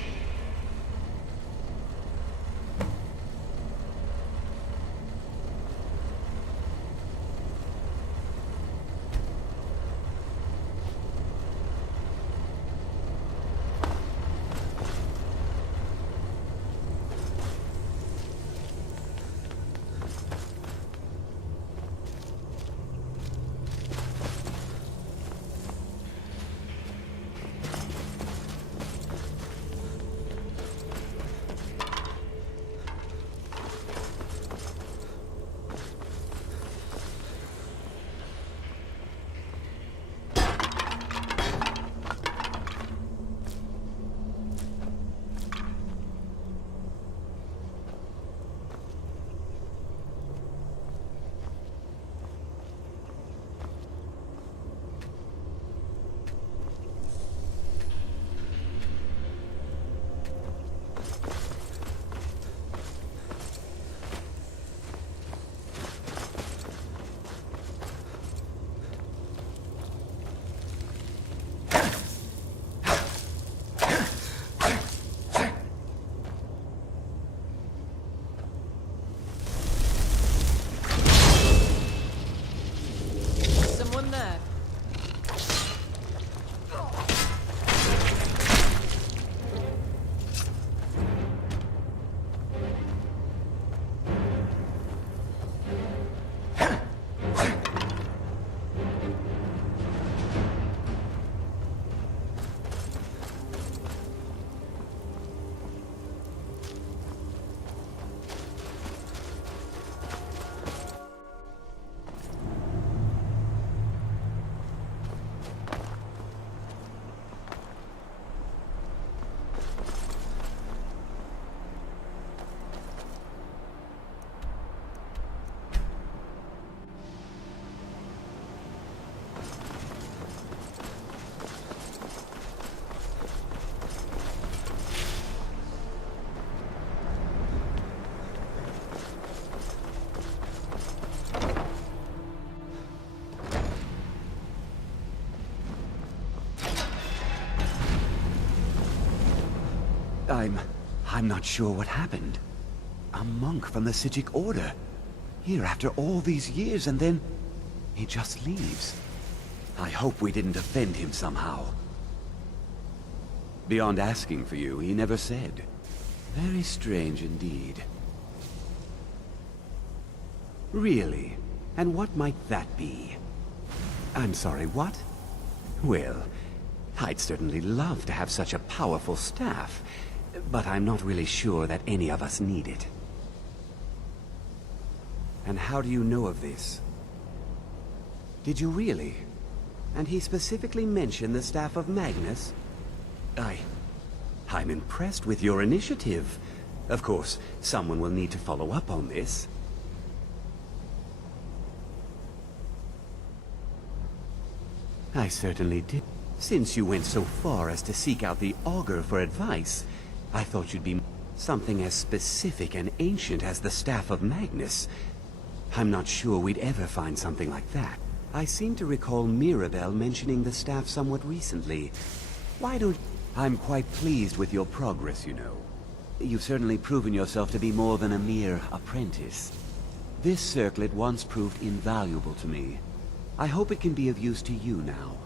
I'm not sure what happened. A monk from the Sijic Order. Here after all these years, and then he just leaves. I hope we didn't offend him somehow. Beyond asking for you, he never said. Very strange indeed. Really? And what might that be? I'm sorry, what? Well, I'd certainly love to have such a powerful staff, but I'm not really sure that any of us need it. And how do you know of this? Did you really? And he specifically mentioned the staff of Magnus? I'm impressed with your initiative. Of course, someone will need to follow up on this. I certainly did. Since you went so far as to seek out the Augur for advice, I thought you'd be something as specific and ancient as the staff of Magnus. I'm not sure we'd ever find something like that. I seem to recall Mirabelle mentioning the staff somewhat recently. Why don't... I'm quite pleased with your progress, you know. You've certainly proven yourself to be more than a mere apprentice. This circlet once proved invaluable to me. I hope it can be of use to you now.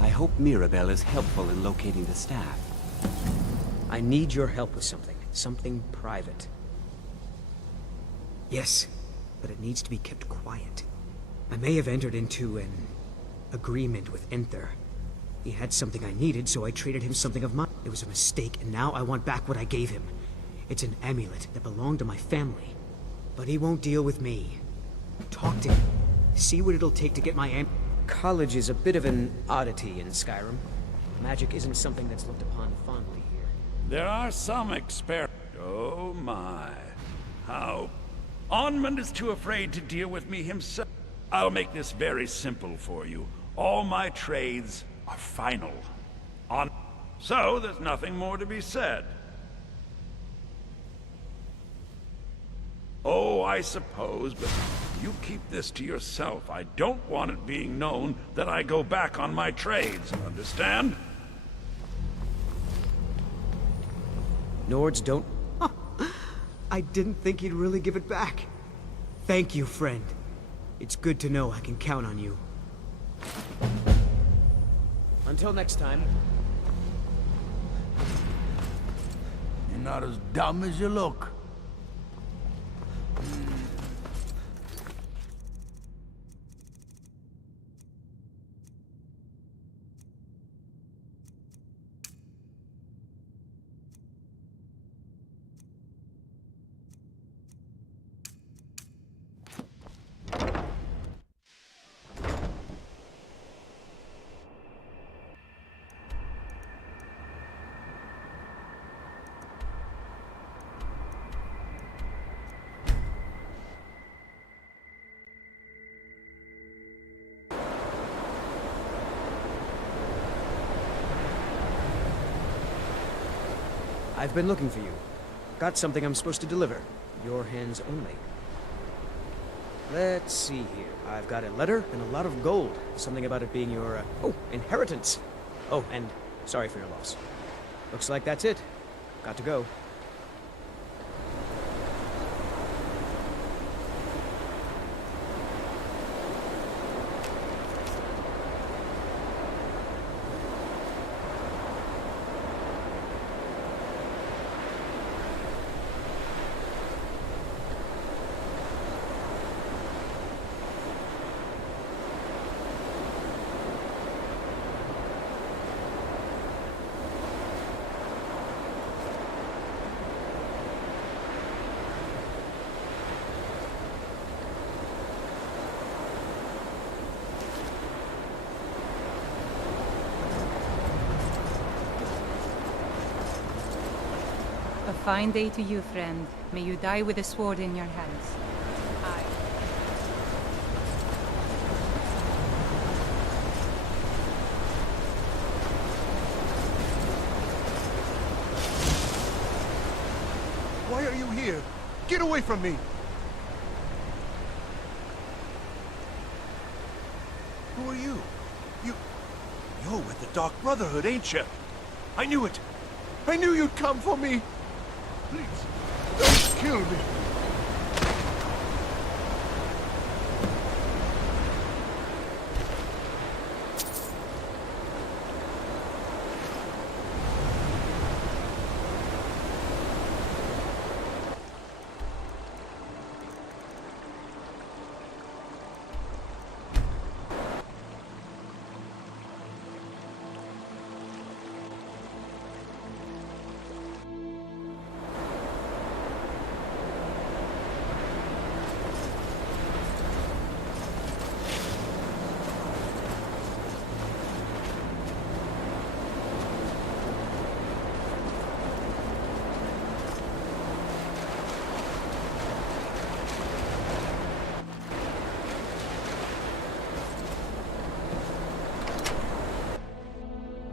I hope Mirabelle is helpful in locating the staff. I need your help with something. Something private. Yes, but it needs to be kept quiet. I may have entered into an agreement with Enther. He had something I needed, so I traded him something of mine. It was a mistake, and now I want back what I gave him. It's an amulet that belonged to my family. But he won't deal with me. Talk to him. See what it'll take to get my College is a bit of an oddity in Skyrim. Magic isn't something that's looked upon fondly here. There are some Oh my. How... Onmund is too afraid to deal with me himself. I'll make this very simple for you. All my trades are final. So there's nothing more to be said. Oh, I suppose, but you keep this to yourself. I don't want it being known that I go back on my trades, understand? Nords don't... I didn't think he'd really give it back. Thank you, friend. It's good to know I can count on you. Until next time. You're not as dumb as you look. I've been looking for you. Got something I'm supposed to deliver. Your hands only. Let's see here. I've got a letter and a lot of gold. Something about it being your, inheritance. Oh, and sorry for your loss. Looks like that's it. Got to go. A fine day to you, friend. May you die with a sword in your hands. Why are you here? Get away from me! Who are you? You're still with the Dark Brotherhood, ain't you? I knew it! I knew you'd come for me! Please, don't kill me!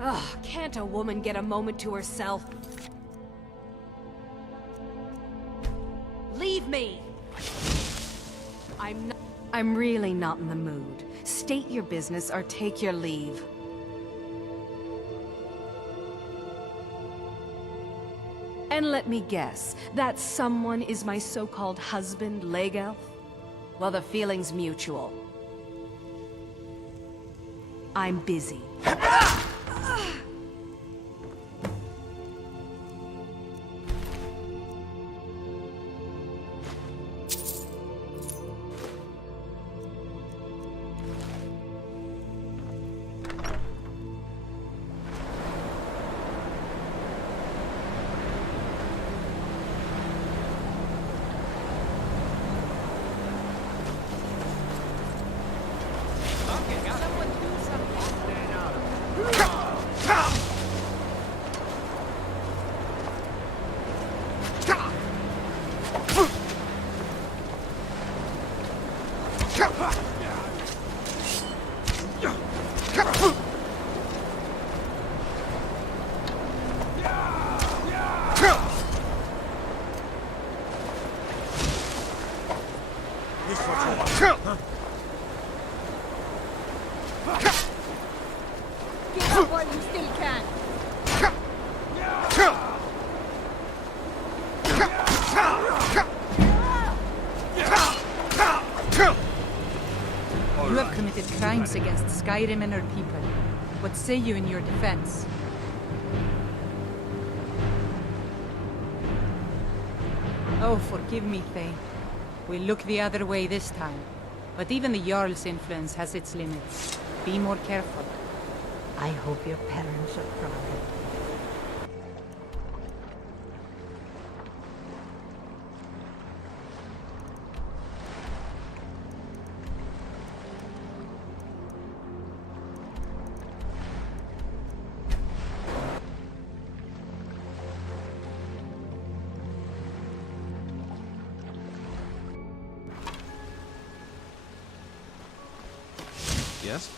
Ugh, can't a woman get a moment to herself? Leave me! I'm really not in the mood. State your business or take your leave. And let me guess, that someone is my so-called husband, Leg Elf? Well, the feeling's mutual. I'm busy. Get up while you still can. You have committed crimes against Skyrim and her people. What say you in your defense? Oh, forgive me, Thane. We'll look the other way this time. But even the Jarl's influence has its limits. Be more careful. I hope your parents are proud. Yes?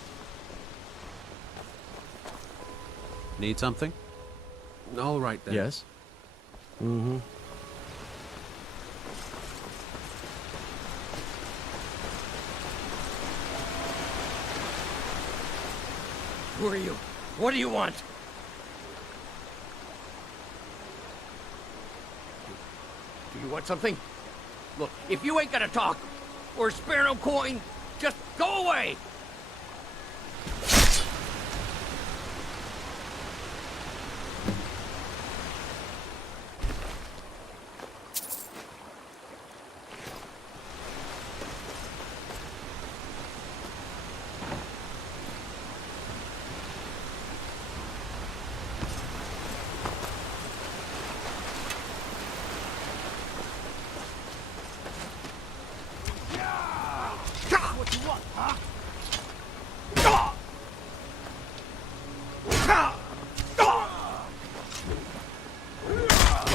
Need something? All right then. Yes? Mm-hmm. Who are you? What do you want? Do you want something? Look, if you ain't gonna talk, or spare no coin, just go away! What you want, huh?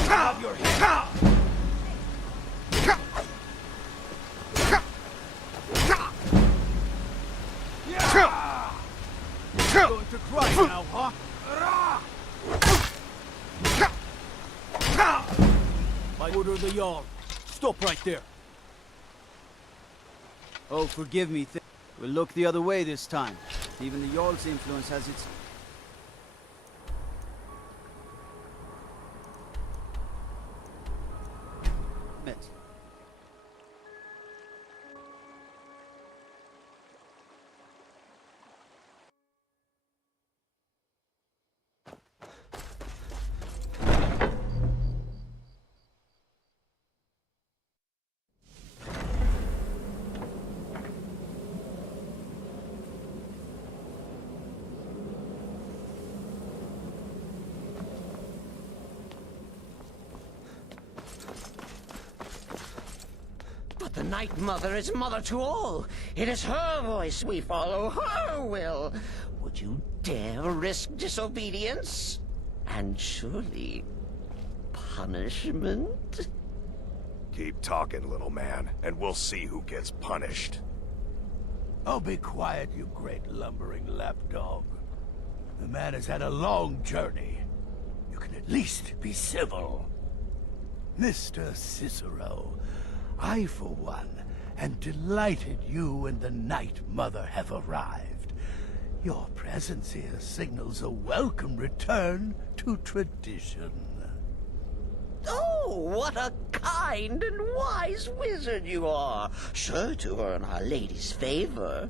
Above your head. You're going to cry now, huh? By order of the Jarl. Stop right there. Oh, forgive me. We'll look the other way this time. Even the Jarl's influence has its... it. But the Night Mother is mother to all. It is her voice we follow, her will. Would you dare risk disobedience? And surely punishment? Keep talking, little man, and we'll see who gets punished. Oh, be quiet, you great lumbering lapdog. The man has had a long journey. You can at least be civil. Mr. Cicero, I, for one, am delighted you and the Night Mother have arrived. Your presence here signals a welcome return to tradition. Oh, what a kind and wise wizard you are! Sure to earn Our Lady's favor.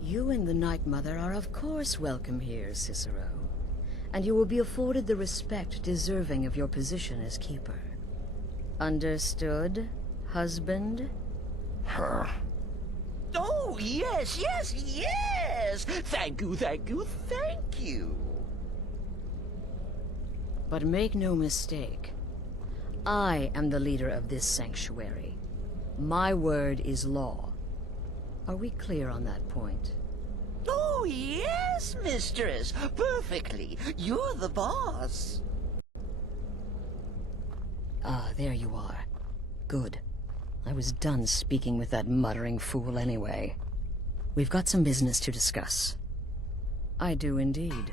You and the Night Mother are of course welcome here, Cicero. And you will be afforded the respect deserving of your position as keeper. Understood, husband? Her. Oh, yes, yes, yes! Thank you, thank you, thank you! But make no mistake. I am the leader of this sanctuary. My word is law. Are we clear on that point? Oh, yes, mistress. Perfectly. You're the boss. Ah, there you are. Good. I was done speaking with that muttering fool anyway. We've got some business to discuss. I do indeed.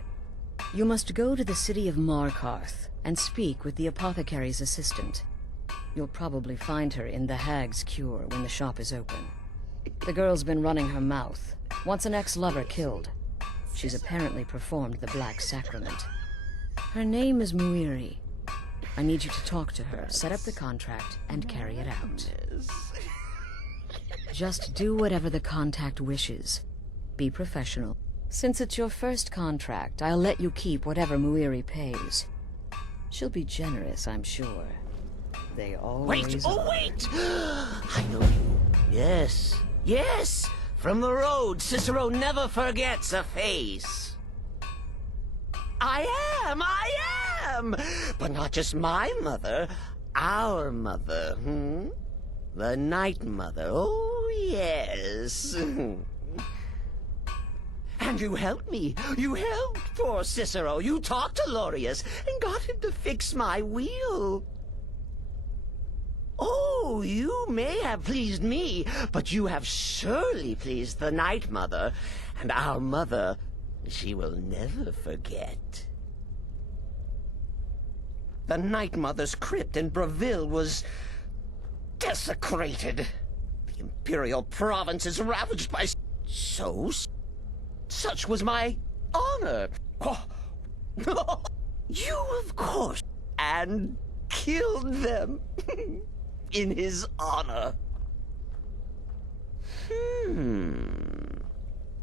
You must go to the city of Markarth and speak with the apothecary's assistant. You'll probably find her in the Hag's Cure when the shop is open. The girl's been running her mouth. Wants an ex-lover killed. She's apparently performed the Black Sacrament. Her name is Muiri. I need you to talk to her, set up the contract, and carry it out. Just do whatever the contact wishes. Be professional. Since it's your first contract, I'll let you keep whatever Muiri pays. She'll be generous, I'm sure. They always Wait! are. Oh, wait! I know you. Yes. Yes! From the road, Cicero never forgets a face. I am! But not just my mother. Our mother, The Night Mother. Oh, yes. And you helped me. You helped poor Cicero. You talked to Lorius and got him to fix my wheel. Oh, you may have pleased me, but you have surely pleased the Night Mother. And our mother, she will never forget. The Night Mother's crypt in Breville was desecrated. The Imperial province is ravaged by... Such was my honor. Oh. You, of course, and killed them in his honor.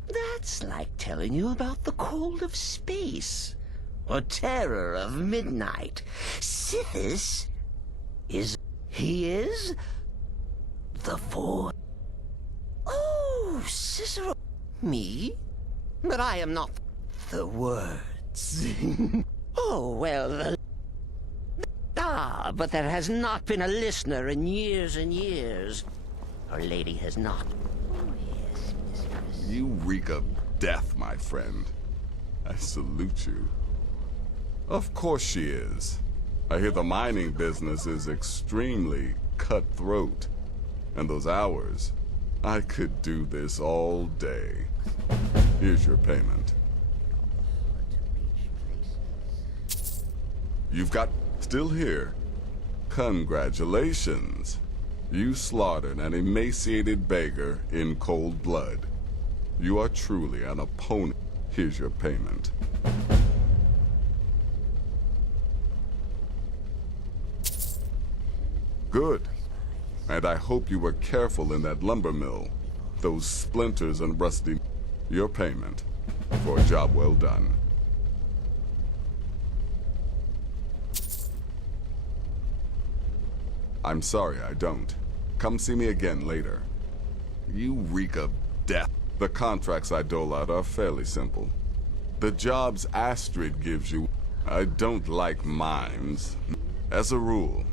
That's like telling you about the cold of space, or terror of midnight. Sithis is... he is... the Force. Oh, Cicero... Me? But I am not the words. Oh, well, but there has not been a listener in years and years. Our Lady has not. Oh, yes, mistress. You reek of death, my friend. I salute you. Of course she is. I hear the mining business is extremely cutthroat. And those hours, I could do this all day. Here's your payment. You've got... still here. Congratulations. You slaughtered an emaciated beggar in cold blood. You are truly an opponent. Here's your payment. Good. And I hope you were careful in that lumber mill. Those splinters and rusty... Your payment for a job well done. I'm sorry I don't. Come see me again later. You reek of death. The contracts I dole out are fairly simple. The jobs Astrid gives you, I don't like mimes. As a rule,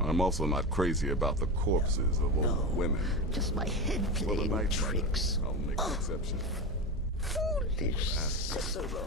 I'm also not crazy about the corpses of old women. Just my head For the playing night tricks. I'll make an exception. Foolish Cicero.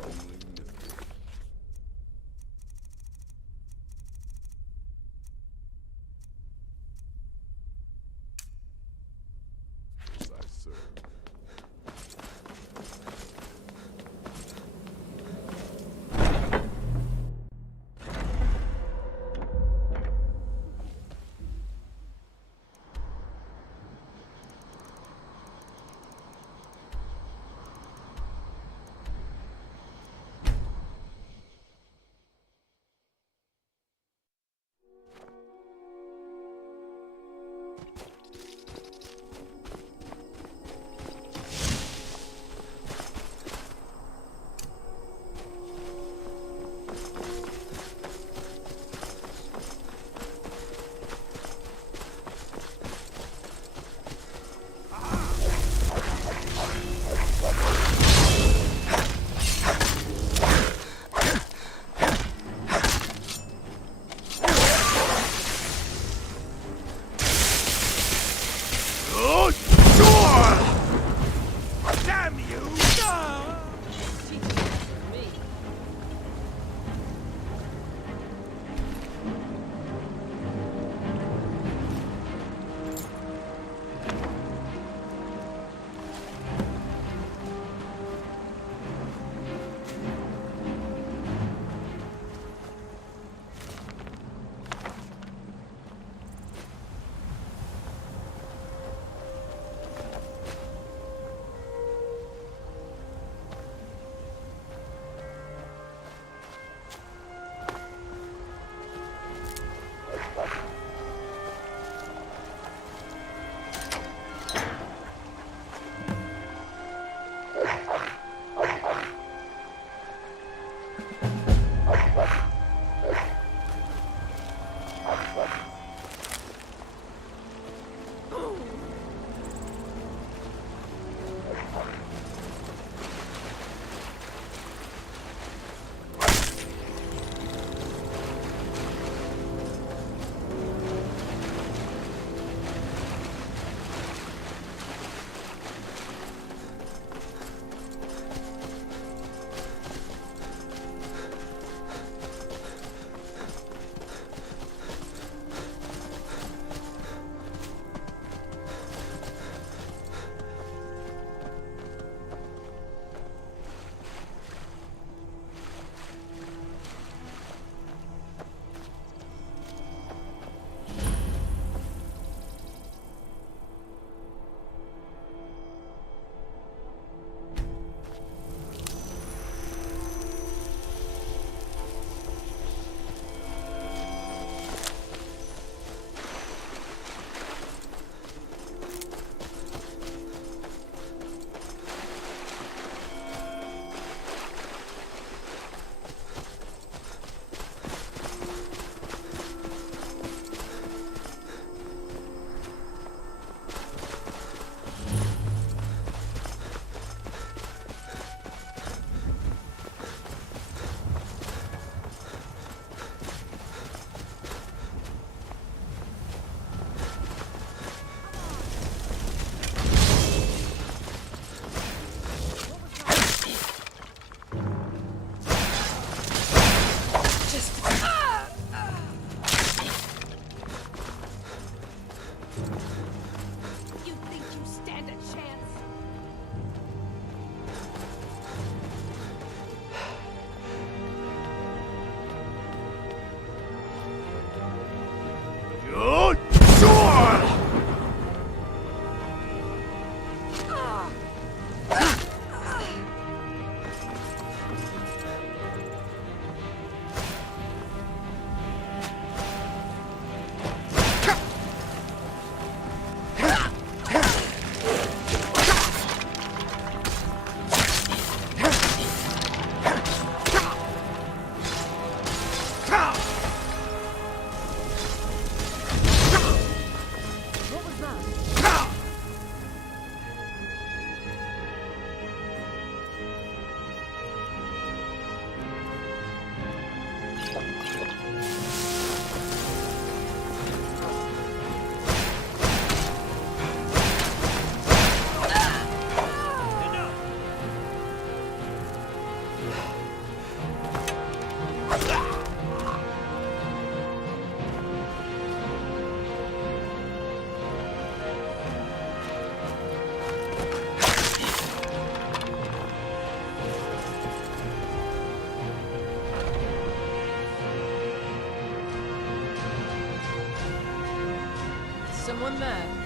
someone there.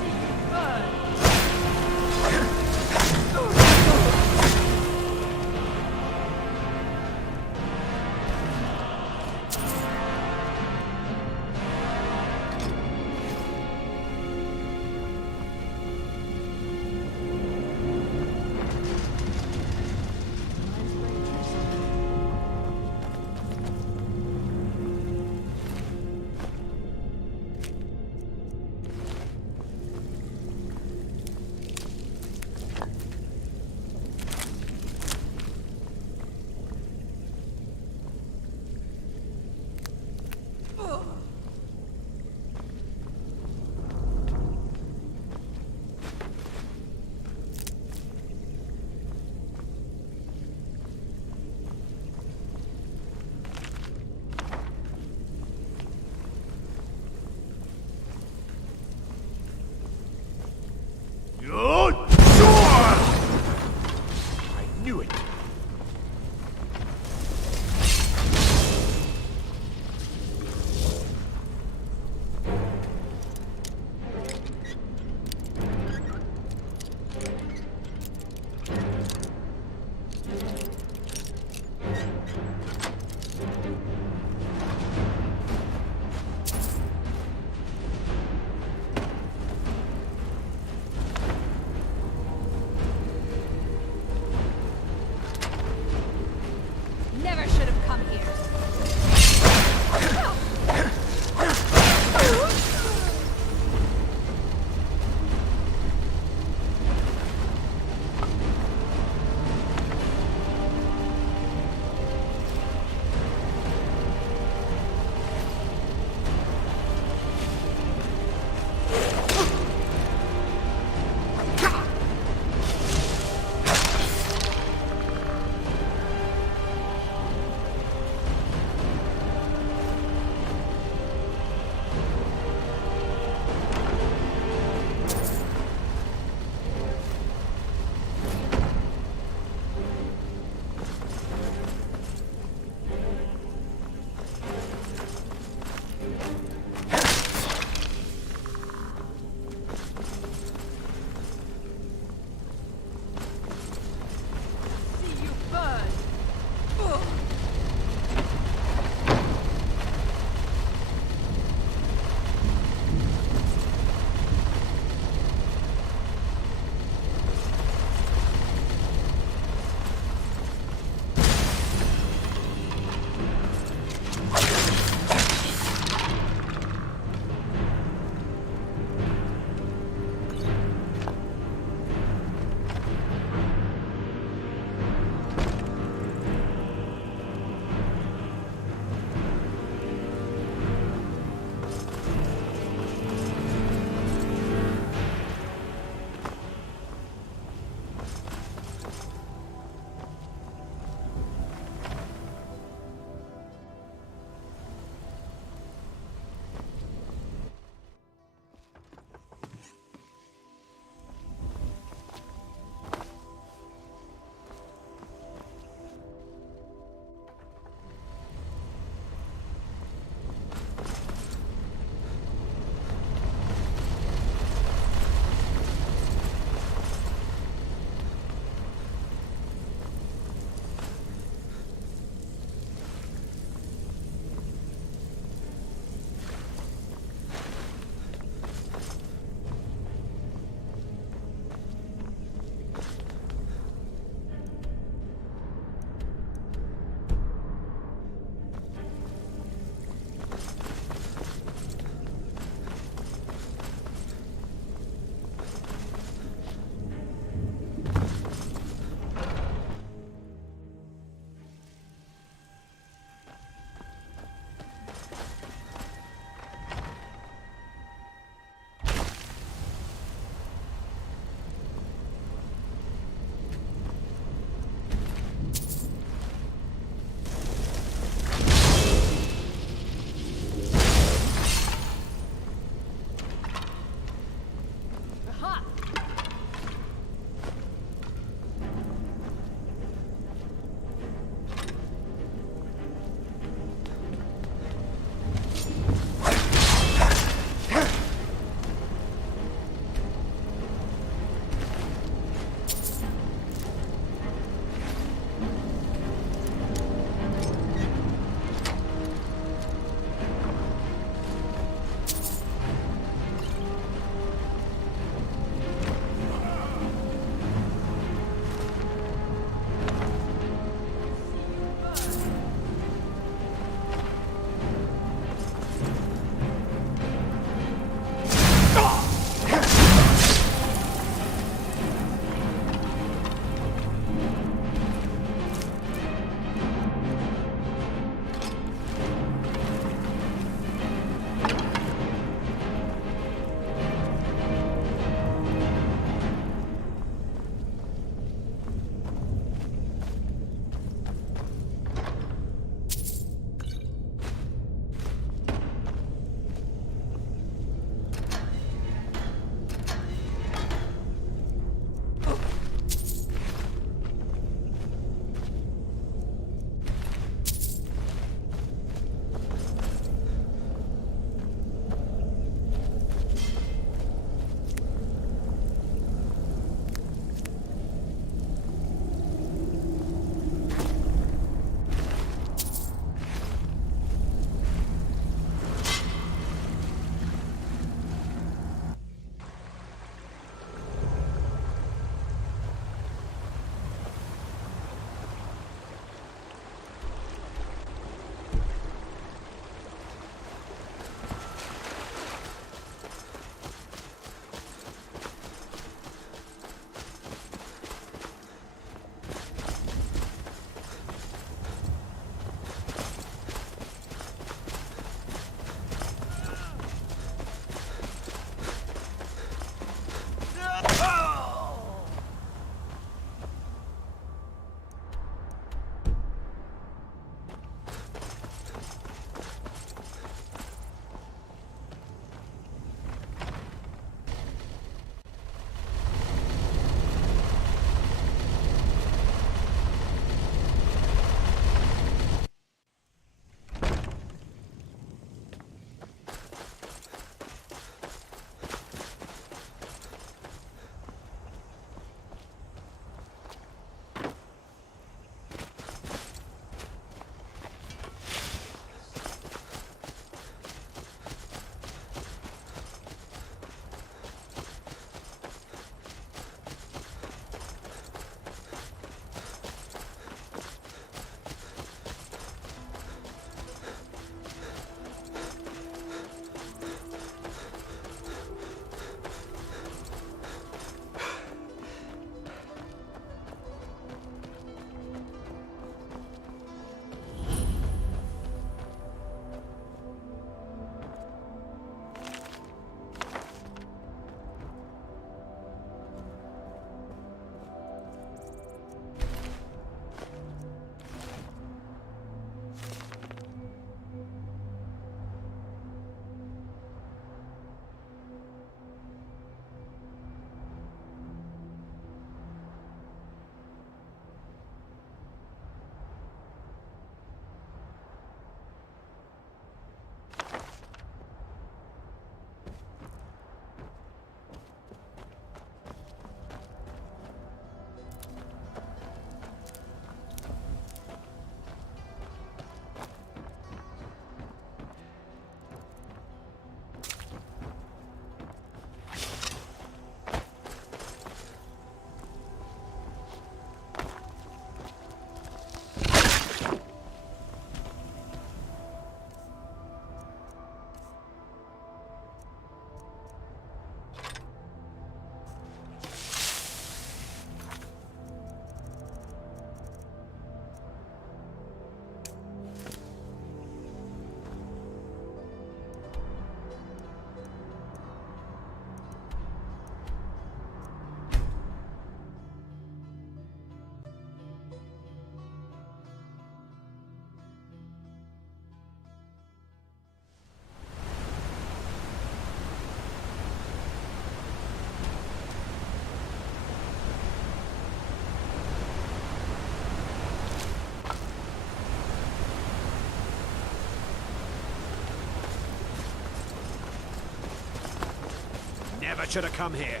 never should have come here.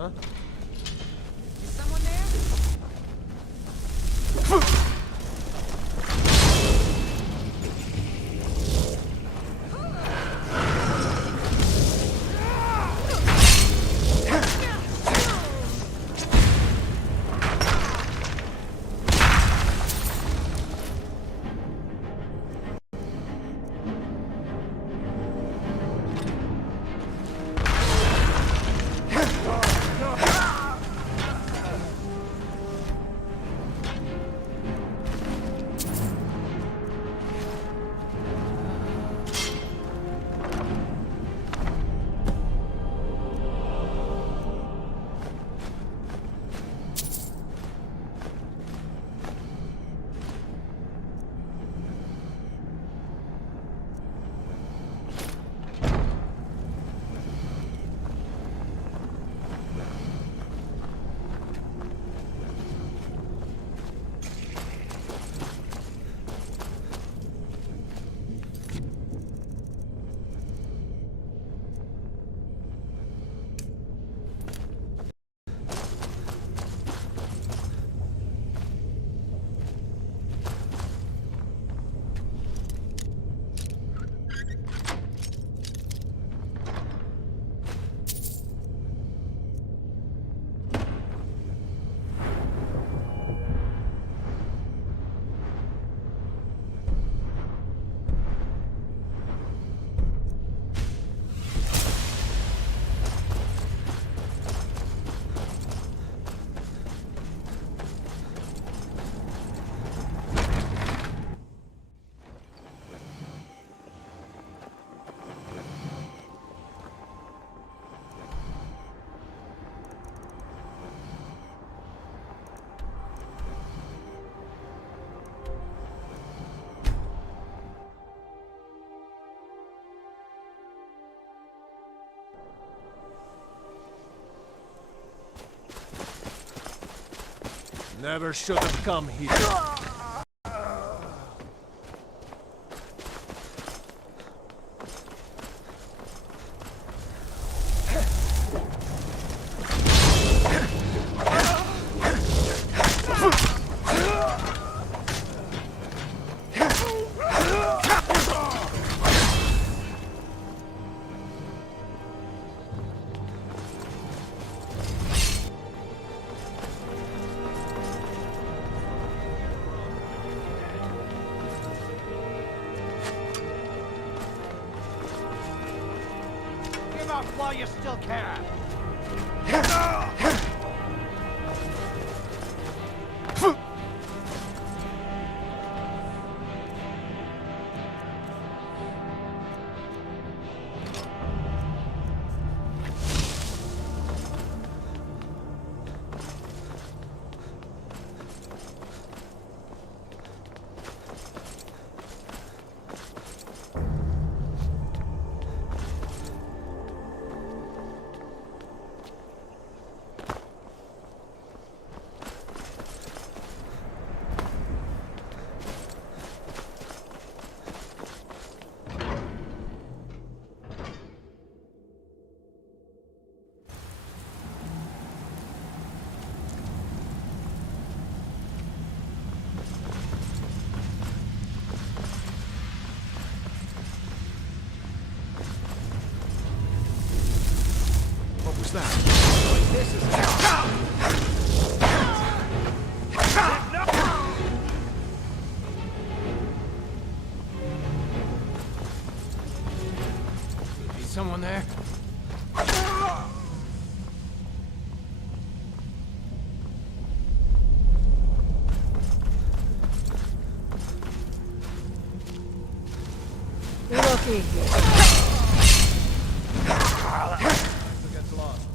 Huh? Is someone there? Never should have come here. While you still can. What was that? This is Is someone there? Looky here. Gets lost.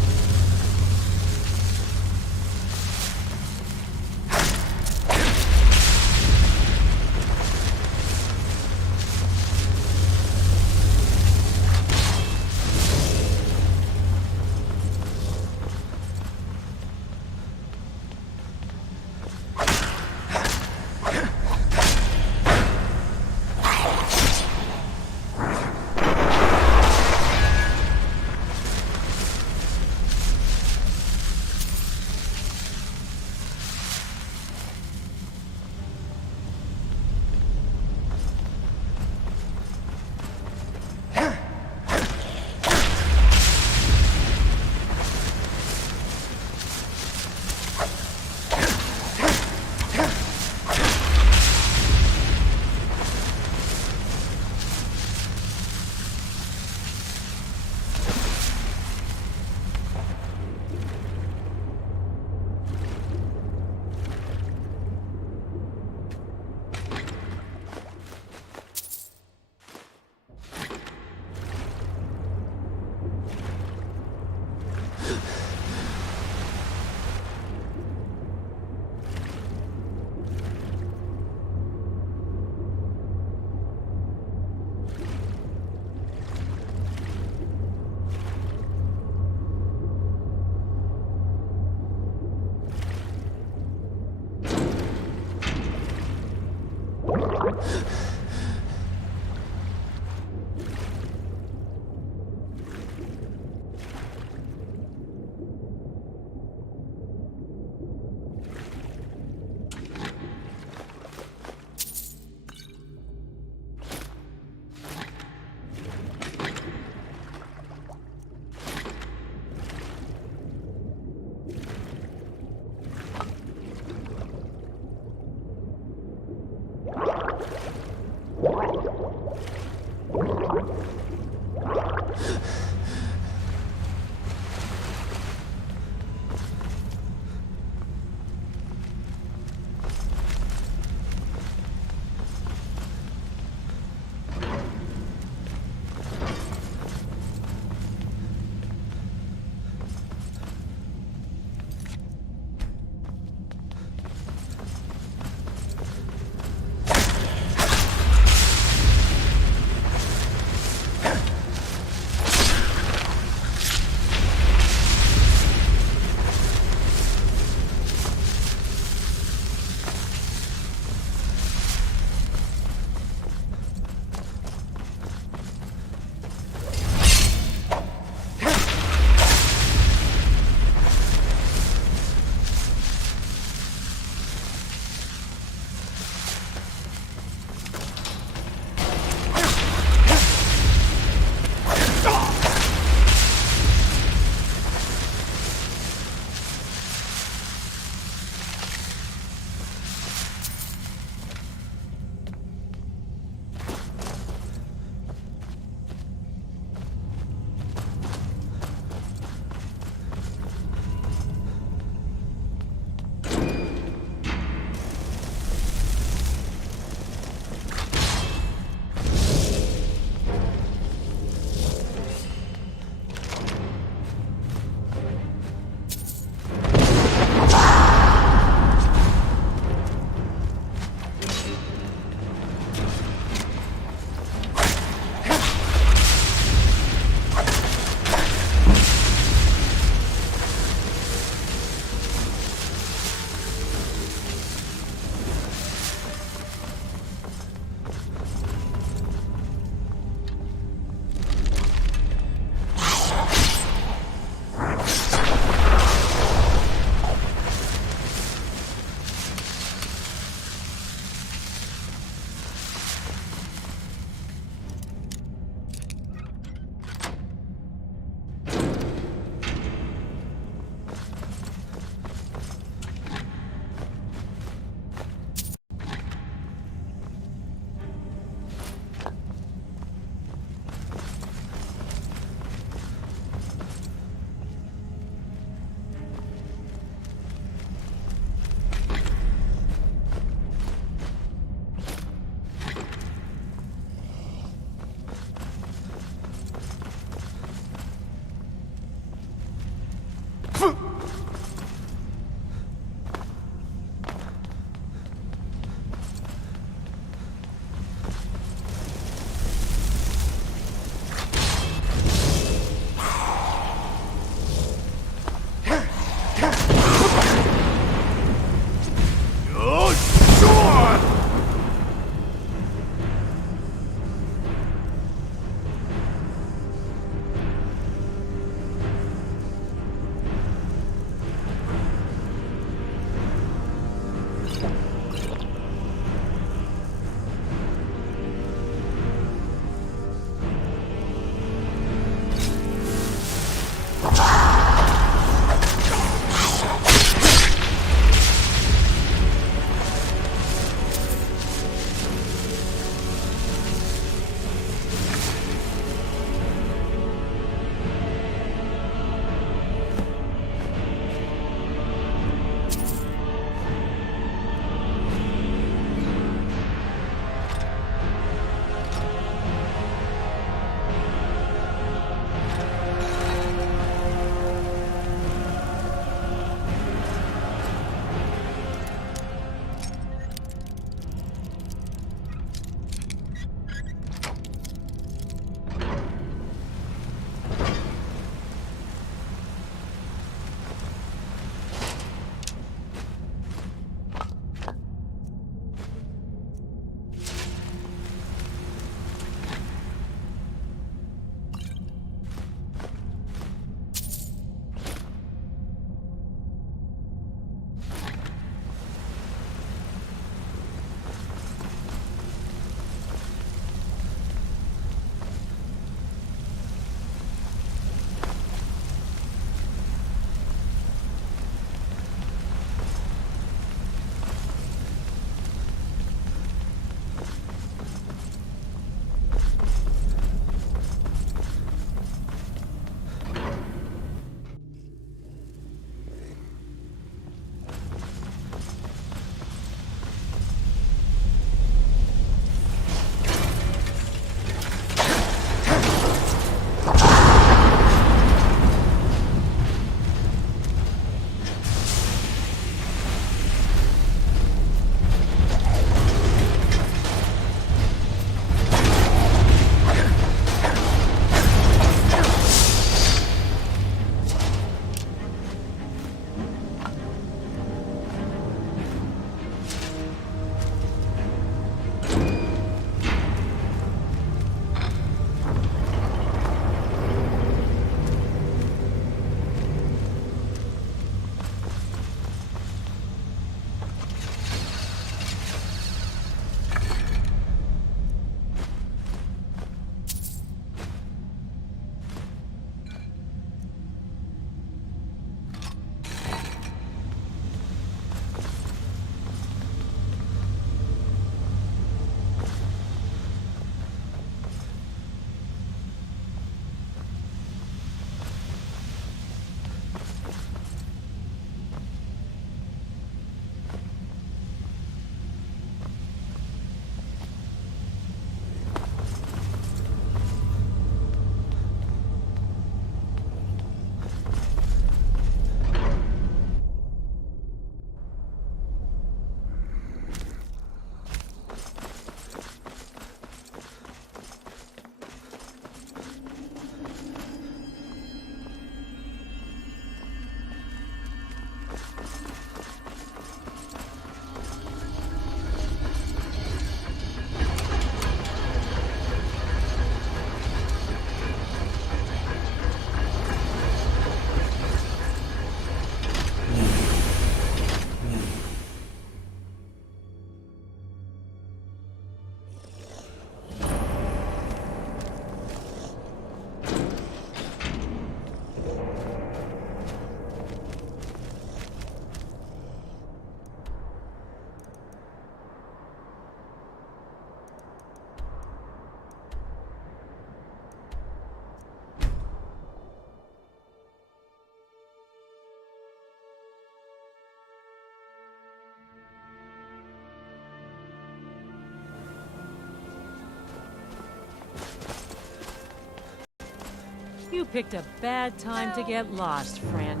You picked a bad time to get lost, friend.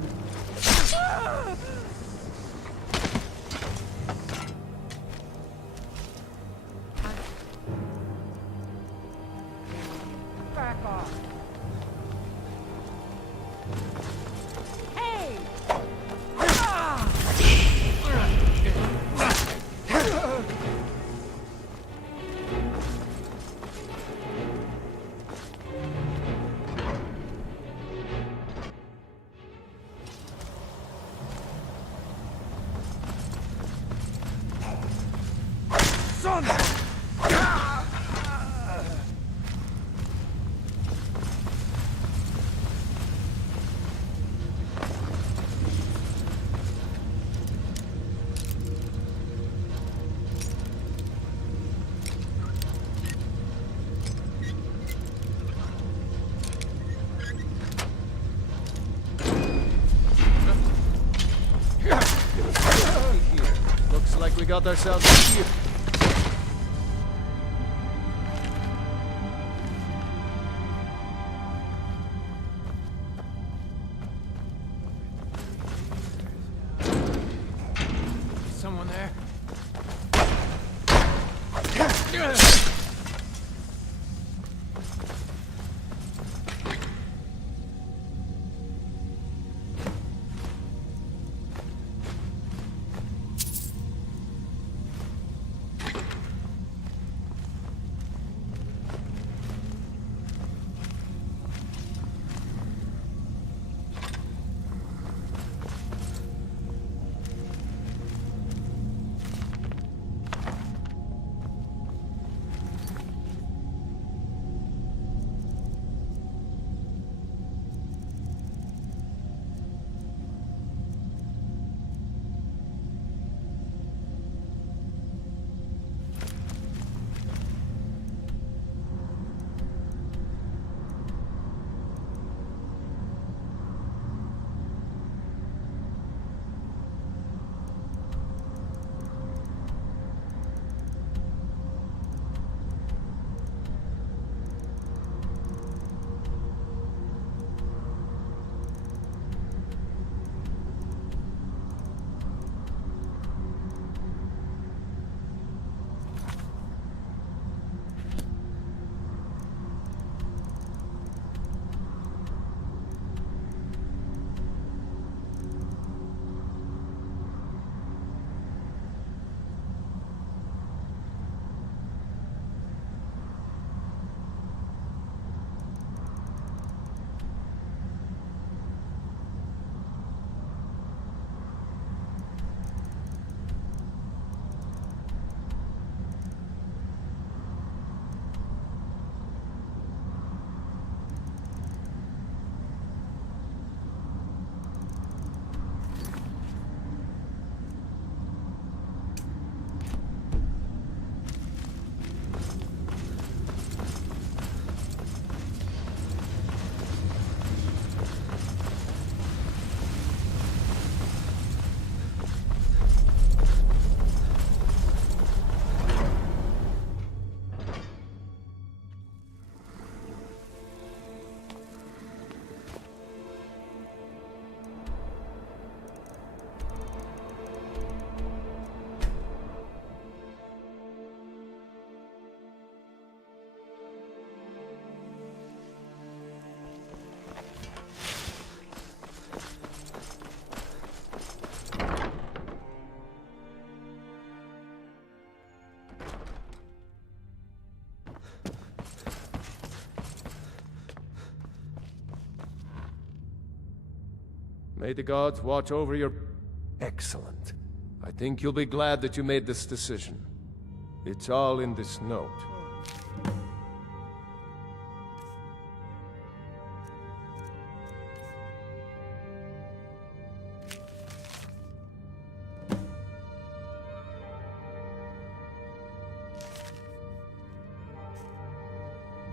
Back off. Hey! Son! Looks like we got ourselves a few. Someone there? May the gods watch over your... Excellent. I think you'll be glad that you made this decision. It's all in this note.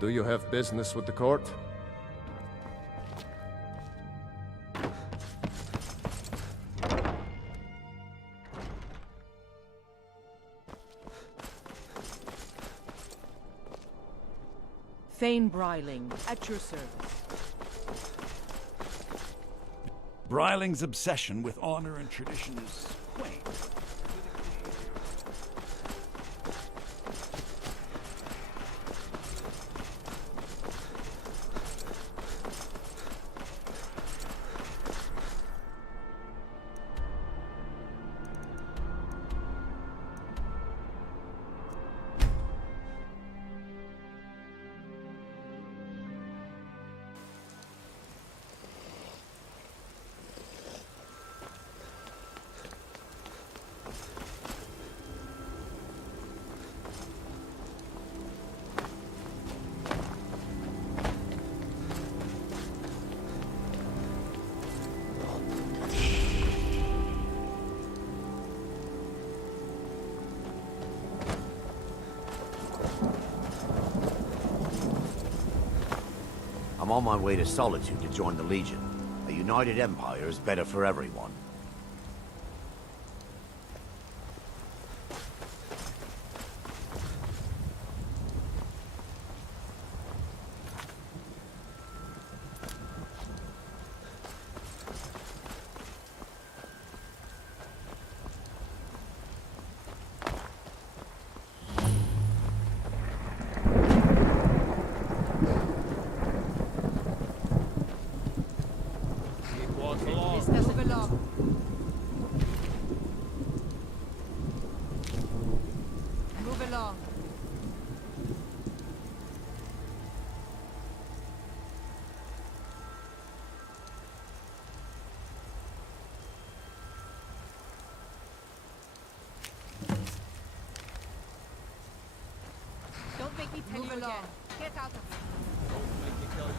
Do you have business with the court? Thane Bryling, at your service. Bryling's obsession with honor and tradition is quaint. I'm on my way to Solitude to join the Legion. A united empire is better for everyone. Move along. Move along. Don't make me tell you again. Get out of here. Don't make me tell you again.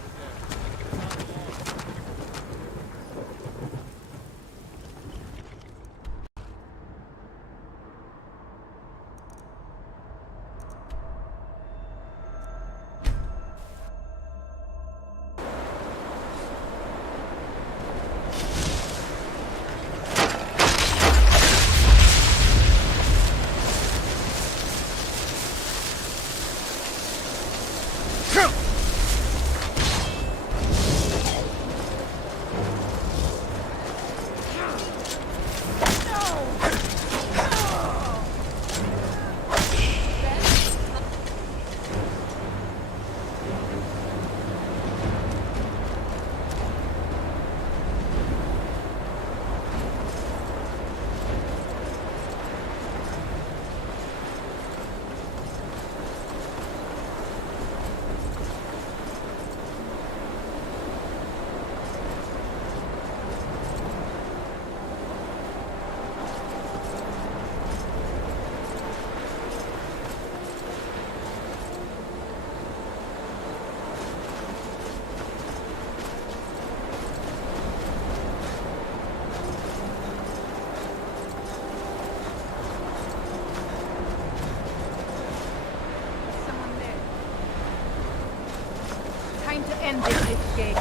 Time to end this escape.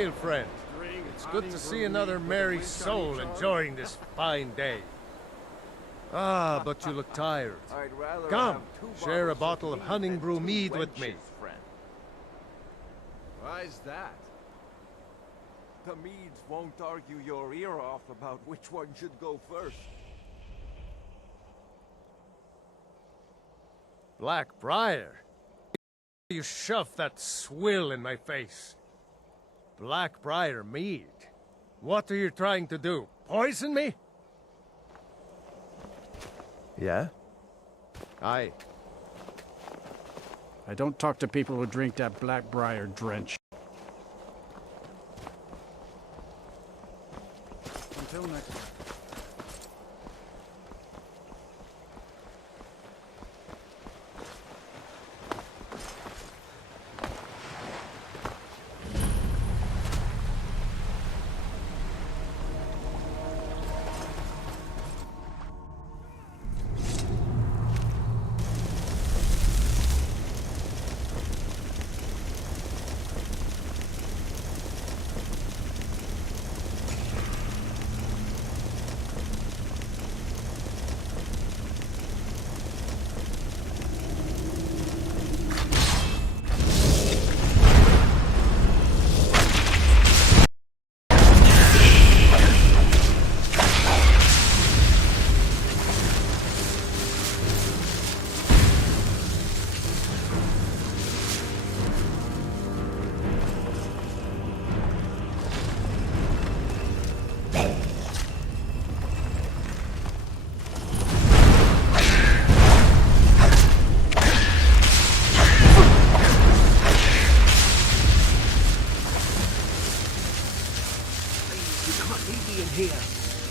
ale, friend. It's good to see another merry soul enjoying this fine day. Ah, but you look tired. Come, share a bottle of honey brew mead with me. Why's that? The Meads won't argue your ear off about which one should go first. Blackbriar? You shoved that swill in my face. Blackbriar mead? What are you trying to do? Poison me? Yeah? Aye. I don't talk to people who drink that Blackbriar drench. Until next time.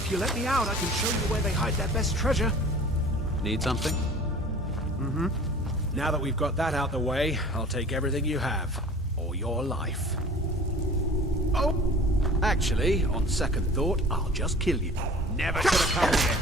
If you let me out, I can show you where they hide their best treasure. Need something? Mm-hmm. Now that we've got that out the way, I'll take everything you have. Or your life. Oh! Actually, on second thought, I'll just kill you. Never should have come here.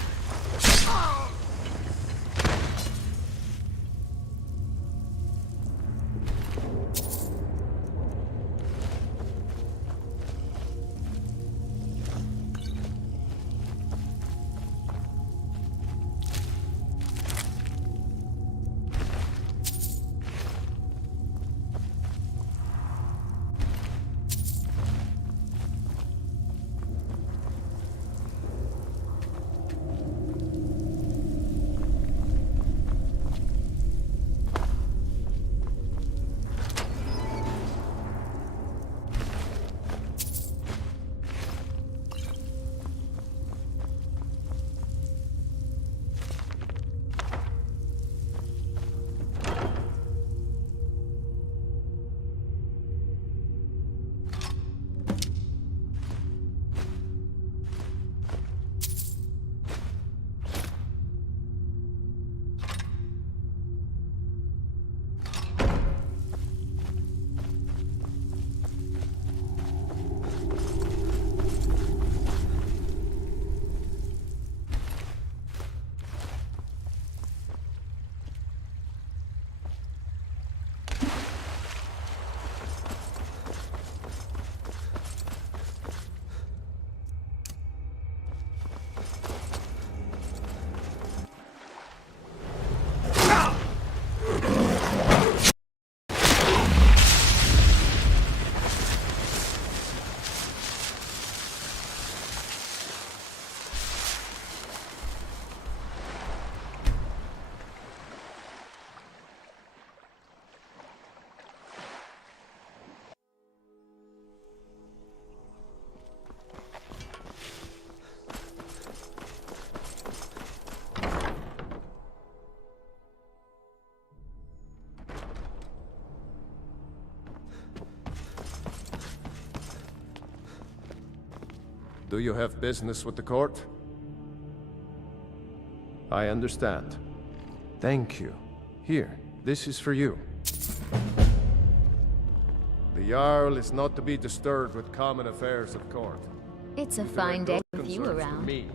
Do you have business with the court? I understand. Thank you. Here, this is for you. The Jarl is not to be disturbed with common affairs of court. It's a fine day with you Concerns for around. me.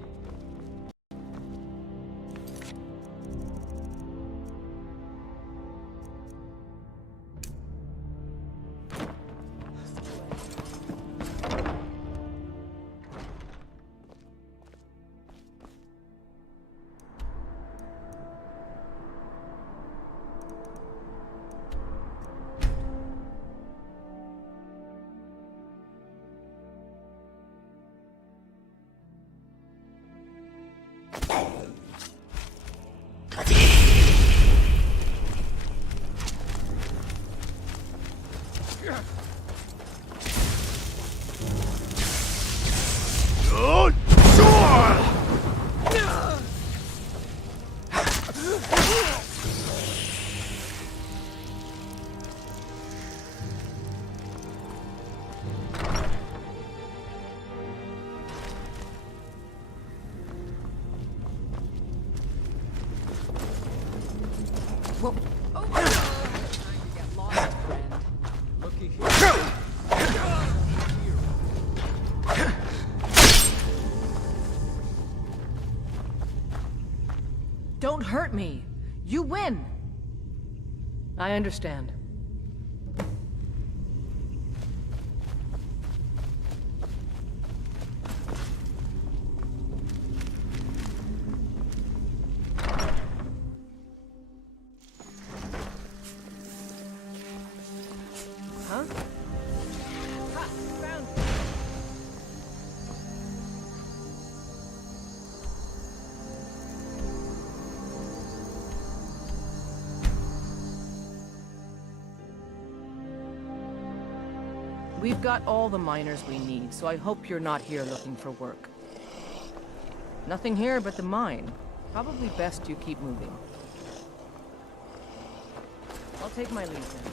Whoa. Oh. Trying to get lost, friend. Looky here. Don't hurt me. You win. I understand. Huh? Ha! Found it. We've got all the miners we need, so I hope you're not here looking for work. Nothing here but the mine. Probably best you keep moving. I'll take my leave then.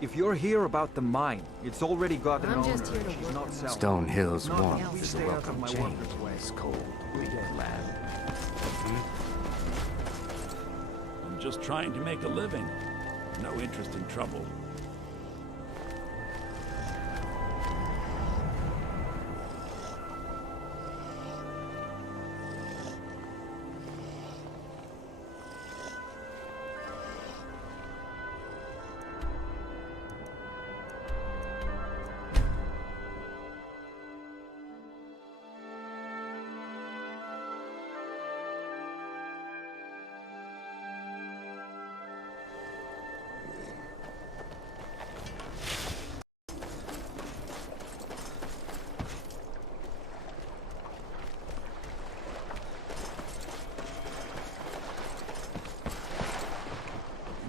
If you're here about the mine, it's already got an I'm owner. just here to She's work. not selling. Stone Hill's Not warmth until we is a stay out of welcome my change workers' in way. this cold, bleeding land. I'm just trying to make a living. No interest in trouble.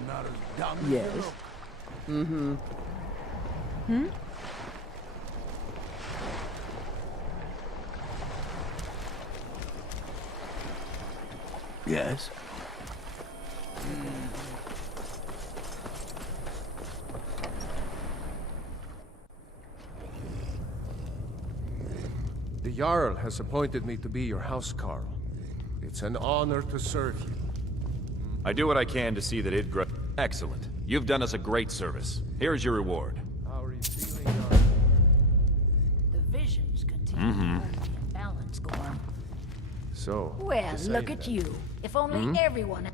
Not as dumb as Yes. you look. Mm-hmm. Hmm? Yes? The Jarl has appointed me to be your housecarl. It's an honor to serve you. I do what I can to see that it grows. Excellent. You've done us a great service. Here's your reward. How are you feeling, Jarl? The visions continue to hold the imbalance going. So, Well, you say look at that. you. If only everyone...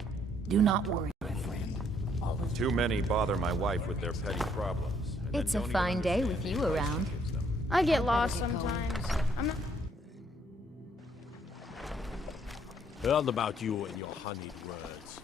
Do not worry, my friend. All of Too many bother my wife with their petty problems. and then It's a don't even fine day understand with the you advice around. she gives them. I get lost get going. sometimes. I'm not... Heard about you and your honeyed words.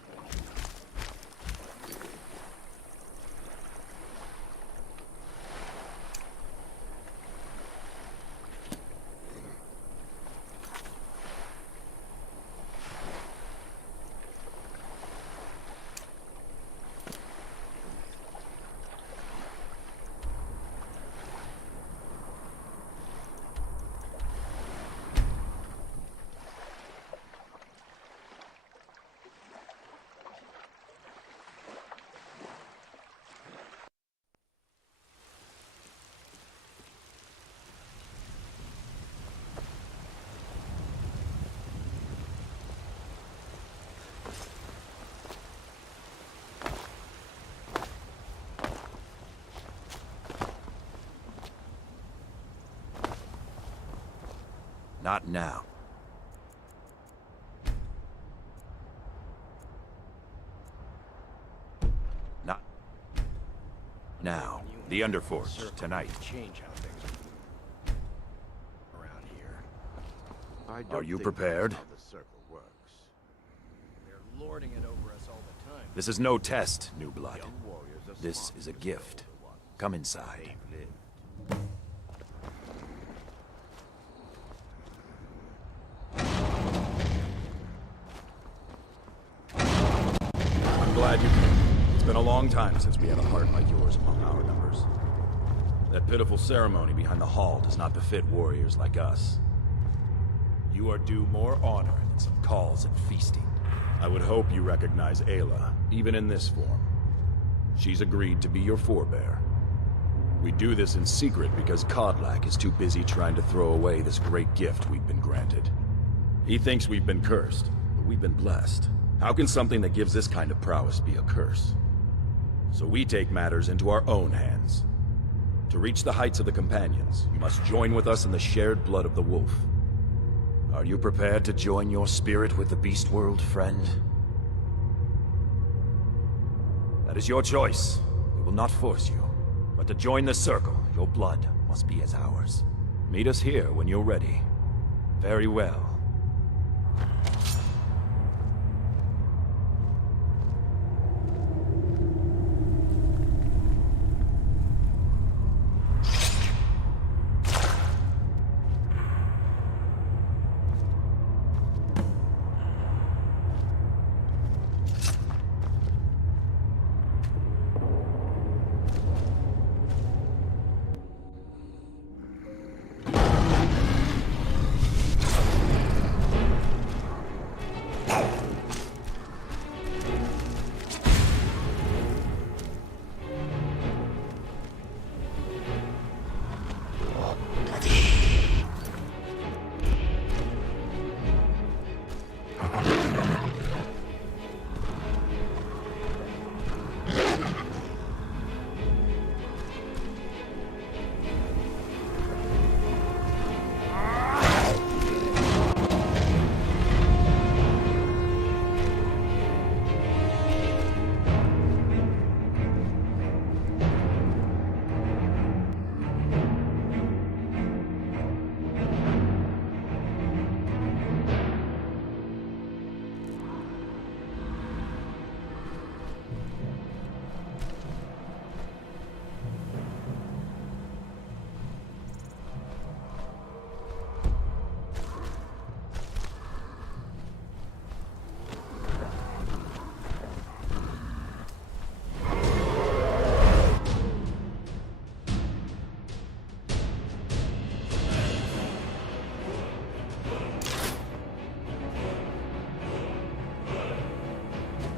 Not now. Not now. The Underforge, tonight. Change how things are around here. I Are you prepared? How the circle works. They're lording it over us all the time. This is no test, new blood. Young warriors are This smart is a as gift. the ones. Come inside. They've lived. I'm glad you came. It's been a long time since we had a heart like yours among our numbers. That pitiful ceremony behind the hall does not befit warriors like us. You are due more honor than some calls and feasting. I would hope you recognize Ayla, even in this form. She's agreed to be your forebear. We do this in secret because Kodlak is too busy trying to throw away this great gift we've been granted. He thinks we've been cursed, but we've been blessed. How can something that gives this kind of prowess be a curse? So we take matters into our own hands. To reach the heights of the Companions, you must join with us in the shared blood of the wolf. Are you prepared to join your spirit with the beast world, friend? That is your choice. We will not force you. But to join the circle, your blood must be as ours. Meet us here when you're ready. Very well.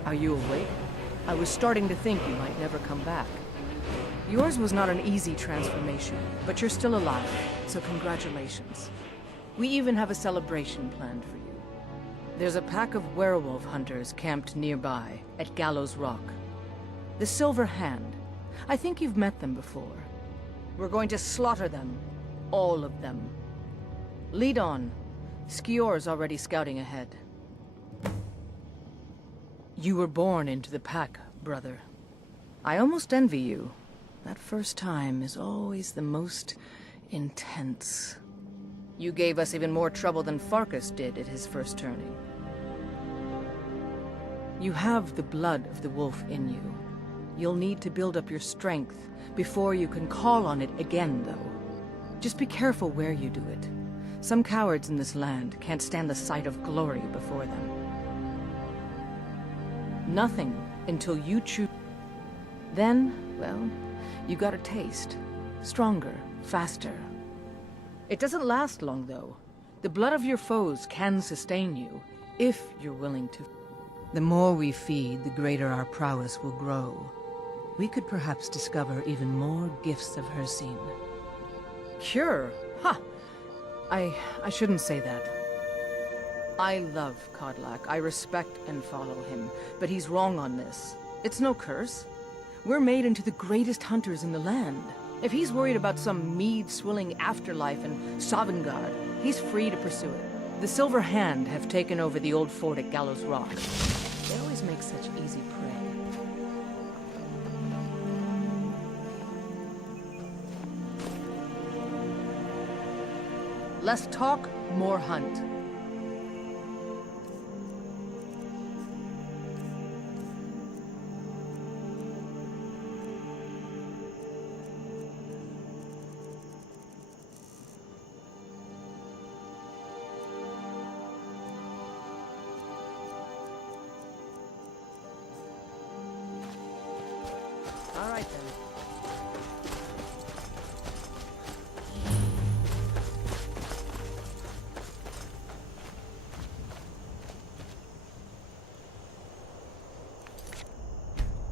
Are you awake? I was starting to think you might never come back. Yours was not an easy transformation, but you're still alive, so congratulations. We even have a celebration planned for you. There's a pack of werewolf hunters camped nearby, at Gallows Rock. The Silver Hand. I think you've met them before. We're going to slaughter them. All of them. Lead on. Skior's already scouting ahead. You were born into the pack, brother. I almost envy you. That first time is always the most intense. You gave us even more trouble than Farkas did at his first turning. You have the blood of the wolf in you. You'll need to build up your strength before you can call on it again, though. Just be careful where you do it. Some cowards in this land can't stand the sight of glory before them. Nothing until you choose. Then, well, you got a taste. Stronger, faster. It doesn't last long, though. The blood of your foes can sustain you, if you're willing to. The more we feed, the greater our prowess will grow. We could perhaps discover even more gifts of Hircine. Cure? Ha! I shouldn't say that. I love Kodlak. I respect and follow him, but he's wrong on this. It's no curse. We're made into the greatest hunters in the land. If he's worried about some mead-swilling afterlife in Sovngarde, he's free to pursue it. The Silver Hand have taken over the old fort at Gallows Rock. They always make such easy prey. Less talk, more hunt. All right, then.